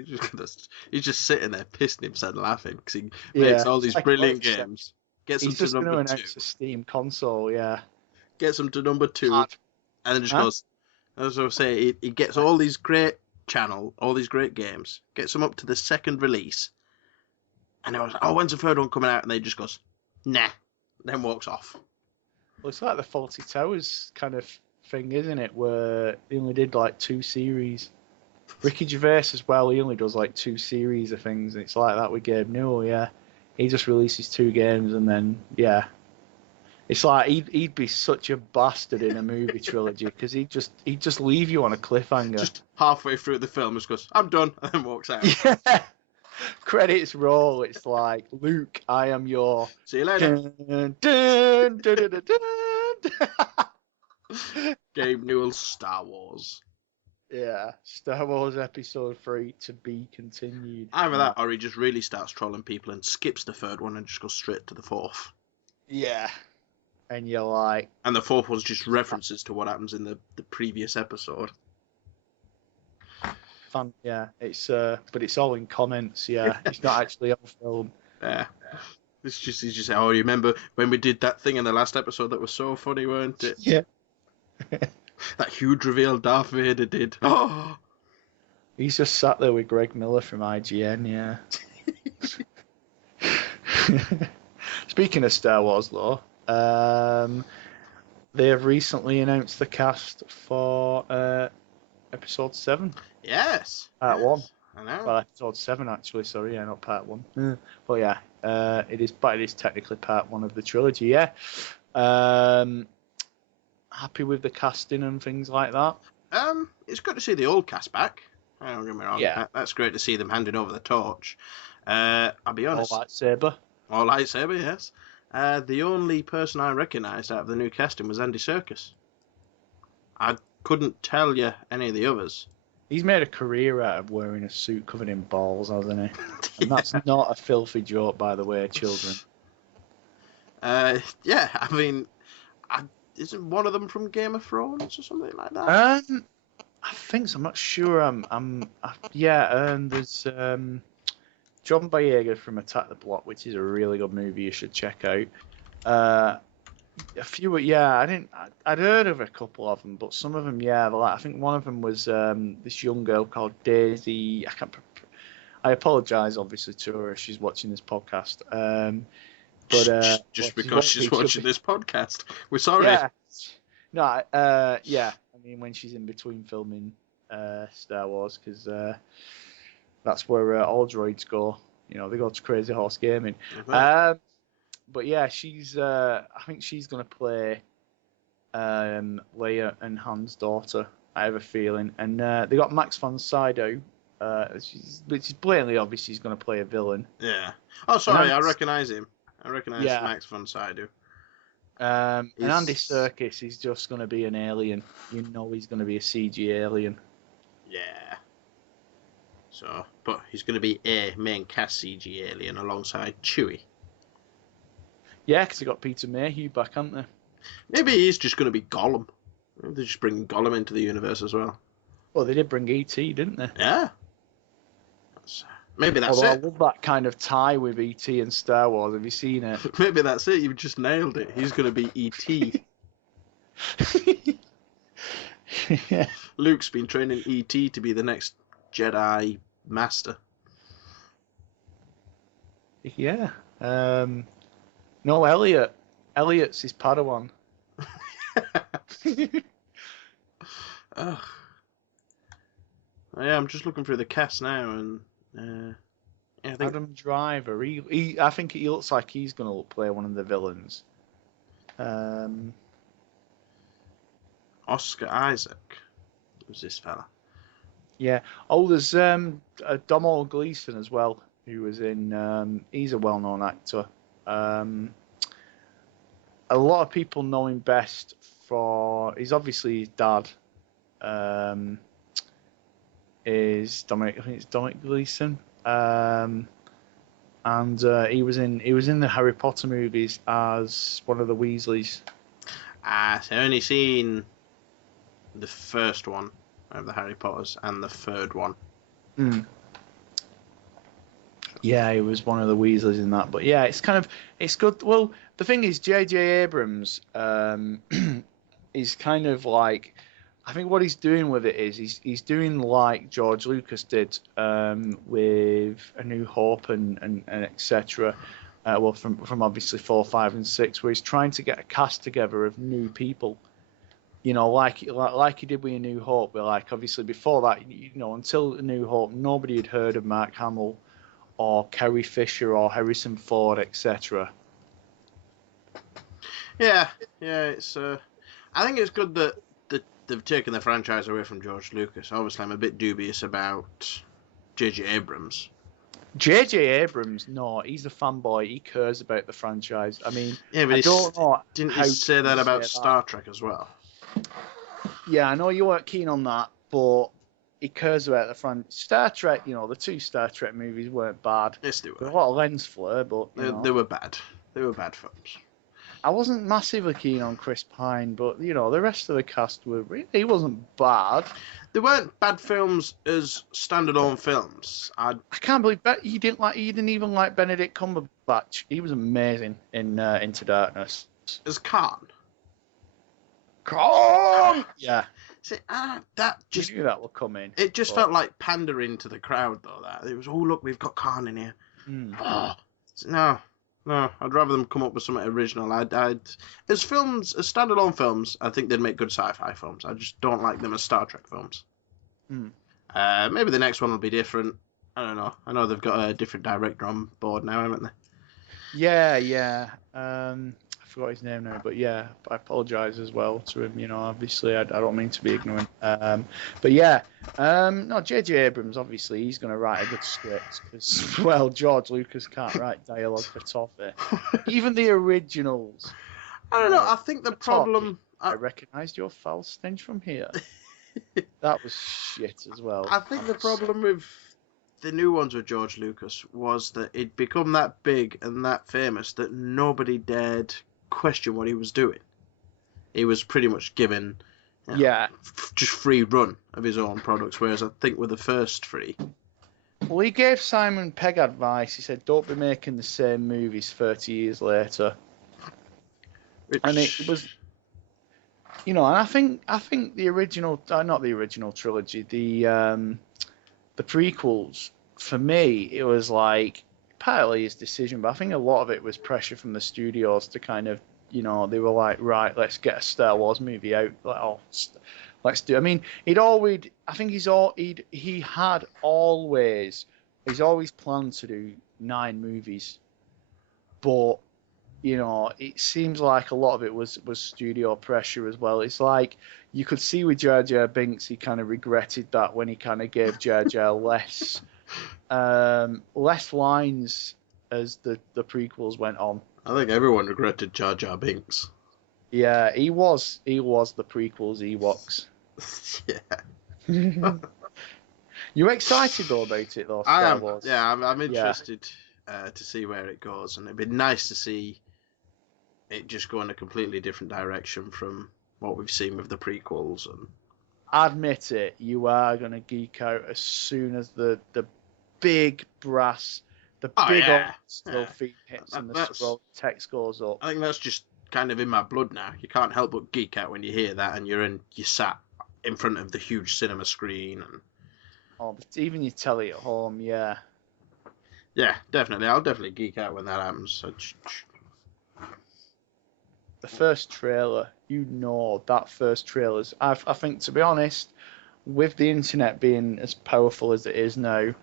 He's just sitting there pissing himself laughing because he makes all these brilliant games. Gets them to number 2. He's just a Steam console, yeah. Gets them to number 2, and then just goes. As I was saying, he gets all these great all these great games, gets them up to the second release, and I was like, oh, when's the third one coming out? And they just goes, nah, then walks off. Well, it's like the Fawlty Towers kind of thing, isn't it? Where he only did like 2 series. Ricky Gervais as well, he only does like 2 series of things, and it's like that with Gabe Newell, yeah. He just releases 2 games and then, yeah. It's like he'd be such a bastard in a movie trilogy because he'd just leave you on a cliffhanger. Just halfway through the film, just goes, I'm done, and then walks out. Yeah. Credits roll. It's like, Luke, I am your. See you later. Dun, dun, dun, dun, dun, dun. Gabe Newell's Star Wars. Yeah, Star Wars Episode 3 to be continued. Either that, or he just really starts trolling people and skips the third one and just goes straight to the fourth. Yeah. And you're like... And the fourth one's just references to what happens in the previous episode. Fun, yeah. It's but it's all in comments, yeah. It's not actually on film. Yeah. He's just oh, you remember when we did that thing in the last episode that was so funny, weren't it? Yeah. That huge reveal Darth Vader did. Oh! He's just sat there with Greg Miller from IGN, yeah. Speaking of Star Wars, though, they have recently announced the cast for episode 7, Yes. part yes, 1. I know. Well, episode 7 actually. Sorry, yeah, not part 1. But yeah, it is technically part 1 of the trilogy. Yeah. Happy with the casting and things like that. It's good to see the old cast back. Don't get me wrong. Yeah. That's great to see them handing over the torch. I'll be All honest. lightsaber. All lightsaber, yes. The only person I recognised out of the new casting was Andy Serkis. I couldn't tell you any of the others. He's made a career out of wearing a suit covered in balls, hasn't he? And that's not a filthy joke, by the way, children. Yeah, I mean, isn't one of them from Game of Thrones or something like that? I think so. I'm not sure. And there's John Boyega from Attack the Block, which is a really good movie you should check out. A few, I'd heard of a couple of them, but some of them, I think one of them was this young girl called Daisy. I apologise, obviously, to her if she's watching this podcast. Just because she's watching this podcast, we're sorry. Yeah. No, I mean, when she's in between filming Star Wars, because that's where all droids go. You know, they go to Crazy Horse Gaming. Mm-hmm. But yeah, she's. I think she's gonna play Leia and Han's daughter. I have a feeling, and they got Max von Sydow, which is blatantly obvious he's gonna play a villain. Yeah. Oh, sorry, I recognise him. I recognise Max von Sydow. And Andy Serkis is just gonna be an alien. You know, he's gonna be a CG alien. Yeah. So, but he's going to be a main cast CG alien alongside Chewie. Yeah, because they got Peter Mayhew back, haven't they? Maybe he's just going to be Gollum. They're just bringing Gollum into the universe as well. Well, they did bring E.T., didn't they? Yeah. Maybe that's Although it. I love that kind of tie with E.T. and Star Wars. Have you seen it? Maybe that's it. You've just nailed it. He's going to be E.T. Yeah. Luke's been training E.T. to be the next Jedi Master. Yeah. No, Elliot. Elliot's his Padawan. Ugh. Yeah, I'm just looking through the cast now, and I think Adam Driver. I think he looks like he's going to play one of the villains. Oscar Isaac was this fella. Yeah. Oh, there's Domhnall Gleeson as well, who was in. He's a well-known actor. A lot of people know him best for. He's obviously his dad. Is Dominic? I think it's Dominic Gleeson. And he was in the Harry Potter movies as one of the Weasleys. I've only seen the first one of the Harry Potters and the third one. Yeah, he was one of the Weasleys in that. But yeah, it's good. Well, the thing is, J.J. Abrams is kind of like, I think what he's doing with it is he's doing like George Lucas did with A New Hope and etc. Well, from obviously 4, 5, and 6, where he's trying to get a cast together of new people. You know, like he did with A New Hope. Where, like, obviously before that, you know, until A New Hope, nobody had heard of Mark Hamill or Carrie Fisher or Harrison Ford, etc. Yeah, it's. I think it's good that they've taken the franchise away from George Lucas. Obviously, I'm a bit dubious about J.J. Abrams. J.J. Abrams, no, he's a fanboy. He cares about the franchise. I mean, Yeah, but I don't know. Didn't he say that about Star Trek as well? Yeah, I know you weren't keen on that, but he cares about the franchise. Star Trek, you know, the 2 Star Trek movies weren't bad. Yes, they There were. was a lot of lens flare, but They were bad. They were bad films. I wasn't massively keen on Chris Pine, but you know, the rest of the cast were. He wasn't bad. They weren't bad films as standalone films. I can't believe that you didn't even like Benedict Cumberbatch. He was amazing in Into Darkness. As Khan. Khan! Yeah. See, that just You knew that would come in. it just felt like pandering to the crowd though. That it was, oh look, we've got Khan in here. Oh, no, No, I'd rather them come up with something original. As films, as standalone films, I think they'd make good sci-fi films. I just don't like them as Star Trek films. Hmm. Maybe the next one will be different. I don't know. I know they've got a different director on board now, haven't they? Yeah, yeah. I forgot his name now, but yeah, I apologise as well to him. You know, obviously, I don't mean to be ignorant. But yeah, no, J.J. Abrams, obviously, he's going to write a good script because, well, George Lucas can't write dialogue for toffee. Even the originals. I don't know. I think the problem. I recognised your foul stench from here. That was shit as well. I think the problem with the new ones with George Lucas was that it'd become that big and that famous that nobody dared question what he was doing. He was pretty much given just free run of his own products, whereas I think with the first three... Well, he gave Simon Pegg advice. He said, don't be making the same movies 30 years later. And it was... You know, and I think the original... not the original trilogy, the prequels, for me, it was like partly his decision, but I think a lot of it was pressure from the studios to kind of, you know, they were like, right, let's get a Star Wars movie out. Like, oh, let's do. I mean, he's always planned to do 9 movies, but you know, it seems like a lot of it was studio pressure as well. It's like you could see with Jar Jar Binks, he kind of regretted that when he kind of gave Jar Jar less lines as the prequels went on. I think everyone regretted Jar Jar Binks. Yeah, he was the prequels Ewoks. Yeah. You excited though about it though? I am. Wars? Yeah, I'm interested to see where it goes, and it'd be nice to see it just go in a completely different direction from what we've seen with the prequels. And admit it, you are gonna geek out as soon as the big brass, scroll feed hits and the scroll text goes up. I think that's just kind of in my blood now. You can't help but geek out when you hear that, and you sat in front of the huge cinema screen. And but even your telly at home, yeah. Yeah, definitely. I'll definitely geek out when that happens. The first trailer, that first trailer's... I think, to be honest, with the internet being as powerful as it is now,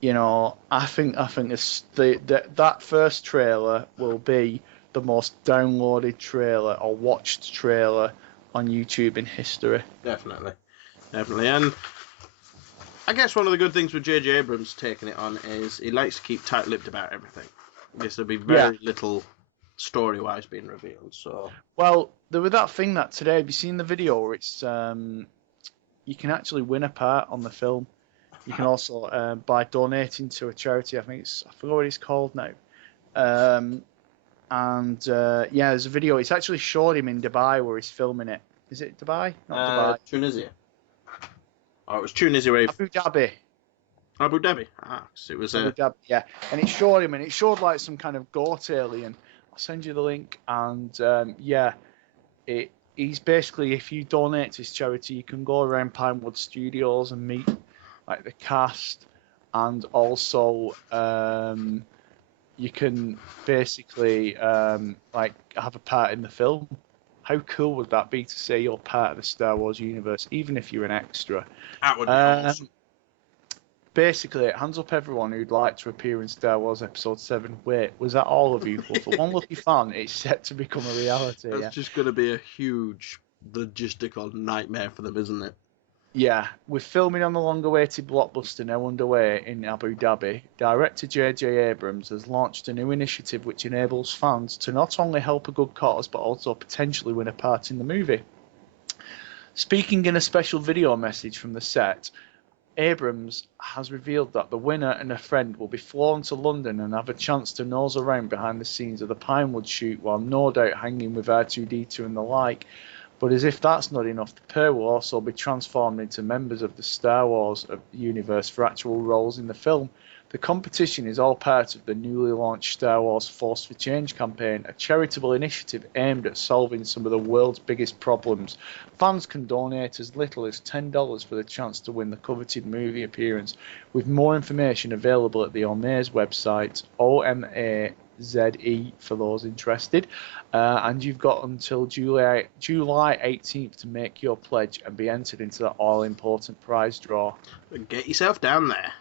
you know, I think that first trailer will be the most downloaded trailer or watched trailer on YouTube in history. Definitely. And I guess one of the good things with J.J. Abrams taking it on is he likes to keep tight-lipped about everything. I guess there'll be very little story-wise being revealed. So, well, there was that thing that today. Have you seen the video where it's you can actually win a part on the film? You can also by donating to a charity. I forgot what it's called now. There's a video. It's actually showed him in Dubai where he's filming it. Is it Dubai? Not Dubai. Tunisia. Oh, it was Tunisia. Abu Dhabi. Abu Dhabi. So it was Abu Dhabi, yeah. And it showed him, and it showed like some kind of goat alien. I'll send you the link, and he's basically, if you donate to his charity, you can go around Pinewood Studios and meet like the cast, and also you can basically like have a part in the film. How cool would that be to say you're part of the Star Wars universe, even if you're an extra? That would be awesome. Basically, hands up everyone who'd like to appear in Star Wars Episode 7. Wait, was that all of you? Well, for one lucky fan, it's set to become a reality. That's just going to be a huge logistical nightmare for them, isn't it? Yeah, with filming on the long-awaited blockbuster now underway in Abu Dhabi, director J.J. Abrams has launched a new initiative which enables fans to not only help a good cause, but also potentially win a part in the movie. Speaking in a special video message from the set, Abrams has revealed that the winner and a friend will be flown to London and have a chance to nose around behind the scenes of the Pinewood shoot while no doubt hanging with R2-D2 and the like. But as if that's not enough, the pair will also be transformed into members of the Star Wars universe for actual roles in the film. The competition is all part of the newly launched Star Wars Force for Change campaign, a charitable initiative aimed at solving some of the world's biggest problems. Fans can donate as little as $10 for the chance to win the coveted movie appearance, with more information available at the Omaze website, for those interested. And you've got until July 18th to make your pledge and be entered into that all-important prize draw. Get yourself down there.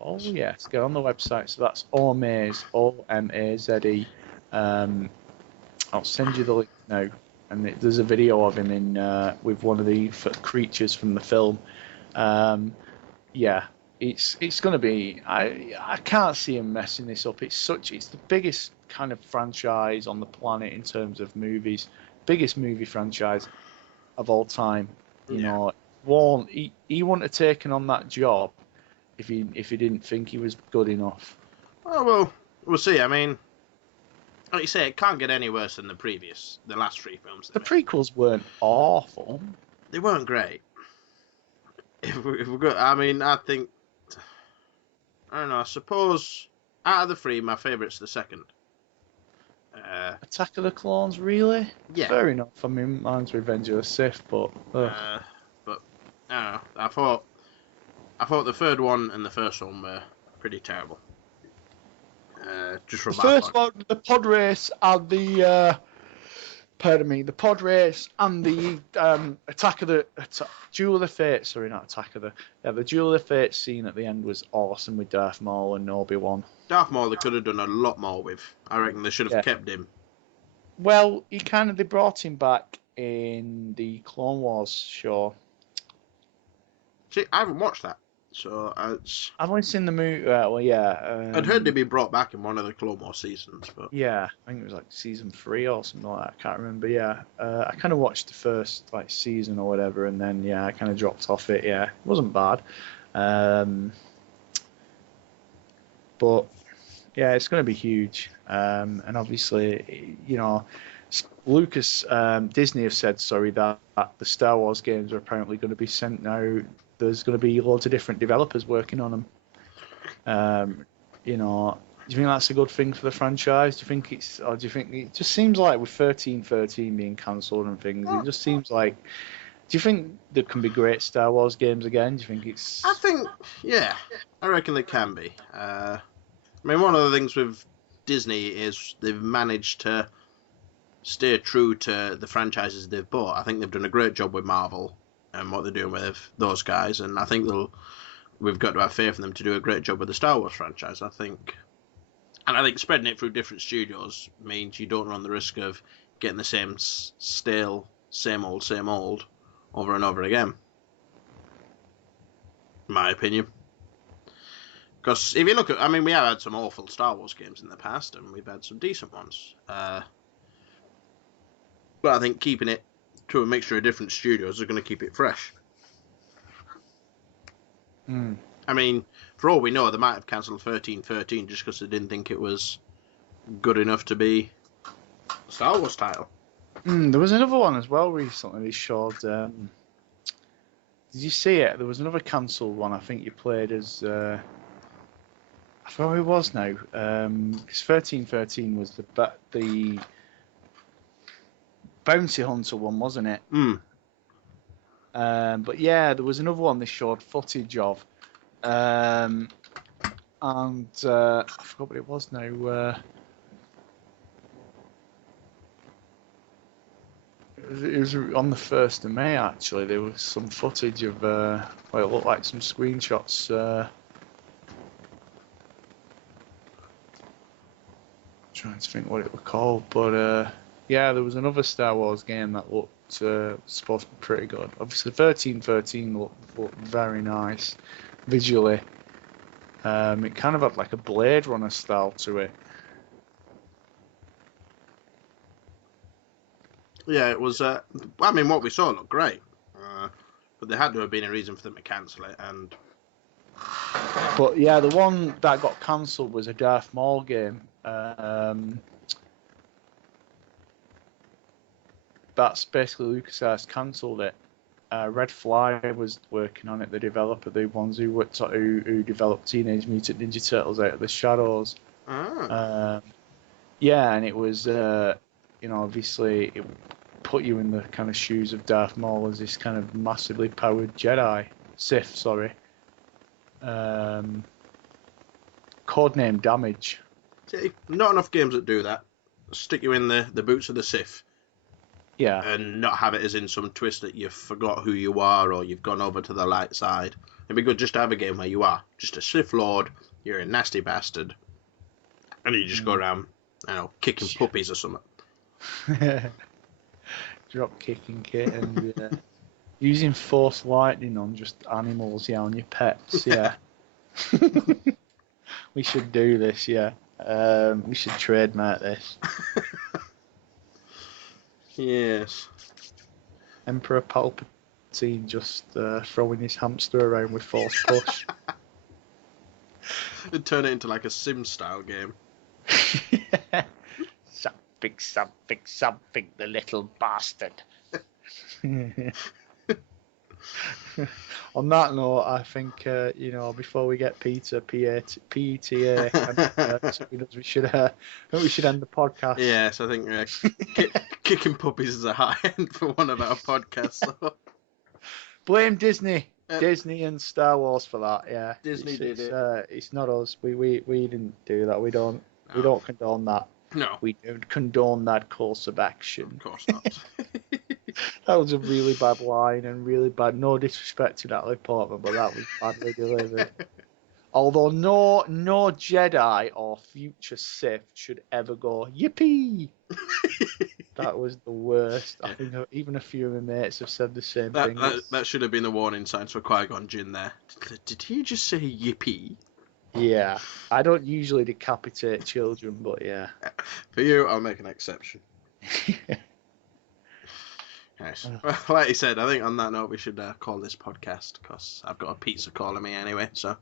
Oh, yes, get on the website. So that's OMAZE, OMAZE. I'll send you the link now. And there's a video of him in with one of the creatures from the film. Yeah, it's going to be. I can't see him messing this up. It's the biggest kind of franchise on the planet in terms of movies, biggest movie franchise of all time. You know, he wouldn't have taken on that job if he didn't think he was good enough. Oh well, we'll see. I mean, like you say, it can't get any worse than the last three films. The prequels weren't awful. They weren't great. If we're good, I mean, I think, I don't know, I suppose out of the three, my favourite's the second. Attack of the Clones, really? Yeah. Fair enough. I mean, mine's Revenge of the Sith, but... But, I don't know, I thought the third one and the first one were pretty terrible. Just from the first one, the pod race and the... Pardon me, the pod race and the Duel of the Fates. Sorry, not Attack of the... Yeah, the Duel of the Fates scene at the end was awesome with Darth Maul and Obi-Wan. Darth Maul they could have done a lot more with. I reckon they should have kept him. Well, they brought him back in the Clone Wars show. See, I haven't watched that, so I've only seen the movie. Well, yeah. I'd heard they'd be brought back in one of the Clone Wars seasons, but yeah, I think it was like season 3 or something like that. I can't remember. Yeah, I kind of watched the first season or whatever, and then I kind of dropped off it. Yeah, it wasn't bad. But yeah, it's going to be huge, and obviously, Lucas, Disney have said, that the Star Wars games are apparently going to be sent now. There's going to be loads of different developers working on them. Do you think that's a good thing for the franchise? Do you think it just seems like with 1313 being cancelled and things, it just seems like. Do you think there can be great Star Wars games again? Do you think it's? I think, yeah, I reckon there can be. I mean, one of the things with Disney is they've managed to stay true to the franchises they've bought. I think they've done a great job with Marvel and what they're doing with those guys, and I think we've got to have faith in them to do a great job with the Star Wars franchise. I think spreading it through different studios means you don't run the risk of getting the same stale, same old over and over again. In my opinion. Because if you look at, we have had some awful Star Wars games in the past, and we've had some decent ones. But I think keeping it to a mixture of different studios are going to keep it fresh. For all we know, they might have cancelled 1313 just because they didn't think it was good enough to be a Star Wars title. There was another one as well recently. They showed. Did you see it? There was another cancelled one. I think you played as. I forgot who it was now. Because 1313 was the Bounty Hunter one, wasn't it? But yeah, there was another one they showed footage of. And I forgot what it was now. It was on the 1st of May, actually. There was some footage of, it looked like some screenshots. Trying to think what it was called, but yeah, there was another Star Wars game that looked supposed to be pretty good. Obviously, 1313 looked very nice visually. It kind of had like a Blade Runner style to it. Yeah, it was. What we saw looked great, but there had to have been a reason for them to cancel it. But yeah, the one that got cancelled was a Darth Maul game. That's basically LucasArts cancelled it. Red Fly was working on it, the developer, the ones who developed Teenage Mutant Ninja Turtles Out of the Shadows. Yeah, and it was, obviously it put you in the kind of shoes of Darth Maul as this kind of massively powered Sith, sorry. Codename Damage. Not enough games that do that. Stick you in the boots of the Sith. Yeah. And not have it as in some twist that you forgot who you are or you've gone over to the light side. It'd be good just to have a game where you are just a Sith Lord, you're a nasty bastard, and you just go around, kicking puppies or something. Drop kicking kit and using force lightning on just animals, on your pets, We should do this, we should trademark this. Yes. Emperor Palpatine just throwing his hamster around with force push. And turn it into like a Sim style game. Something, the little bastard. On that note, I think before we get PETA, we should end the podcast. Yes, I think kicking puppies is a high end for one of our podcasts. So. Blame Disney, Disney and Star Wars for that. Yeah, Disney did it. It's not us. We didn't do that. We don't condone that. No, we don't condone that course of action. Of course not. That was a really bad line and really bad. No disrespect to Natalie Portman, but that was badly delivered. Although no Jedi or future Sith should ever go yippee. That was the worst. I think even a few of my mates have said the same thing. That should have been the warning signs for Qui-Gon Jinn there. Did he just say yippee? Yeah, I don't usually decapitate children, but yeah. For you, I'll make an exception. Nice. Well, like you said, I think on that note we should call this podcast because I've got a pizza calling me anyway. So,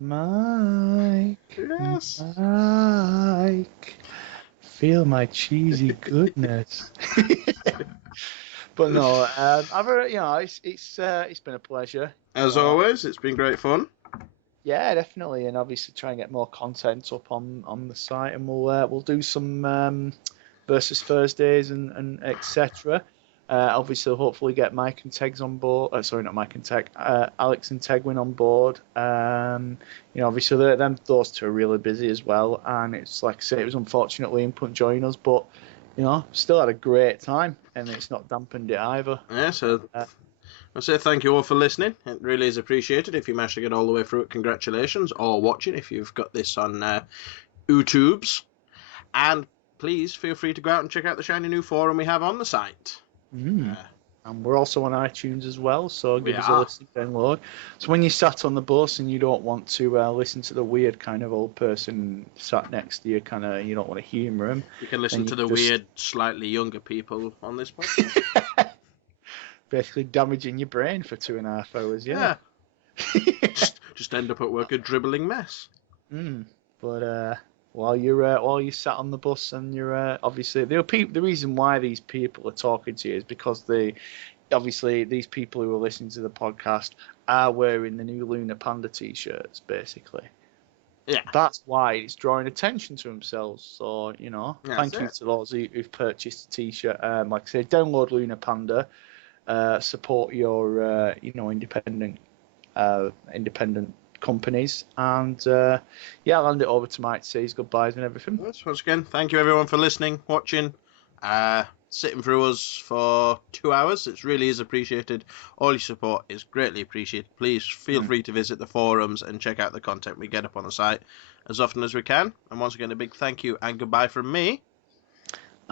Mike, yes, Mike, feel my cheesy goodness. But no, it's been a pleasure. As always, it's been great fun. Yeah, definitely, and obviously try and get more content up on the site, and we'll do some versus Thursdays and etc. Obviously, hopefully get Mike and Tegs on board. Sorry, not Mike and Teg. Alex and Tegwin on board. Obviously those two are really busy as well, and it's like I say, it was unfortunate Liam couldn't join us, but still had a great time, and it's not dampened it either. Yeah, so I'll say thank you all for listening. It really is appreciated. If you managed to get all the way through it, congratulations, or watching if you've got this on YouTubes. And please feel free to go out and check out the shiny new forum we have on the site. And we're also on iTunes as well, so give us a listen, download. So when you sat on the bus and you don't want to listen to the weird kind of old person sat next to you, you don't want to humour him. You can listen to the weird, slightly younger people on this podcast. Basically damaging your brain for 2.5 hours, yeah. just end up at work a dribbling mess. But while you're sat on the bus and you're obviously the reason why these people are talking to you is because these people who are listening to the podcast are wearing the new Lunar Panda t-shirts, basically. Yeah, that's why it's drawing attention to themselves. So thank you to those who've purchased a t-shirt. Like I say, download Lunar Panda, support your independent companies, and I'll hand it over to Mike to say his goodbyes and everything. Once again, thank you everyone for listening, watching, sitting through us for 2 hours. It really is appreciated. All your support is greatly appreciated. Please feel free to visit the forums and check out the content we get up on the site as often as we can. And once again, a big thank you and goodbye from me.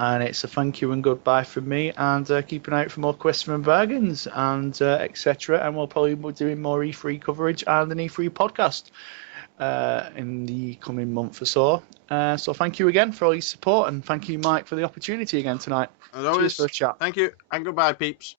And it's a thank you and goodbye from me, and keep an eye out for more Quests and Bargains and etc. And we'll probably be doing more E3 coverage and an E3 podcast in the coming month or so. So thank you again for all your support, and thank you, Mike, for the opportunity again tonight. As always, cheers for the chat. Thank you, and goodbye, peeps.